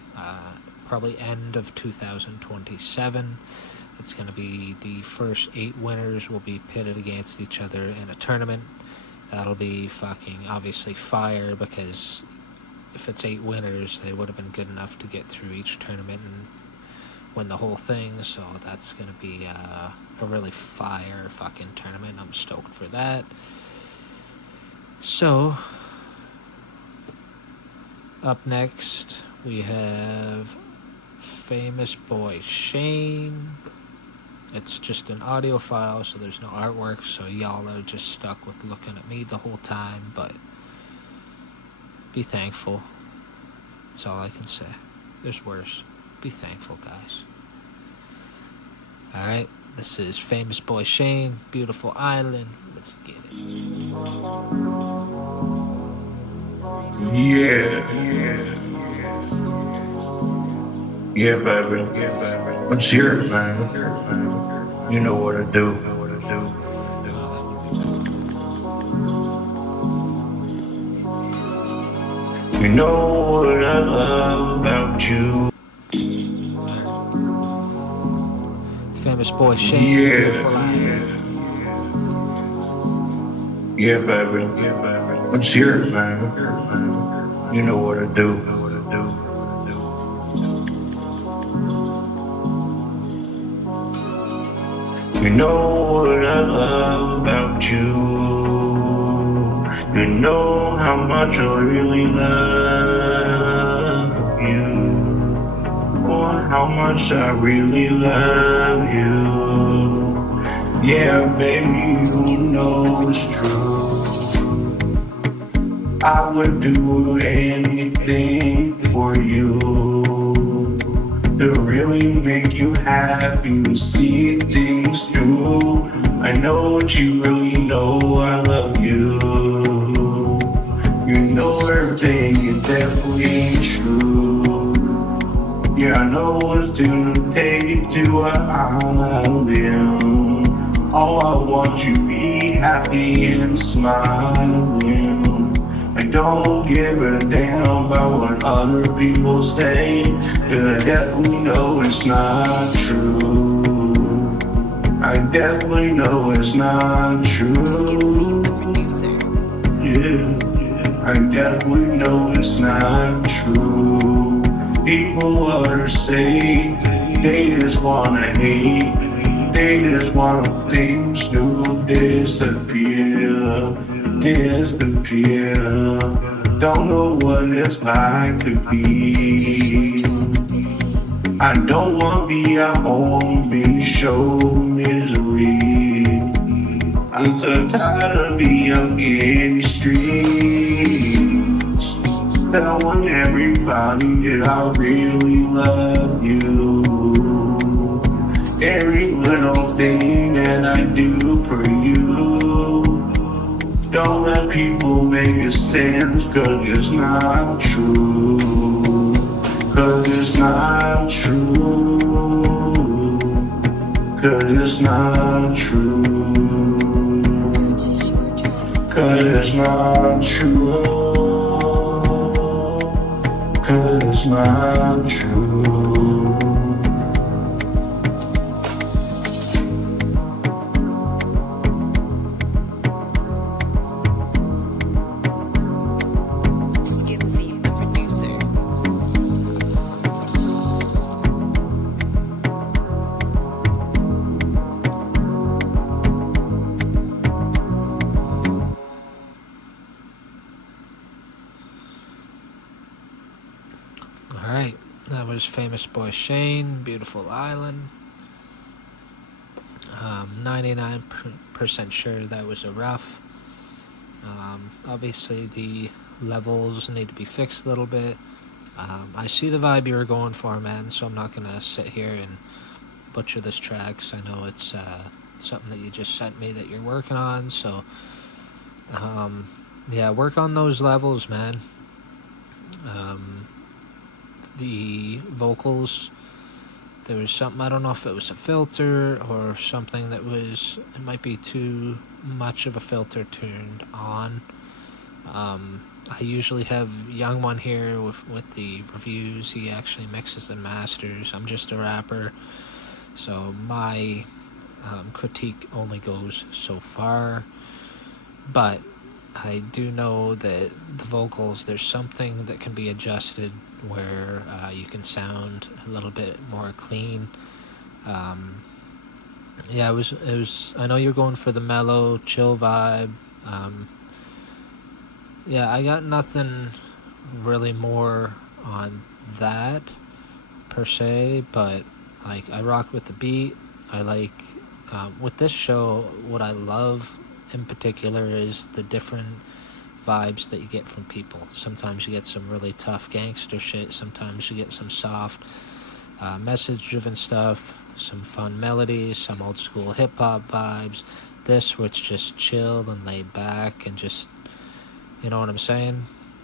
probably end of 2027. It's going to be the first 8 winners will be pitted against each other in a tournament. That'll be fucking obviously fire, because if it's 8 winners, they would have been good enough to get through each tournament and win the whole thing. So that's going to be a really fire fucking tournament. I'm stoked for that. So, up next, we have Famous Boy Shane. It's just an audio file, so there's no artwork, so y'all are just stuck with looking at me the whole time, but be thankful. That's all I can say. There's worse. Be thankful, guys. Alright, this is Famous Boy Shane, Beautiful Island. Let's get it. Yeah, baby. Let's hear it, man. You know what to do. You know what I love about you. Famous boy Shane, Yeah, Beautiful Island. yeah, baby. Let's hear it, man. You know what I do. You know what I love about you. You know how much I really love you. Oh, how much I really love you. Yeah, baby, you know it's true. I would do anything for you to really make you happy, to see things through. I know that you really know I love you. You know everything is definitely true. Yeah, I know what's gonna take to an island. All I want you to be happy and smiling. I don't give a damn about what other people say, 'cause I definitely know it's not true. I definitely know it's not true. Yeah, I definitely know it's not true. People are saying they just wanna hate. They just want things to disappear, disappear. Don't know what it's like to be. I don't wanna be at home, be show misery. I'm so tired of being in the streets, telling everybody that I really love you. Every little thing that I do for you. Don't let people make a sense, 'cause it's not true. 'Cause it's not true. 'Cause it's not true. 'Cause it's not true. 'Cause it's not true. Alright, that was Famous Boy Shane, Beautiful Island. 99% sure that was a rough. Obviously, the levels need to be fixed a little bit. I see the vibe you were going for, man, so I'm not going to sit here and butcher this track, 'cause I know it's something that you just sent me that you're working on, so yeah, work on those levels, man. The vocals, there was something, I don't know if it was a filter or something that was, it might be too much of a filter turned on. I usually have Young One here with the reviews. He actually mixes and masters. I'm just a rapper, so my critique only goes so far, but I do know that the vocals, there's something that can be adjusted where you can sound a little bit more clean. Yeah, it was. I know you're going for the mellow, chill vibe. Yeah, I got nothing really more on that per se, but like I rock with the beat. I like with this show. What I love in particular is the different vibes that you get from people. Sometimes you get some really tough gangster shit. Sometimes you get some soft message-driven stuff. Some fun melodies. Some old school hip hop vibes. This, where it's just chill and laid back and just, you know what I'm saying?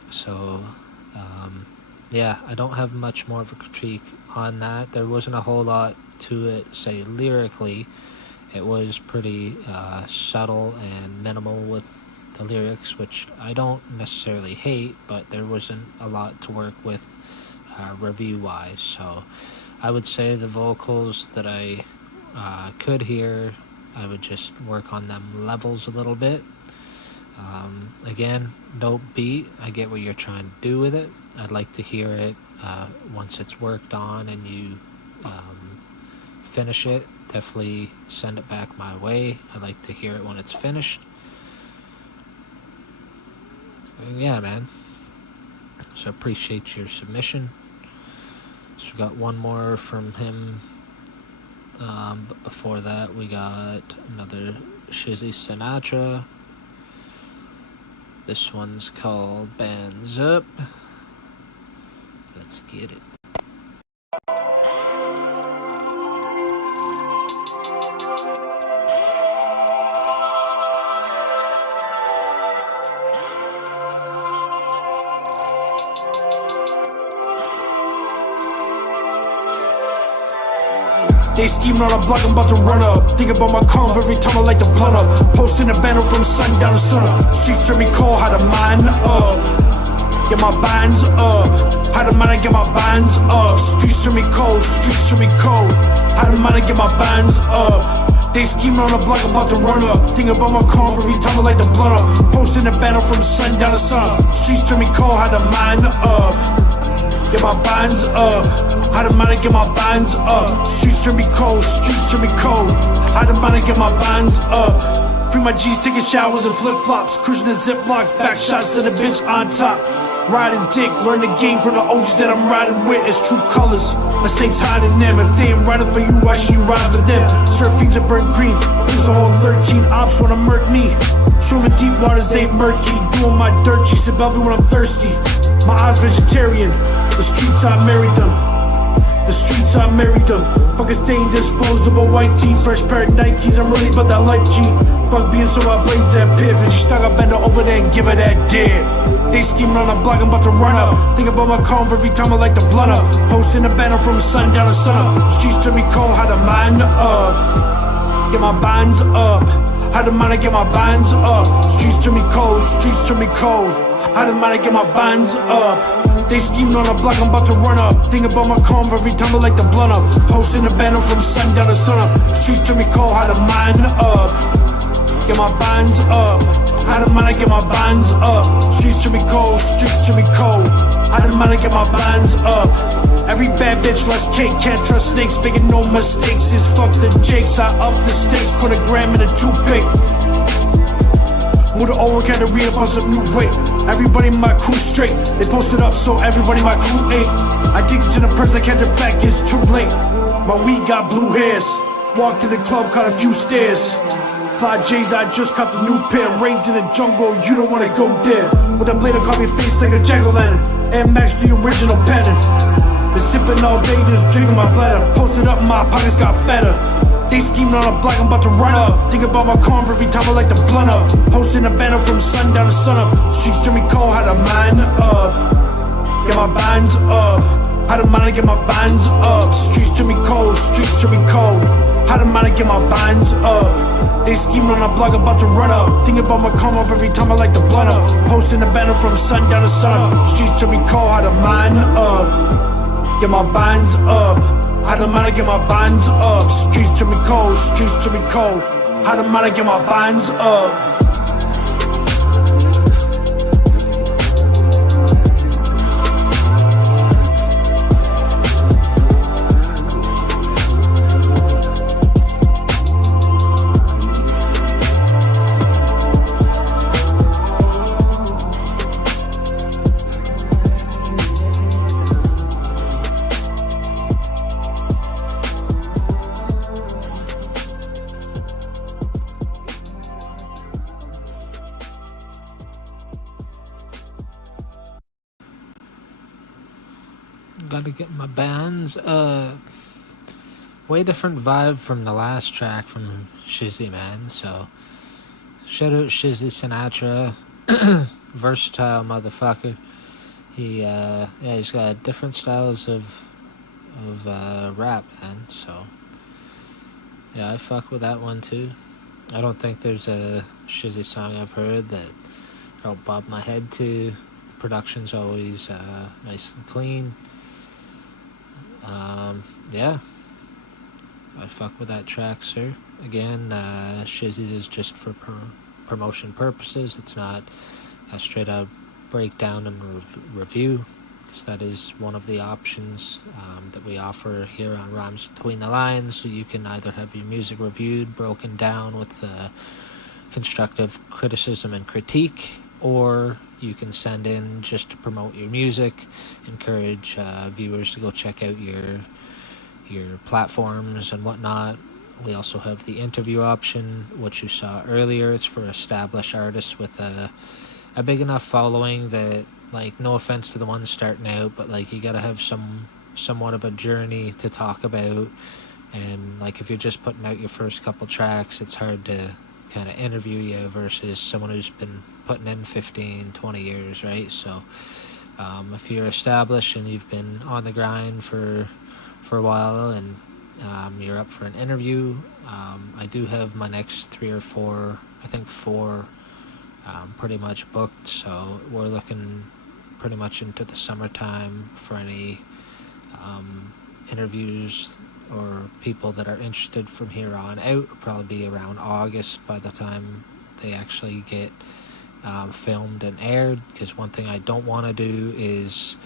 So, yeah, I don't have much more of a critique on that. There wasn't a whole lot to it, say, lyrically. It was pretty subtle and minimal with the lyrics, which I don't necessarily hate, but there wasn't a lot to work with review-wise. So I would say the vocals that I could hear, I would just work on them levels a little bit. Again, dope beat. I get what you're trying to do with it. I'd like to hear it once it's worked on and you finish it. Definitely send it back my way. I'd like to hear it when it's finished. And yeah, man. So appreciate your submission. So we got one more from him. But before that, we got another Shizzy Sinatra. This one's called Bands Up. Let's get it. They scheming on a block, I'm about to run up. Think about my comb every time I light the blunt up. Posting a banner from sundown to sun up. Streets turn me cold, how to mine up. Get my bands up. How to mine, get my bands up. Streets turn me cold, streets turn me cold. How to mine, get my bands up. They scheming on a block, I'm about to run up. Think about my comb every time I light the blunt up. Posting a banner from sundown to sun up. Streets turn me cold, how to mine up. Get my bands up. How to man get my bands up. Streets turn me cold, streets turn me cold. How to man get my bands up. Free my G's, taking showers and flip flops. Cruising the ziplock, back shots to the bitch on top. Riding dick, learn the game from the OGs that I'm riding with. It's true colors, the snakes hiding them. If they ain't riding for you, why should you ride for them? Surf fiends are burnt green. There's a whole 13 ops wanna murk me. Swimming deep waters ain't murky. Doing my dirt, chasing Bellevue when I'm thirsty. My eyes vegetarian. The streets, I married them. The streets, I married them. Fuck a stain, disposable white tee, fresh pair of Nikes. I'm really about that life, G. Fuck being so I blaze that pivot. She stuck, I bend her over there and give her that dip. They scheming on the block, I'm about to run up. Think about my comb every time I light the blunt up. Posting a banner from sundown to sun up. Streets turn me cold, how to mine up. Get my bands up. How to mine, get my bands up. Streets turn me cold, streets turn me cold. How to mine, get my bands up. They scheming on the block, I'm about to run up. Think about my comb every time I light the blunt up. Posting a banner from sundown to sun up. Streets turn me cold, how to mine up. Get my bands up. How to mine, get my bands up. Streets turn me cold, streets turn me cold. How to mine, get my bands up. Every bad bitch less cake, can't trust snakes, making no mistakes. It's fuck the jakes, I up the stakes, put a gram in a toothpick. With the old work, had to re-up on some new weight. Everybody in my crew straight. They posted up, so everybody in my crew ate. Addicted to the person, can't get back, it's too late. My weed got blue hairs. Walked to the club, caught a few stairs. 5 J's, I just caught the new pair. Raids in the jungle, you don't wanna go there. With a blade, I caught me face like a jack-o'-lantern. And Max, the original pattern. Been sipping all day, just drinking my bladder. Posted up, my pockets got fatter. They scheming on a block, I'm about to run up. Think about my comb every time I light the blunt up. Posting a banner from sundown to sun up. Streets turn me cold, how to mine up. Get my bands up. How to mine, get my bands up. Streets turn me cold, streets turn me cold. How to mine, get my bands up. They scheming on a block, I'm about to run up. Think about my comb up every time I light the blunt up. Posting a banner from sundown to sun up. Streets turn me cold, how to mine up. Get my bands up. How to mine, get my bands up. Streets turn me cold, streets turn me cold. How to mine, get my bands up. Gotta get my bands way different vibe from the last track from Shizzy, man. So shout out Shizzy Sinatra. Versatile motherfucker. He's got different styles of rap, man. So yeah, I fuck with that one too. I don't think there's a Shizzy song I've heard that I'll bob my head to. Production's always nice and clean. Yeah, I fuck with that track, sir. Again, Shizzy's is just for promotion purposes. It's not a straight up breakdown and review, because that is one of the options that we offer here on Rhymes Between the Lines. So you can either have your music reviewed, broken down with constructive criticism and critique, or you can send in just to promote your music, encourage viewers to go check out your platforms and whatnot. We also have the interview option, which you saw earlier. It's for established artists with a big enough following that, like, no offense to the ones starting out, but like you gotta have somewhat of a journey to talk about. And like if you're just putting out your first couple tracks, it's hard to kind of interview you versus someone who's been putting in 15-20 years, right? So if you're established and you've been on the grind for a while, and you're up for an interview, I do have my next 3 or 4, I think 4, pretty much booked. So we're looking pretty much into the summertime for any interviews or people that are interested from here on out. It'll probably be around August by the time they actually get filmed and aired, because one thing I don't want to do is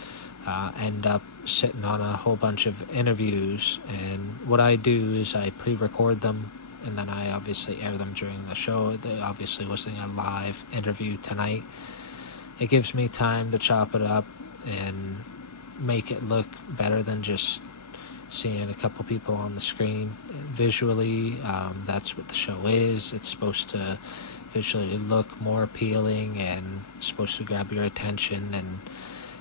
end up sitting on a whole bunch of interviews. And what I do is I pre-record them, and then I obviously air them during the show. There obviously wasn't a live interview tonight. It gives me time to chop it up and make it look better than just seeing a couple people on the screen. Visually, that's what the show is. It's supposed to visually look more appealing and supposed to grab your attention, and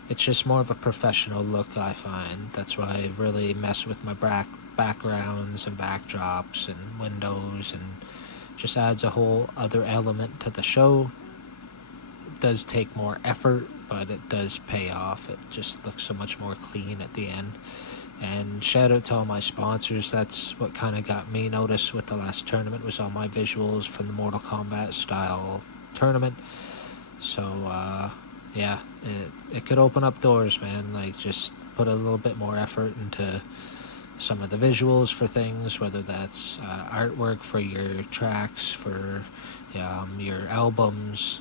it's just more of a professional look, I find. That's why I really mess with my backgrounds and backdrops and windows, and just adds a whole other element to the show. It does take more effort, but it does pay off. It just looks so much more clean at the end. And shout out to all my sponsors. That's what kind of got me noticed with the last tournament, was all my visuals from the Mortal Kombat style tournament. So yeah, it could open up doors, man. Like, just put a little bit more effort into some of the visuals for things, whether that's artwork for your tracks, for your albums,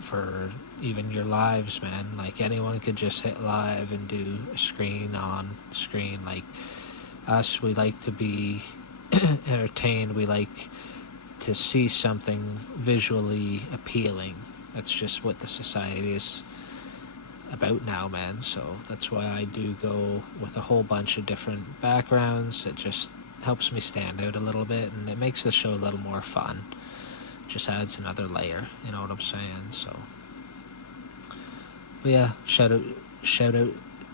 for even your lives, man. Like, anyone could just hit live and do a screen on screen. Like us, we like to be entertained. We like to see something visually appealing. That's just what the society is about now, man. So that's why I do go with a whole bunch of different backgrounds. It just helps me stand out a little bit, and it makes the show a little more fun. Just adds another layer, you know what I'm saying? So, but yeah, shout out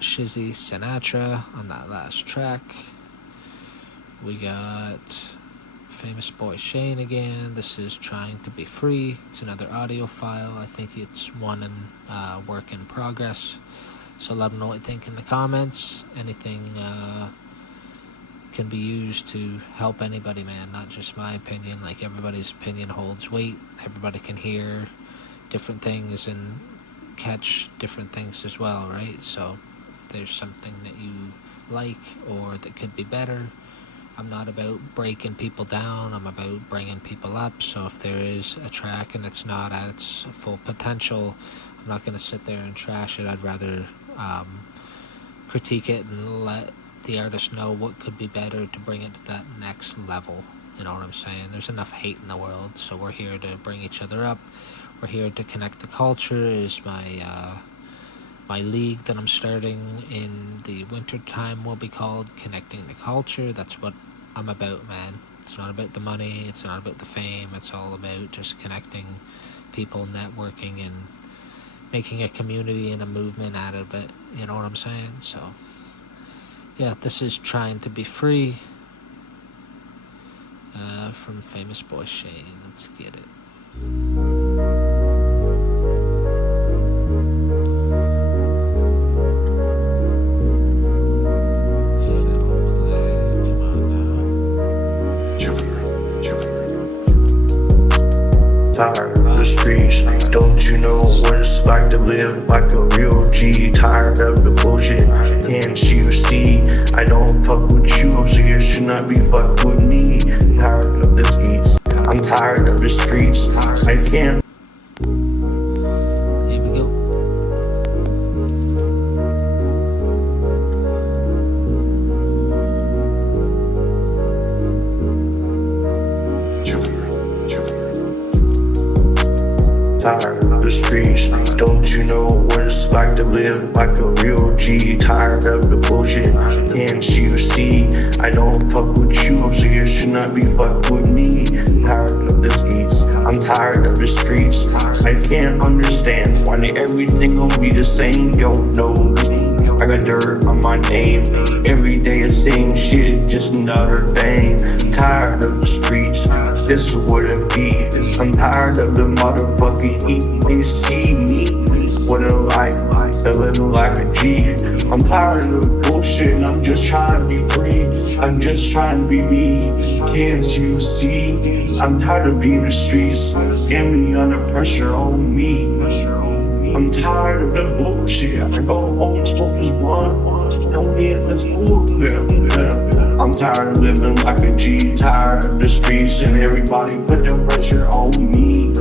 Shizzy Sinatra on that last track. We got Famous Boy Shane again. This is Trying to Be Free. It's another audio file. I think it's one in work in progress. So let them know what you think in the comments. Anything can be used to help anybody, man. Not just my opinion. Like, everybody's opinion holds weight. Everybody can hear different things and catch different things as well, right? So if there's something that you like or that could be better, I'm not about breaking people down. I'm about bringing people up. So if there is a track and it's not at its full potential, I'm not going to sit there and trash it. I'd rather critique it and let the artist know what could be better to bring it to that next level. You know what I'm saying? There's enough hate in the world, so we're here to bring each other up. We're here to connect the culture. Is my league that I'm starting in the winter time will be called Connecting the Culture. That's what I'm about, man. It's not about the money. It's not about the fame. It's all about just connecting people, networking, and making a community and a movement out of it. You know what I'm saying? So, yeah, this is Trying to Be Free from Famous Boy Shane. Let's get it. Tired of the streets, don't you know what it's like to live like a real G? Tired of the bullshit, can't you see? I don't fuck with you, so you should not be fucked with me. Tired of the streets, I'm tired of the streets, I can't. Here we go. Tired of the streets, don't you know what it's like to live like a real G? Tired of the bullshit, can't you see? I don't fuck with you, so you should not be fucked with me. Tired of the streets, I'm tired of the streets, I can't understand why everything gon' be the same. Yo, no, I got dirt on my name, every day the same shit, just another thing. Tired of the streets, this is what it be. I'm tired of the motherfucking eating. They see me, what a life, living like a G. I'm tired of the bullshit, I'm just trying to be free. I'm just trying to be me, can't you see? I'm tired of being in the streets, get me under pressure on me. I'm tired of the bullshit, I go home, smoke this blunt, don't get this movement. I'm tired of living like a G, tired of the streets and everybody putting pressure on me.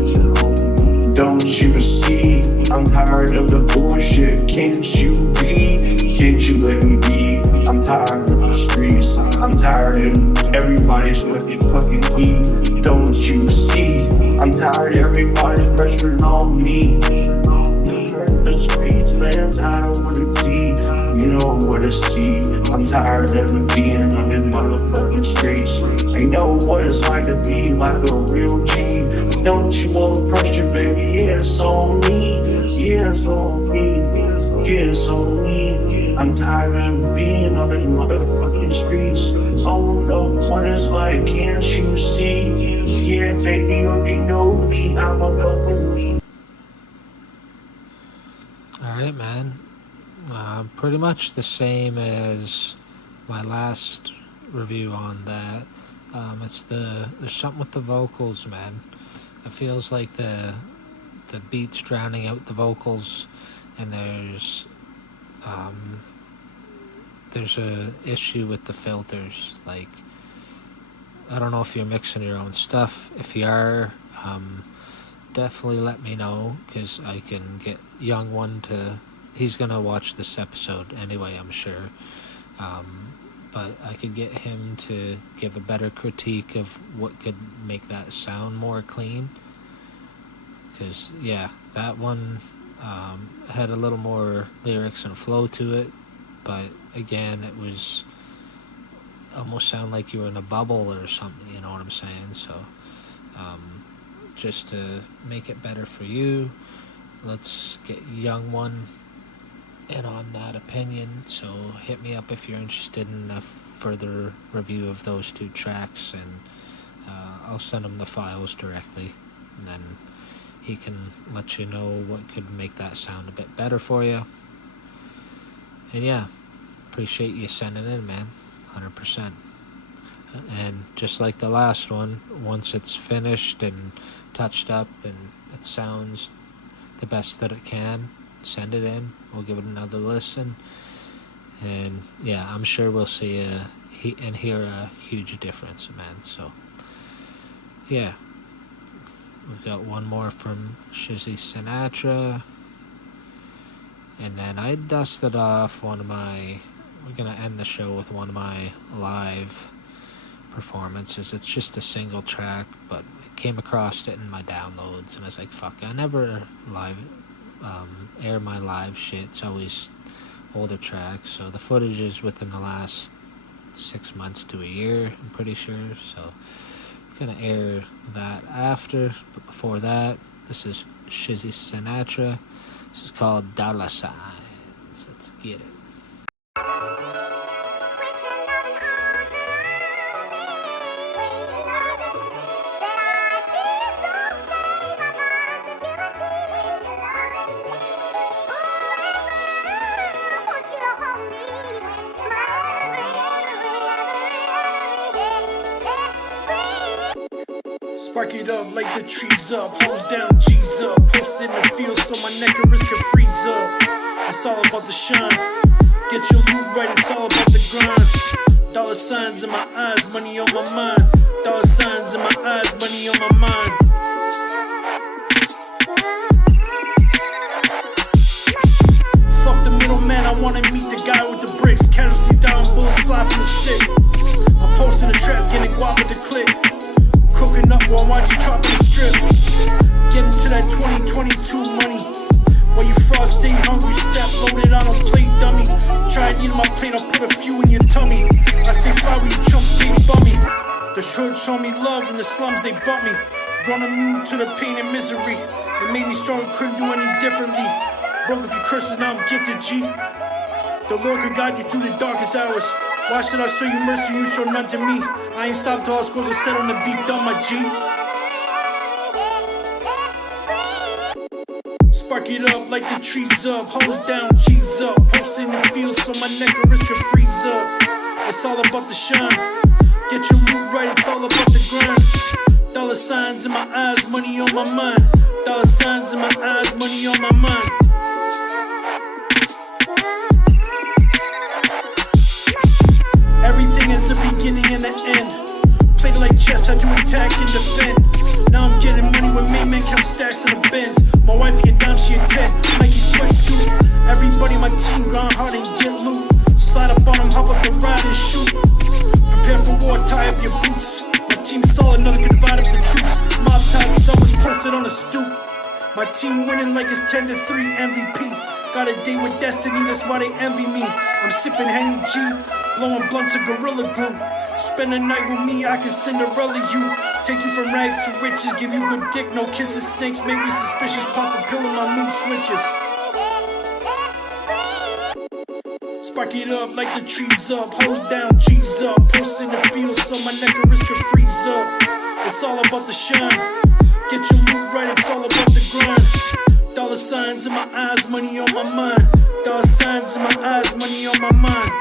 Don't you see? I'm tired of the bullshit, can't you be? Can't you let me be? I'm tired of the streets, I'm tired of everybody's fucking key. Don't you see? I'm tired of everybody's pressuring on me. The streets, man, tired of what it see. You know what I see. I'm tired of being on the motherfucking streets. I know what it's like to be like a real G. Don't you want pressure, baby? Yeah, it's on me. Yeah, it's on me. Yeah, it's on me. I'm tired of being on the motherfucking streets. Oh no, what it's like, can't you see? Yeah, baby, you already know me. I'm a fucking. Alright, man. Pretty much the same as my last review on that. It's there's something with the vocals, man. It feels like the beats drowning out the vocals, and there's a issue with the filters. Like, I don't know if you're mixing your own stuff. If you are, definitely let me know, because I can get Young One to. He's gonna watch this episode anyway, I'm sure. But I could get him to give a better critique of what could make that sound more clean. Because, yeah, that one had a little more lyrics and flow to it. But, again, it was almost sound like you were in a bubble or something, you know what I'm saying? So, just to make it better for you, let's get Young One in on that opinion. So hit me up if you're interested in a further review of those two tracks, and I'll send him the files directly, and then he can let you know what could make that sound a bit better for you. And yeah, appreciate you sending in, man. 100%. And just like the last one, once it's finished and touched up and it sounds the best that it can, send it in. We'll give it another listen. And yeah, I'm sure we'll see and hear a huge difference, man. So yeah, we've got one more from Shizzy Sinatra. And then I dusted off we're going to end the show with one of my live performances. It's just a single track, but I came across it in my downloads, and I was like, fuck, I never air my live shit. It's always older tracks. So the footage is within the last 6 months to a year, I'm pretty sure. So I'm going to air that after, but before that, this is Shizzy Sinatra. This is called Dollar Signs. Let's get it. Spark it up like the trees up, hose down, G's up. Posted in the field so my neck and wrist can freeze up. It's all about the shine. Get your loot right, it's all about the grind. Dollar signs in my eyes, money on my mind. Dollar signs in my eyes, money on my mind. Fuck the middleman, I wanna meet the guy with the bricks. Casualties down, bullets fly from the stick. I'm posting a trap, getting guap with the click. Cooking up while watching chopping the strip. Getting to that 2022 money. When you fall, stay hungry, step loaded, I don't play dummy. Try and eat on my plate, I'll put a few in your tummy. I stay fly when you chumps stay bummy. The short show me love, in the slums they bump me. Grown immune to the pain and misery. It made me stronger, couldn't do any differently. Broke a few curses, now I'm gifted, G. The Lord could guide you through the darkest hours. Why should I show you mercy, you show none to me? I ain't stopped till all scores are set on the beef, done my G. Spark it up like the trees up, hose down, G's up. Posted in the field so my neck and wrist can freeze up. It's all about the shine. Get your loot right, it's all about the grind. Dollar signs in my eyes, money on my mind. Dollar signs in my eyes, money on my mind. Everything is a beginning and an end. Played it like chess, had to attack and defend. Now I'm getting money when main man count stacks in the Benz. My wife get down, she a 10. Nike sweatsuit. Everybody my team gone hard and get loot. Slide up on them, hop up the ride and shoot. Prepare for war, tie up your boots. My team solid, nothing can divide up the troops. Mob ties, someone's posted on the stoop. My team winning like it's 10-3 MVP. Got a date with destiny, that's why they envy me. I'm sipping Henny G, blowing blunts of Gorilla Glue. Spend the night with me, I can Cinderella you. Take you from rags to riches, give you good dick, no kisses. Snakes make me suspicious, pop a pill and my mood switches. Spark it up like the trees up, hose down, G's up. Post in the field so my neck and wrist can freeze up. It's all about the shine. Get your loot right, it's all about the grind. Dollar signs in my eyes, money on my mind. Dollar signs in my eyes, money on my mind.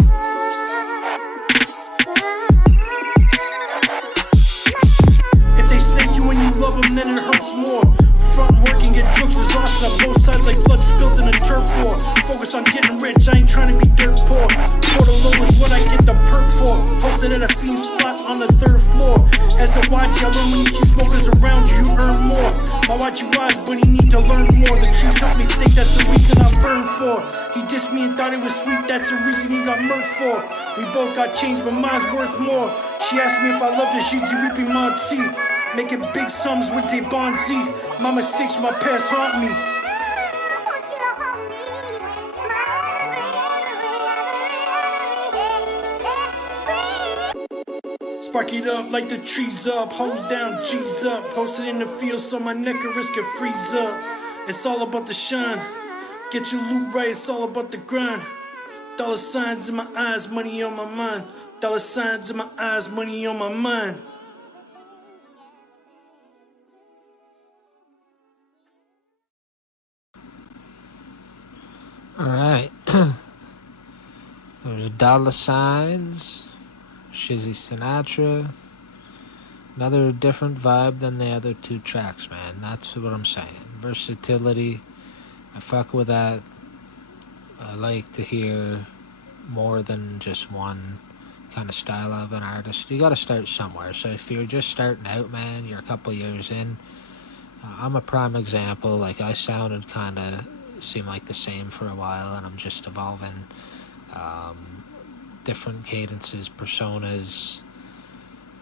If they snake you and you love them, then it hurts more. Front working, get jokes is lost on both sides like blood spilled in a turf war. Focus on getting rich, I ain't trying to be dirt poor. For the low is what I get the perk for. Posted at a fiend spot on the 3rd floor. As a watch, I learn when you keep smokers around you, you earn more. My watch you wise, but he need to learn more. The trees help me think that's the reason I burn for. He dissed me and thought it was sweet, that's the reason he got murked for. We both got changed, but mine's worth more. She asked me if I loved her, she'd reaping my seed. Making big sums with they bond Z. My mistakes from my past haunt me. Spark it up like the trees up, hose down, G's up. Posted in the field so my neck and wrist can freeze up. It's all about the shine. Get your loot right, it's all about the grind. Dollar signs in my eyes, money on my mind. Dollar signs in my eyes, money on my mind. Alright. There's dollar signs, Shizzy Sinatra. Another different vibe than the other two tracks, man. That's what I'm saying. Versatility. I fuck with that. I like to hear more than just one kind of style of an artist. You gotta start somewhere. So if you're just starting out, man, you're a couple years in. I'm a prime example. Like, I sounded kind of seemed like the same for a while, and I'm just evolving. Different cadences, personas,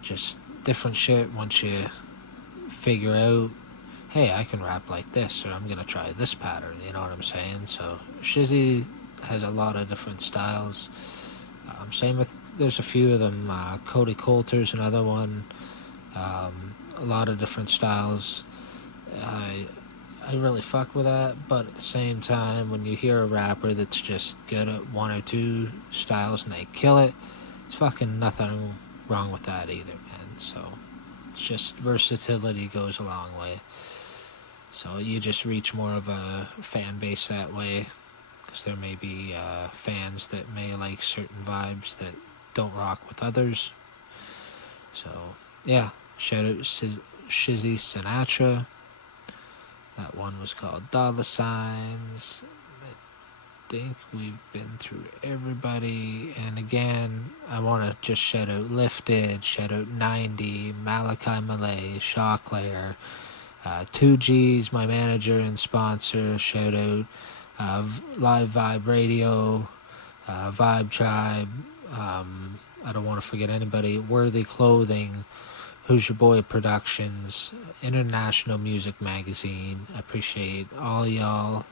just different shit. Once you figure out, hey, I can rap like this, or I'm gonna try this pattern, you know what I'm saying? So Shizzy has a lot of different styles. Same with, there's a few of them. Cody Coulter's another one. A lot of different styles. I really fuck with that, but at the same time, when you hear a rapper that's just good at one or two styles and they kill it, there's fucking nothing wrong with that either, man. So it's just versatility goes a long way. So you just reach more of a fan base that way, because there may be fans that may like certain vibes that don't rock with others. So yeah, shout out Shizzy Sinatra. That one was called Dollar Signs. I think we've been through everybody. And again, I want to just shout out Liftid, shout out 90, Malachi Malay, Shocklayer, 2G's, my manager and sponsor. Shout out Live Vibe Radio, Vibe Tribe. I don't want to forget anybody. Worthy Clothing, Who's Your Boy Productions, International Music Magazine. I appreciate all y'all.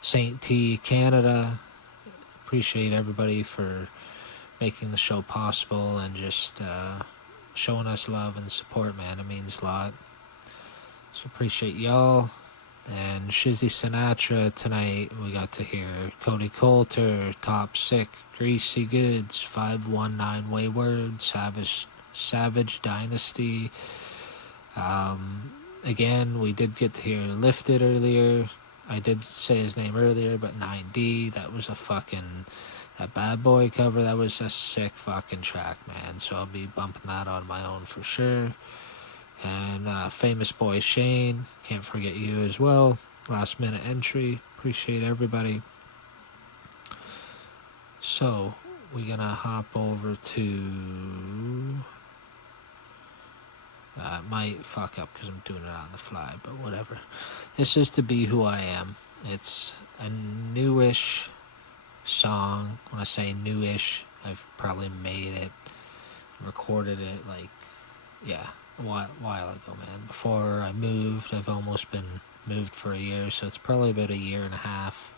Saint T Canada. Appreciate everybody for making the show possible and just showing us love and support, man. It means a lot. So appreciate y'all. And Shizzy Sinatra tonight, we got to hear Cody Coulter, Top Sick, Greasy Goods, 519 Wayward, Savage Dynasty. Again, we did get to hear Liftid earlier. I did say his name earlier, but 9D, that was that Bad Boy cover, that was a sick fucking track, man. So I'll be bumping that on my own for sure. And Famous Boy Shane, can't forget you as well. Last minute entry, appreciate everybody. So we're gonna hop over to might fuck up because I'm doing it on the fly, but whatever. This is To Be Who I Am. It's a newish song. When I say newish, I've probably made it, recorded it a while ago, man. Before I moved, I've almost been moved for a year, so it's probably about a year and a half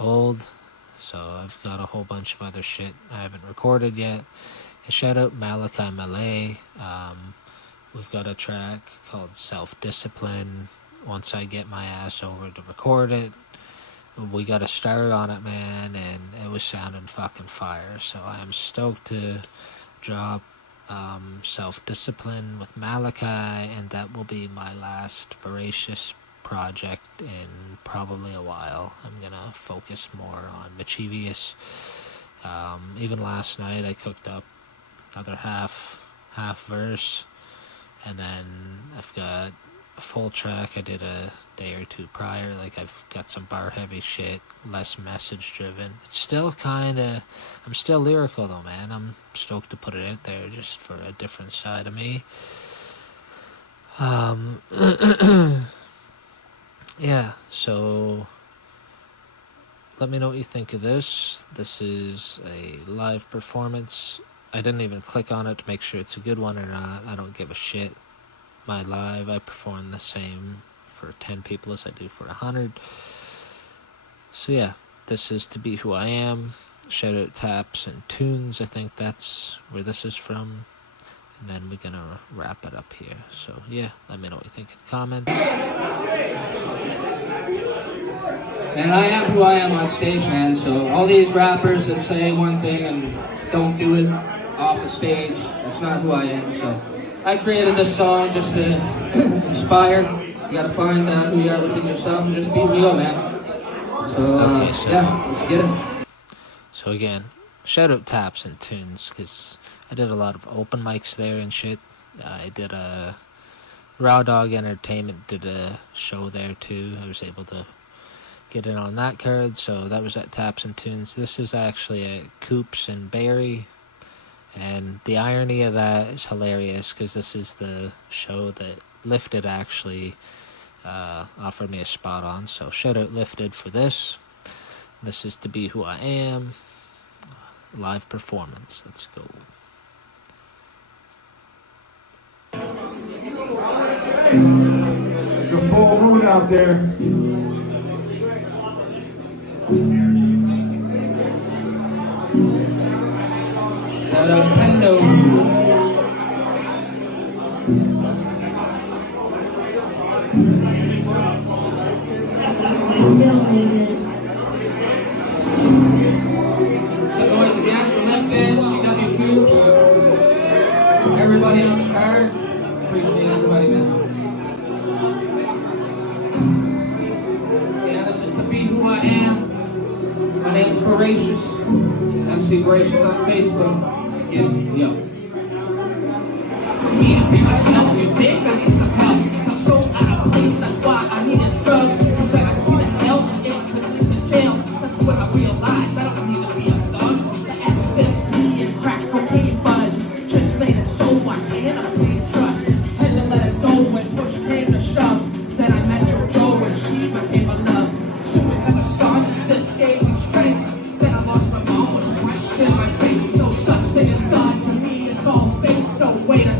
old. So I've got a whole bunch of other shit I haven't recorded yet. A shout out Malachi Malay. We've got a track called Self-Discipline. Once I get my ass over to record it, we got a start on it, man, and it was sounding fucking fire. So I am stoked to drop Self-Discipline with Malachi, and that will be my last Voracious project in probably a while. I'm gonna focus more on Mischievous. Even last night I cooked up another half verse, and then I've got a full track I did a day or two prior. Like, I've got some bar heavy shit, less message driven. It's still I'm still lyrical though, man. I'm stoked to put it out there just for a different side of me. Yeah, so let me know what you think of this. This is a live performance. I didn't even click on it to make sure it's a good one or not. I don't give a shit. My live, I perform the same for 10 people as I do for 100. So yeah, this is To Be Who I Am. Shout out Taps and Tunes. I think that's where this is from. And then we're gonna wrap it up here. So yeah, let me know what you think in the comments. And I am who I am on stage, man. So all these rappers that say one thing and don't do it off the stage, that's not who I am. So I created this song just to inspire. You gotta find who you are within yourself and just be real, man. So, yeah, let's get it. So again, shout out Taps and Tunes, because I did a lot of open mics there and shit. I did Raw Dog Entertainment did a show there too. I was able to get in on that card, so that was at Taps and Tunes. This is actually at Coops and Barry, and the irony of that is hilarious, because this is the show that Liftid actually offered me a spot on. So shout out Liftid for this. This is To Be Who I Am, live performance. Let's go. It's a full moon out there. Shout out Pendo. So boys, again from Liftid, CW Coops, everybody on the card, appreciate everybody, man. Yeah, this is To Be Who I Am. My name's Voracious, MC Voracious on Facebook. Yeah, yo. Be myself,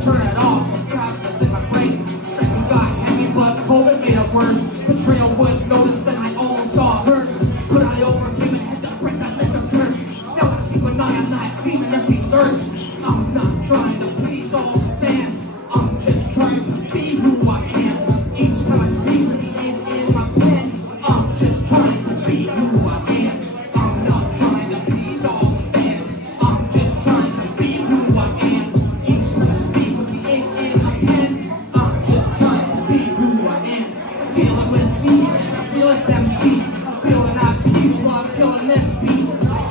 turn it off. I'm trapped in my brain. Drinking got heavy, but COVID made it worse. Betrayal was noticed, then I almost saw hurt. But I overcame it, had to break that like a curse. Now I keep an eye on that demon if he lurks. I'm not trying to please all the fans. I'm just trying to be who I am. Each time I speak with the ink in my pen, I'm just trying to be who I am. I'm not trying to please all the fans. I'm just trying to be who I am. Each time I speak with the ink in my pen, I'm just trying to be who I am. Dealing with me, realest MC. Feeling at peace while I'm killing this beat.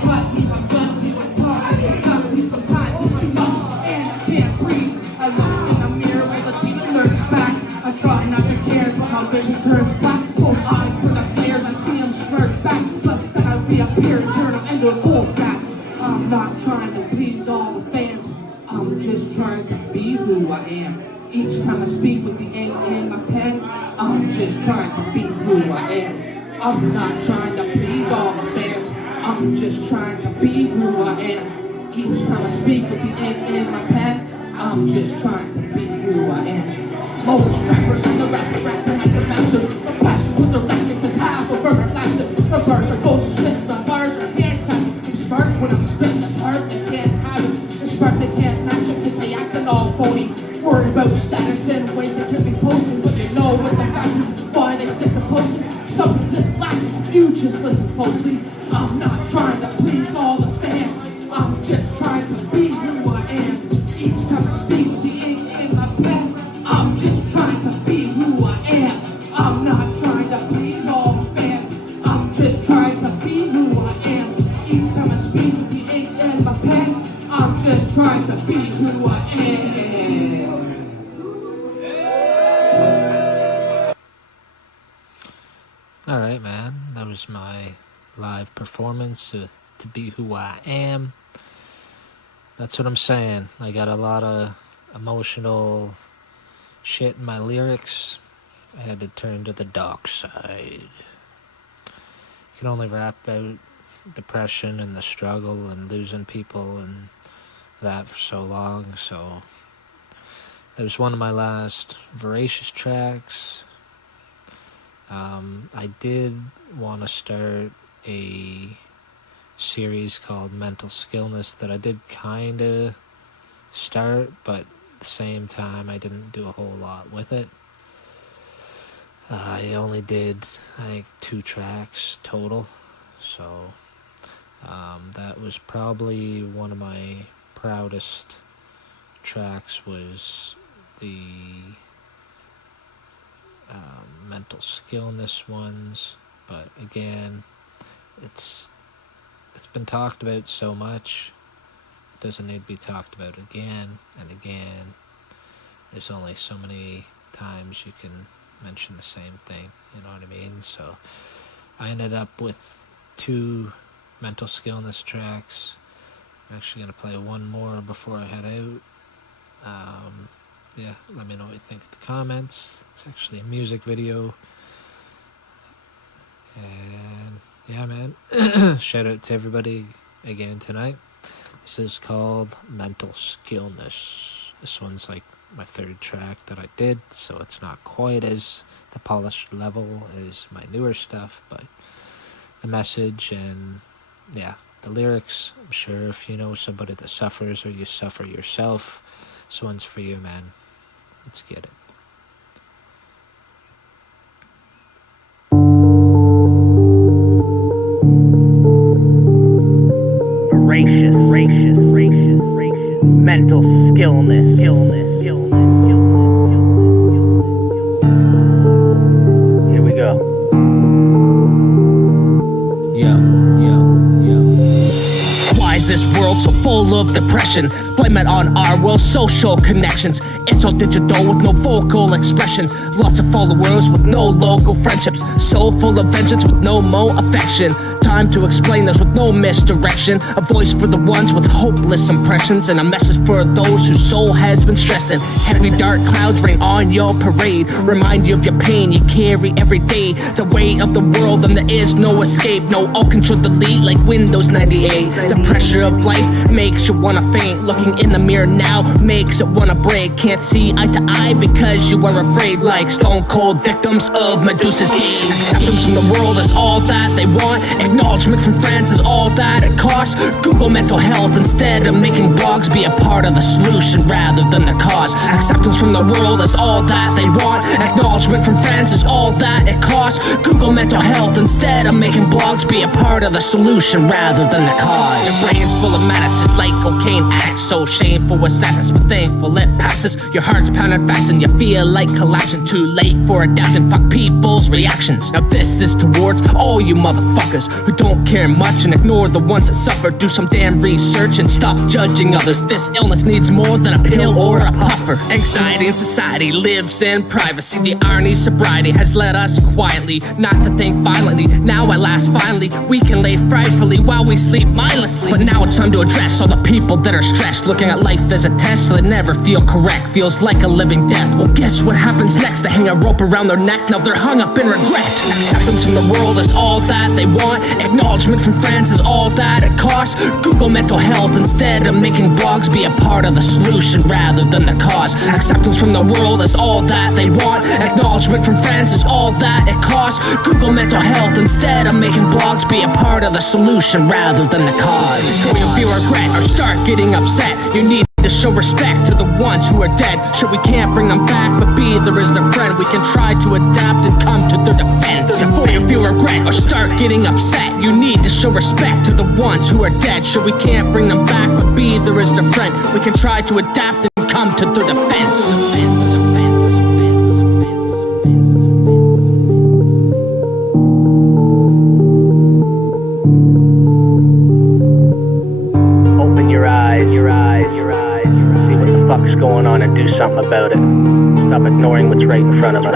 But keep my guns, keep my car, I can stop, keep some time, too much, and I can't breathe. I look in the mirror while the demon lurks back. I try not to care, but my vision turns black. Both eyes for the flares, I see them smirk back. But then I reappear and turn them into an old rat. I'm not trying to please all the fans. I'm just trying to be who I am. Each time I speak with the ink in my pen, I'm just trying to be who I am. I'm not trying to please all the fans. I'm just trying to be who I am. Each time I speak with the ink in my pen, I'm just trying to be who I am. Most rappers and the rappers rapping like the masters. The passions with the electric is half a burner lasted. The bars are ghost slit, the bars are handcuffed. I'm smart when I'm spitting, it's hard they can't have it. It's smart they can't match it cause they acting all phony. Worried about status and ways they can be posted. But they know what the fact is, why they stick to posting. Substance is lacking, you just listen closely. I'm not trying to please all the fans. I'm just trying to be who I am. Each time I speak with the ink in my pen, I'm just trying to be who I am. I'm not trying to please all the fans. I'm just trying to be who I am. Each time I speak with the ink in my pen, I'm just trying to be who I am. All right, man. That was my live performance to be who I am. That's what I'm saying. I got a lot of emotional shit in my lyrics. I had to turn to the dark side. You can only rap about depression and the struggle and losing people and that for so long. So that was one of my last Voracious tracks. I did want to start a series called Mental Skillness that I did kind of start, but at the same time I didn't do a whole lot with it. I only did, I think, 2 tracks total, so that was probably one of my proudest tracks, was the Mental Skillness ones. But again, it's been talked about so much, it doesn't need to be talked about again and again. There's only so many times you can mention the same thing, you know what I mean? So I ended up with 2 Mental Skillness tracks. I'm actually going to play one more before I head out. Yeah, let me know what you think in the comments. It's actually a music video. And yeah, man, shout out to everybody again tonight. This is called Mental Skillness. This one's like my 3rd track that I did, so it's not quite as the polished level as my newer stuff, but the message and yeah, the lyrics, I'm sure if you know somebody that suffers or you suffer yourself, this one's for you, man. Let's get it. Voracious, mental skillness. Here we go. Why is this world so full of depression? Blame it on our world's social connections. It's all digital with no vocal expressions. Lots of followers with no local friendships. So full of vengeance with no more affection. time to explain this with no misdirection. A voice for the ones with hopeless impressions, and a message for those whose soul has been stressing. Heavy dark clouds rain on your parade, remind you of your pain you carry every day. The weight of the world and there is no escape. No alt control delete like Windows 98. The pressure of life makes you wanna faint. Looking in the mirror now makes it wanna break. Can't see eye to eye because you are afraid, like stone cold victims of Medusa's game. Acceptance from the world is all that they want. Acknowledgement from friends is all that it costs. Google mental health instead of making blogs. Be a part of the solution rather than the cause. Acceptance from the world is all that they want. Acknowledgement from friends is all that it costs. Google mental health instead of making blogs. Be a part of the solution rather than the cause. Your brain's full of madness just like cocaine addicts. So shameful with sadness but thankful it passes. Your heart's pounding fast and you feel like collapsing. Too late for adapting, fuck people's reactions. Now this is towards all you motherfuckers who don't care much and ignore the ones that suffer. Do some damn research and stop judging others. This illness needs more than a pill or a puffer. Anxiety in society lives in privacy. The irony sobriety has led us quietly not to think violently. Now at last finally we can lay frightfully while we sleep mindlessly. But now it's time to address all the people that are stressed, looking at life as a test so they never feel correct. Feels like a living death. Well, guess what happens next? They hang a rope around their neck. Now they're hung up in regret. Acceptance from the world is all that they want. Acknowledgement from friends is all that it costs. Google mental health instead of making blogs. Be a part of the solution rather than the cause. Acceptance from the world is all that they want. Acknowledgement from friends is all that it costs. Google mental health instead of making blogs. Be a part of the solution rather than the cause. Before you feel regret or start getting upset, you need to show respect to the ones who are dead. Sure, we can't bring them back, but be there as their friend. We can try to adapt and come to their defense. Before you feel regret or start getting upset, you need to show respect to the ones who are dead. Sure, we can't bring them back, but be there as their friend. We can try to adapt and come to their defense. Open your eyes, see what the fuck's going on and do something about it. Stop ignoring what's right in front of us.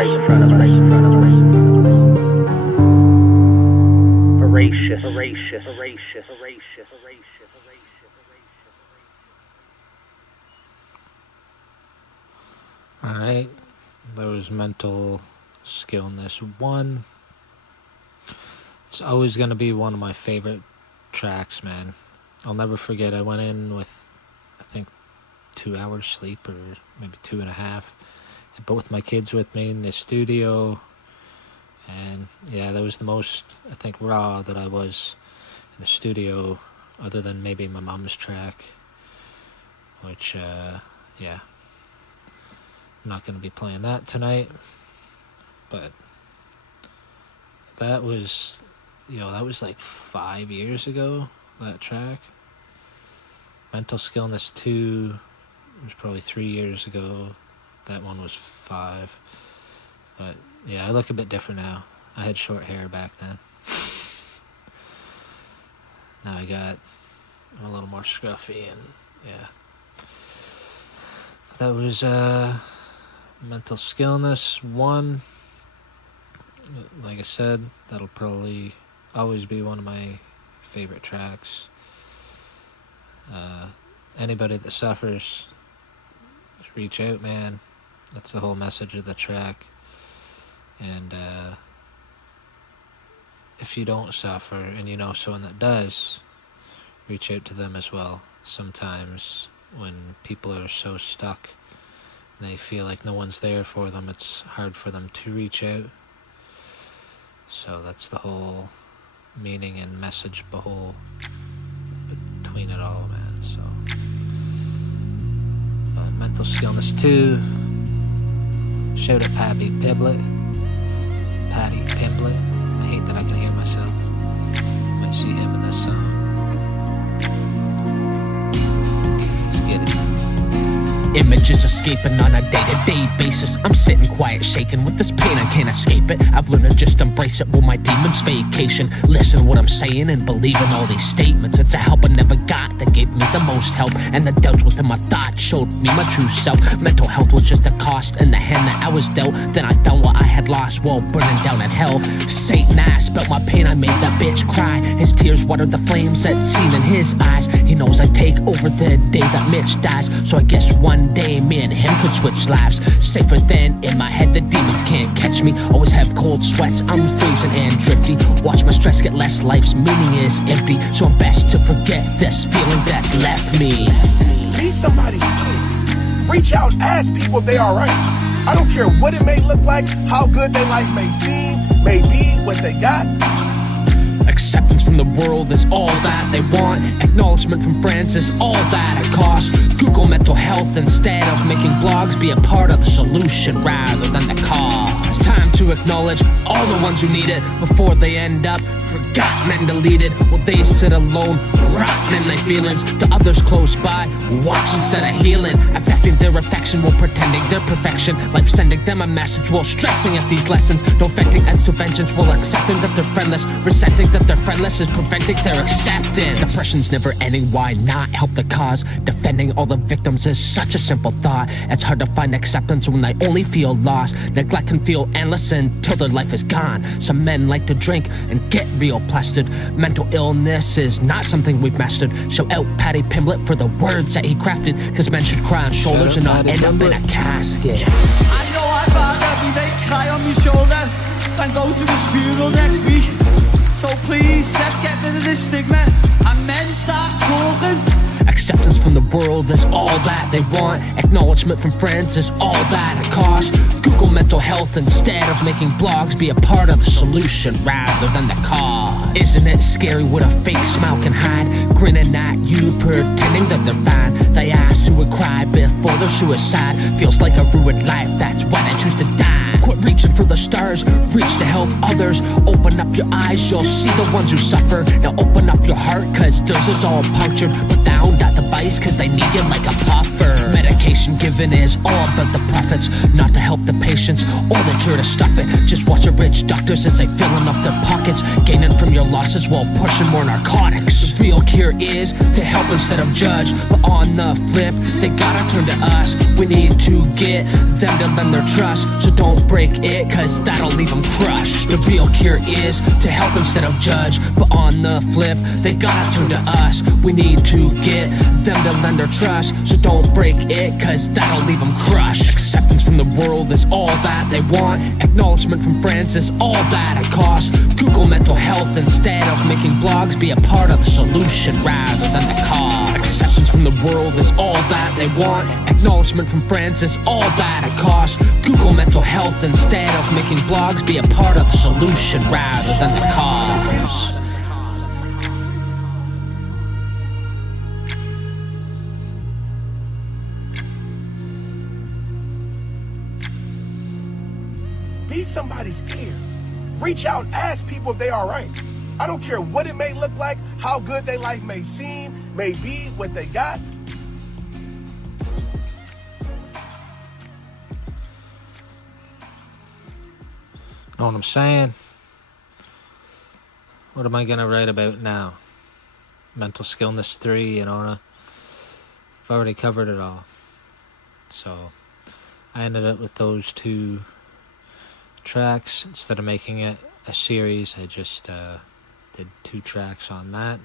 Voracious. Alright, there was mental skillness 1. It's always going to be one of my favorite tracks, man. I'll never forget, I went in with, I think, 2 hours sleep, or maybe 2.5. And both my kids with me in the studio. And yeah, that was the most, I think, raw that I was in the studio, other than maybe my mom's track. Which, yeah. I'm not going to be playing that tonight. But that was, that was like 5 years ago, that track. Mental Skillness 2 was probably 3 years ago. That one was 5. But yeah, I look a bit different now. I had short hair back then. Now I got a little more scruffy, and yeah. That was Mental Skillness 1. Like I said, that'll probably always be one of my favorite tracks. Anybody that suffers, just reach out, man. That's the whole message of the track. And if you don't suffer and you know someone that does, reach out to them as well. Sometimes when people are so stuck and they feel like no one's there for them, it's hard for them to reach out. So that's the whole meaning and message between it all, man. So Mental Skillness 2. Shout out Patty Pimblett. I hate that I can hear myself. Might see him in this song. Let's get it. Images escaping on a day-to-day basis. I'm sitting quiet, shaking with this pain, I can't escape it. I've learned to just embrace it while my demons vacation. Listen what I'm saying and believe in all these statements. It's a help I never got that gave me the most help, and the doubts within my thoughts showed me my true self. Mental health was just a cost in the hand that I was dealt. Then I found what I had lost while burning down in hell. Satan ass felt my pain, I made that bitch cry. His tears watered the flames that seen in his eyes. He knows I'd take over the day that Mitch dies, so I guess one day me and him could switch lives. Safer than in my head, the demons can't catch me. Always have cold sweats, I'm freezing and drifty. Watch my stress get less, life's meaning is empty, so I'm best to forget this feeling that's left me. Be somebody's kid. Reach out, ask people if they alright. I don't care what it may look like, how good their life may seem, may be, what they got. Acceptance from the world is all that they want. Acknowledgement from friends is all that it costs. Google mental health instead of making blogs. Be a part of the solution rather than the cause. It's time to acknowledge all the ones who need it before they end up forgotten and deleted. While they sit alone, rotten in their feelings. The others close by, watch instead of healing. Affecting their affection while pretending their perfection. Life sending them a message while stressing at these lessons. Defecting as to vengeance while accepting that they're friendless. Resenting that they're friendless is preventing their acceptance. Depression's never ending, why not help the cause? Defending all the victims is such a simple thought. It's hard to find acceptance when they only feel lost. Neglect can feel endless until their life is gone. Some men like to drink and get real plastered. Mental illness is not something we've mastered. Shout out Patty Pimblett for the words that he crafted, cause men should cry on shoulders and not end up in a casket. I know I'd rather every day cry on my shoulder than go to his funeral next week. So please, let's get rid of this stigma and men start talking. Acceptance from the world is all that they want. Acknowledgement from friends is all that it costs. Google mental health instead of making blogs. Be a part of the solution rather than the cause. Isn't it scary what a fake smile can hide? Grinning at you, pretending that they're fine. They ask who would cry before their suicide. Feels like a ruined life, that's why they choose to die. Quit reaching for the stars, reach to help others. Open up your eyes, you'll see the ones who suffer. Now open up your heart, cause theirs is all punctured. Put down that device, cause they need you like a puffer. Medication given is all about the profits, not to help the patients or the cure to stop it. Just watch your rich doctors as they filling up their pockets, gaining from your losses while pushing more narcotics. The real cure is to help instead of judge, but on the flip, they gotta turn to us. We need to get them to lend their trust, so don't break it, cause that'll leave them crushed. The real cure is to help instead of judge, but on the flip, they gotta turn to us. We need to get them to lend their trust, so don't break it, cause that'll leave them crushed. Acceptance from the world is all that they want. Acknowledgement from friends is all that it costs. Google mental health instead of making blogs. Be a part of the solution rather than the cause. Acceptance from the world is all that they want. Acknowledgement from friends is all that it costs. Google mental health instead of making blogs. Be a part of the solution rather than the cause. Be somebody's ear. Reach out, ask people if they alright. I don't care what it may look like, how good their life may seem, may be, what they got. Know what I'm saying? What am I gonna write about now? Mental Skillness 3, you know, I've already covered it all. So I ended up with those two tracks. Instead of making it a series, I just did 2 tracks on that.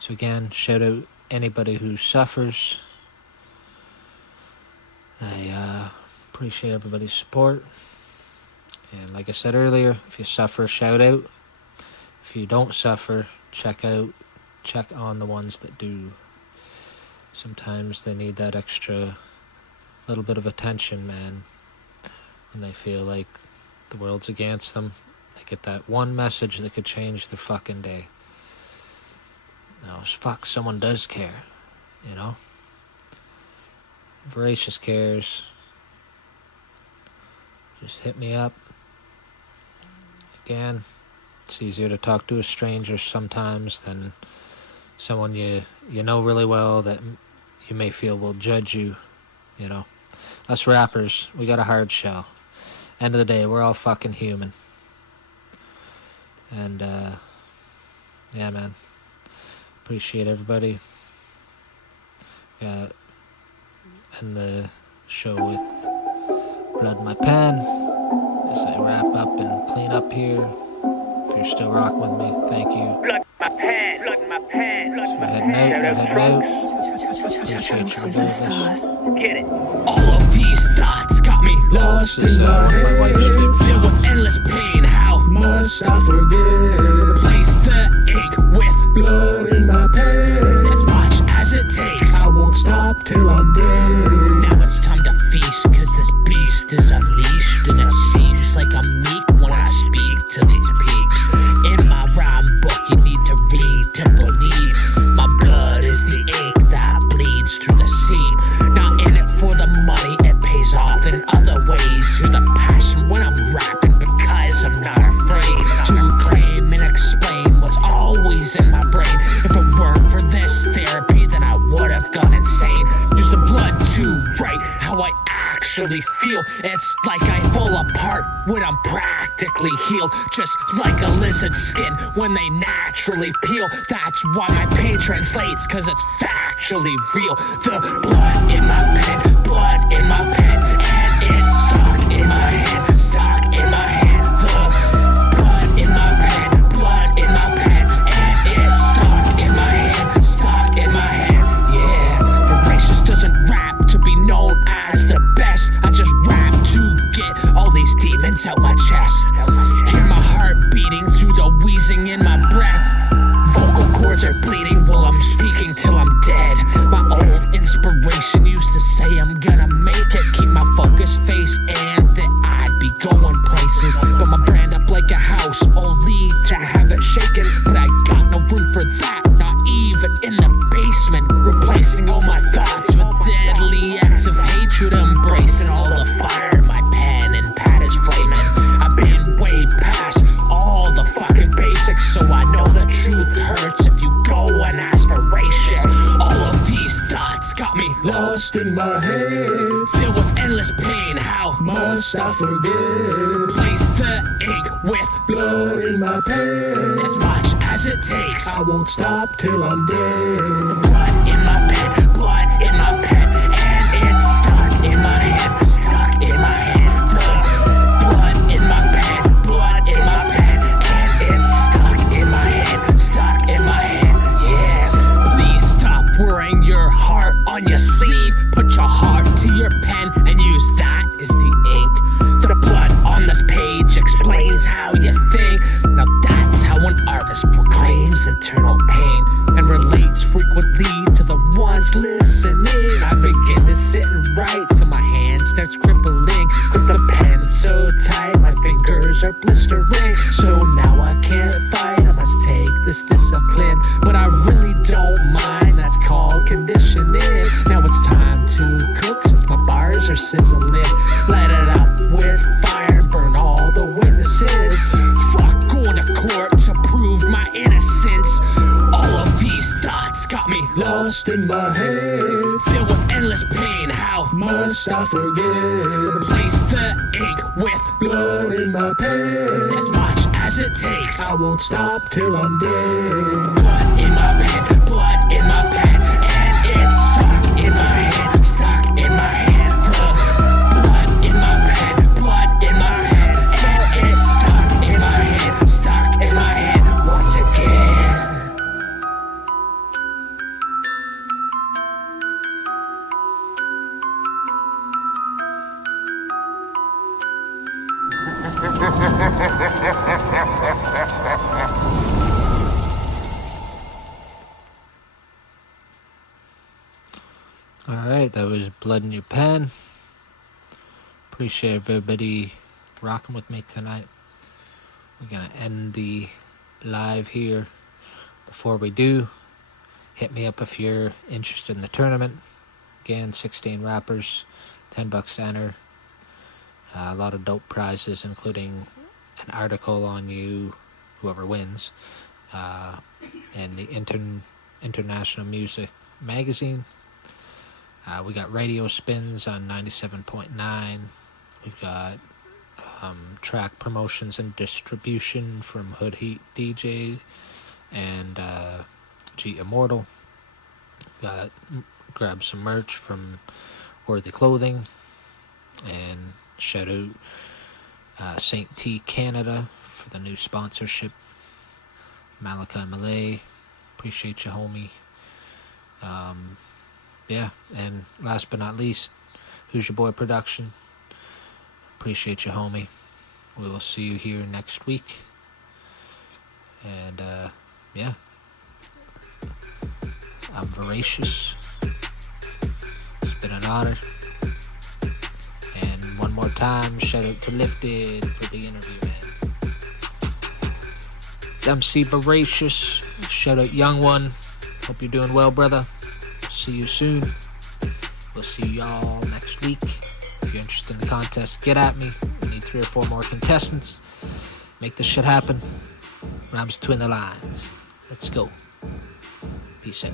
So again, shout out anybody who suffers. I appreciate everybody's support. And like I said earlier, if you suffer, shout out. If you don't suffer, check on the ones that do. Sometimes they need that extra little bit of attention, man. When they feel like the world's against them, they get that one message that could change their fucking day. Now, fuck, someone does care, you know? Voracious cares. Just hit me up. Again, it's easier to talk to a stranger sometimes than someone you know really well that you may feel will judge you, you know. Us rappers, we got a hard shell. End of the day, we're all fucking human. And, yeah, man. Appreciate everybody. Yeah, end the show with Blood in My Pen as I wrap up and clean up here. If you're still rocking with me, thank you. Blood in my pen, blood in my pen, blood in my You're pen. heading out. Appreciate you regardless. Get it. All of these thoughts got me lost This is in my one of my wife's head, favorite filled with endless pain. How must I forget? Place the ink with blood in my pen. As much as it takes, I won't stop till I'm dead. Now it's time to feast, cause this beast is unleashed, and it seems like I'm meek when I speak to these peaks. In my rhyme book, you need to read to believe. My blood is the ink that bleeds through the seam. Not in it for the money, it pays off in other ways. Hear the passion when I'm rapping, because I'm not afraid to claim and explain what's always in my brain. If it weren't for this therapy, then I would have gone insane. Use the blood to write how I actually feel. It's like I fall apart when I'm practically healed, just like a lizard's skin when they naturally peel. That's why my pain translates, cause it's factually real. The blood in my pen, blood in my pen, and it's stuck in my hand, stuck in my hand. The blood in my pen, blood in my pen, and it's stuck in my hand, stuck in my hand. Yeah, Voracious doesn't rap to be known as the best. I just rap to get all these demons out my chest. Hear my heart beating through the wheezing in my breath. Vocal cords are bleeding while I'm speaking till I'm dead. My old inspiration used to say I'm gonna make it. Keep my focus face and that I'd be going places. But my brand up like a house, only to have it shaken. But I got no room for that, not even in the basement. Replacing all my thoughts with deadly acts of hatred. Embracing all the fire, my pen and pad is flaming. I've been way past all the fucking basics, so I know the truth hurts if you go and aspiration. All of these thoughts got me lost in my head, filled with endless pain. How must I forget? Place the ink with blood in my pen. As much as it takes, I won't stop till I'm dead. Blood in my pen, blood in my pen, and it's stuck in my hand, stuck in my hand. The blood in my pen, blood in my pen, and it's stuck in my hand, stuck in my hand. Yeah, please stop wearing your heart on your sleeve. Put your heart to your pen and use that as the ink. The blood on this page explains how you think. Now that's how an artist proclaims internal pain and relates frequently to the ones listening. I begin to sit and write till my hand starts crippling. With the pen so tight, my fingers are blistering. So now I can't fight, I must take this discipline. But I really don't mind, that's called conditioning. Now it's time to cook since my bars are sizzling. Light it up with fire, burn all the witnesses. Fuck going to court to prove my innocence. All of these thoughts got me lost in my head, filled with endless pain. How must I forget? Place the ink with blood in my pen. As much as it takes, I won't stop till I'm dead. Blood in my pen, blood in my pen, and it's stuck in my hand, stuck in my hand. The blood in my pen, blood in my pen, and it's stuck in my hand, stuck in my hand once again. Alright, that was Blood in Your Pen. Appreciate everybody rocking with me tonight. We're gonna end the live here. Before we do, hit me up if you're interested in the tournament. Again, 16 rappers, $10 to enter. A lot of dope prizes, including an article on you, whoever wins, in the International Music magazine. We got radio spins on 97.9. We've got track promotions and distribution from Hood Heat DJ and G Immortal. Got grab some merch from Worthy Clothing, and shout out St. T Canada for the new sponsorship. Malachi Malay, appreciate you, homie. Yeah, and last but not least, Who's Your Boy Production, appreciate you, homie. We will see you here next week. And yeah, I'm Voracious. It's been an honor. And one more time, shout out to Liftid for the interview, man. It's MC Voracious. Shout out Young One. Hope you're doing well, brother. See you soon. We'll see y'all next week. If you're interested in the contest, get at me. We need 3 or 4 more contestants. Make this shit happen. Rhymes between the lines. Let's go. Peace out.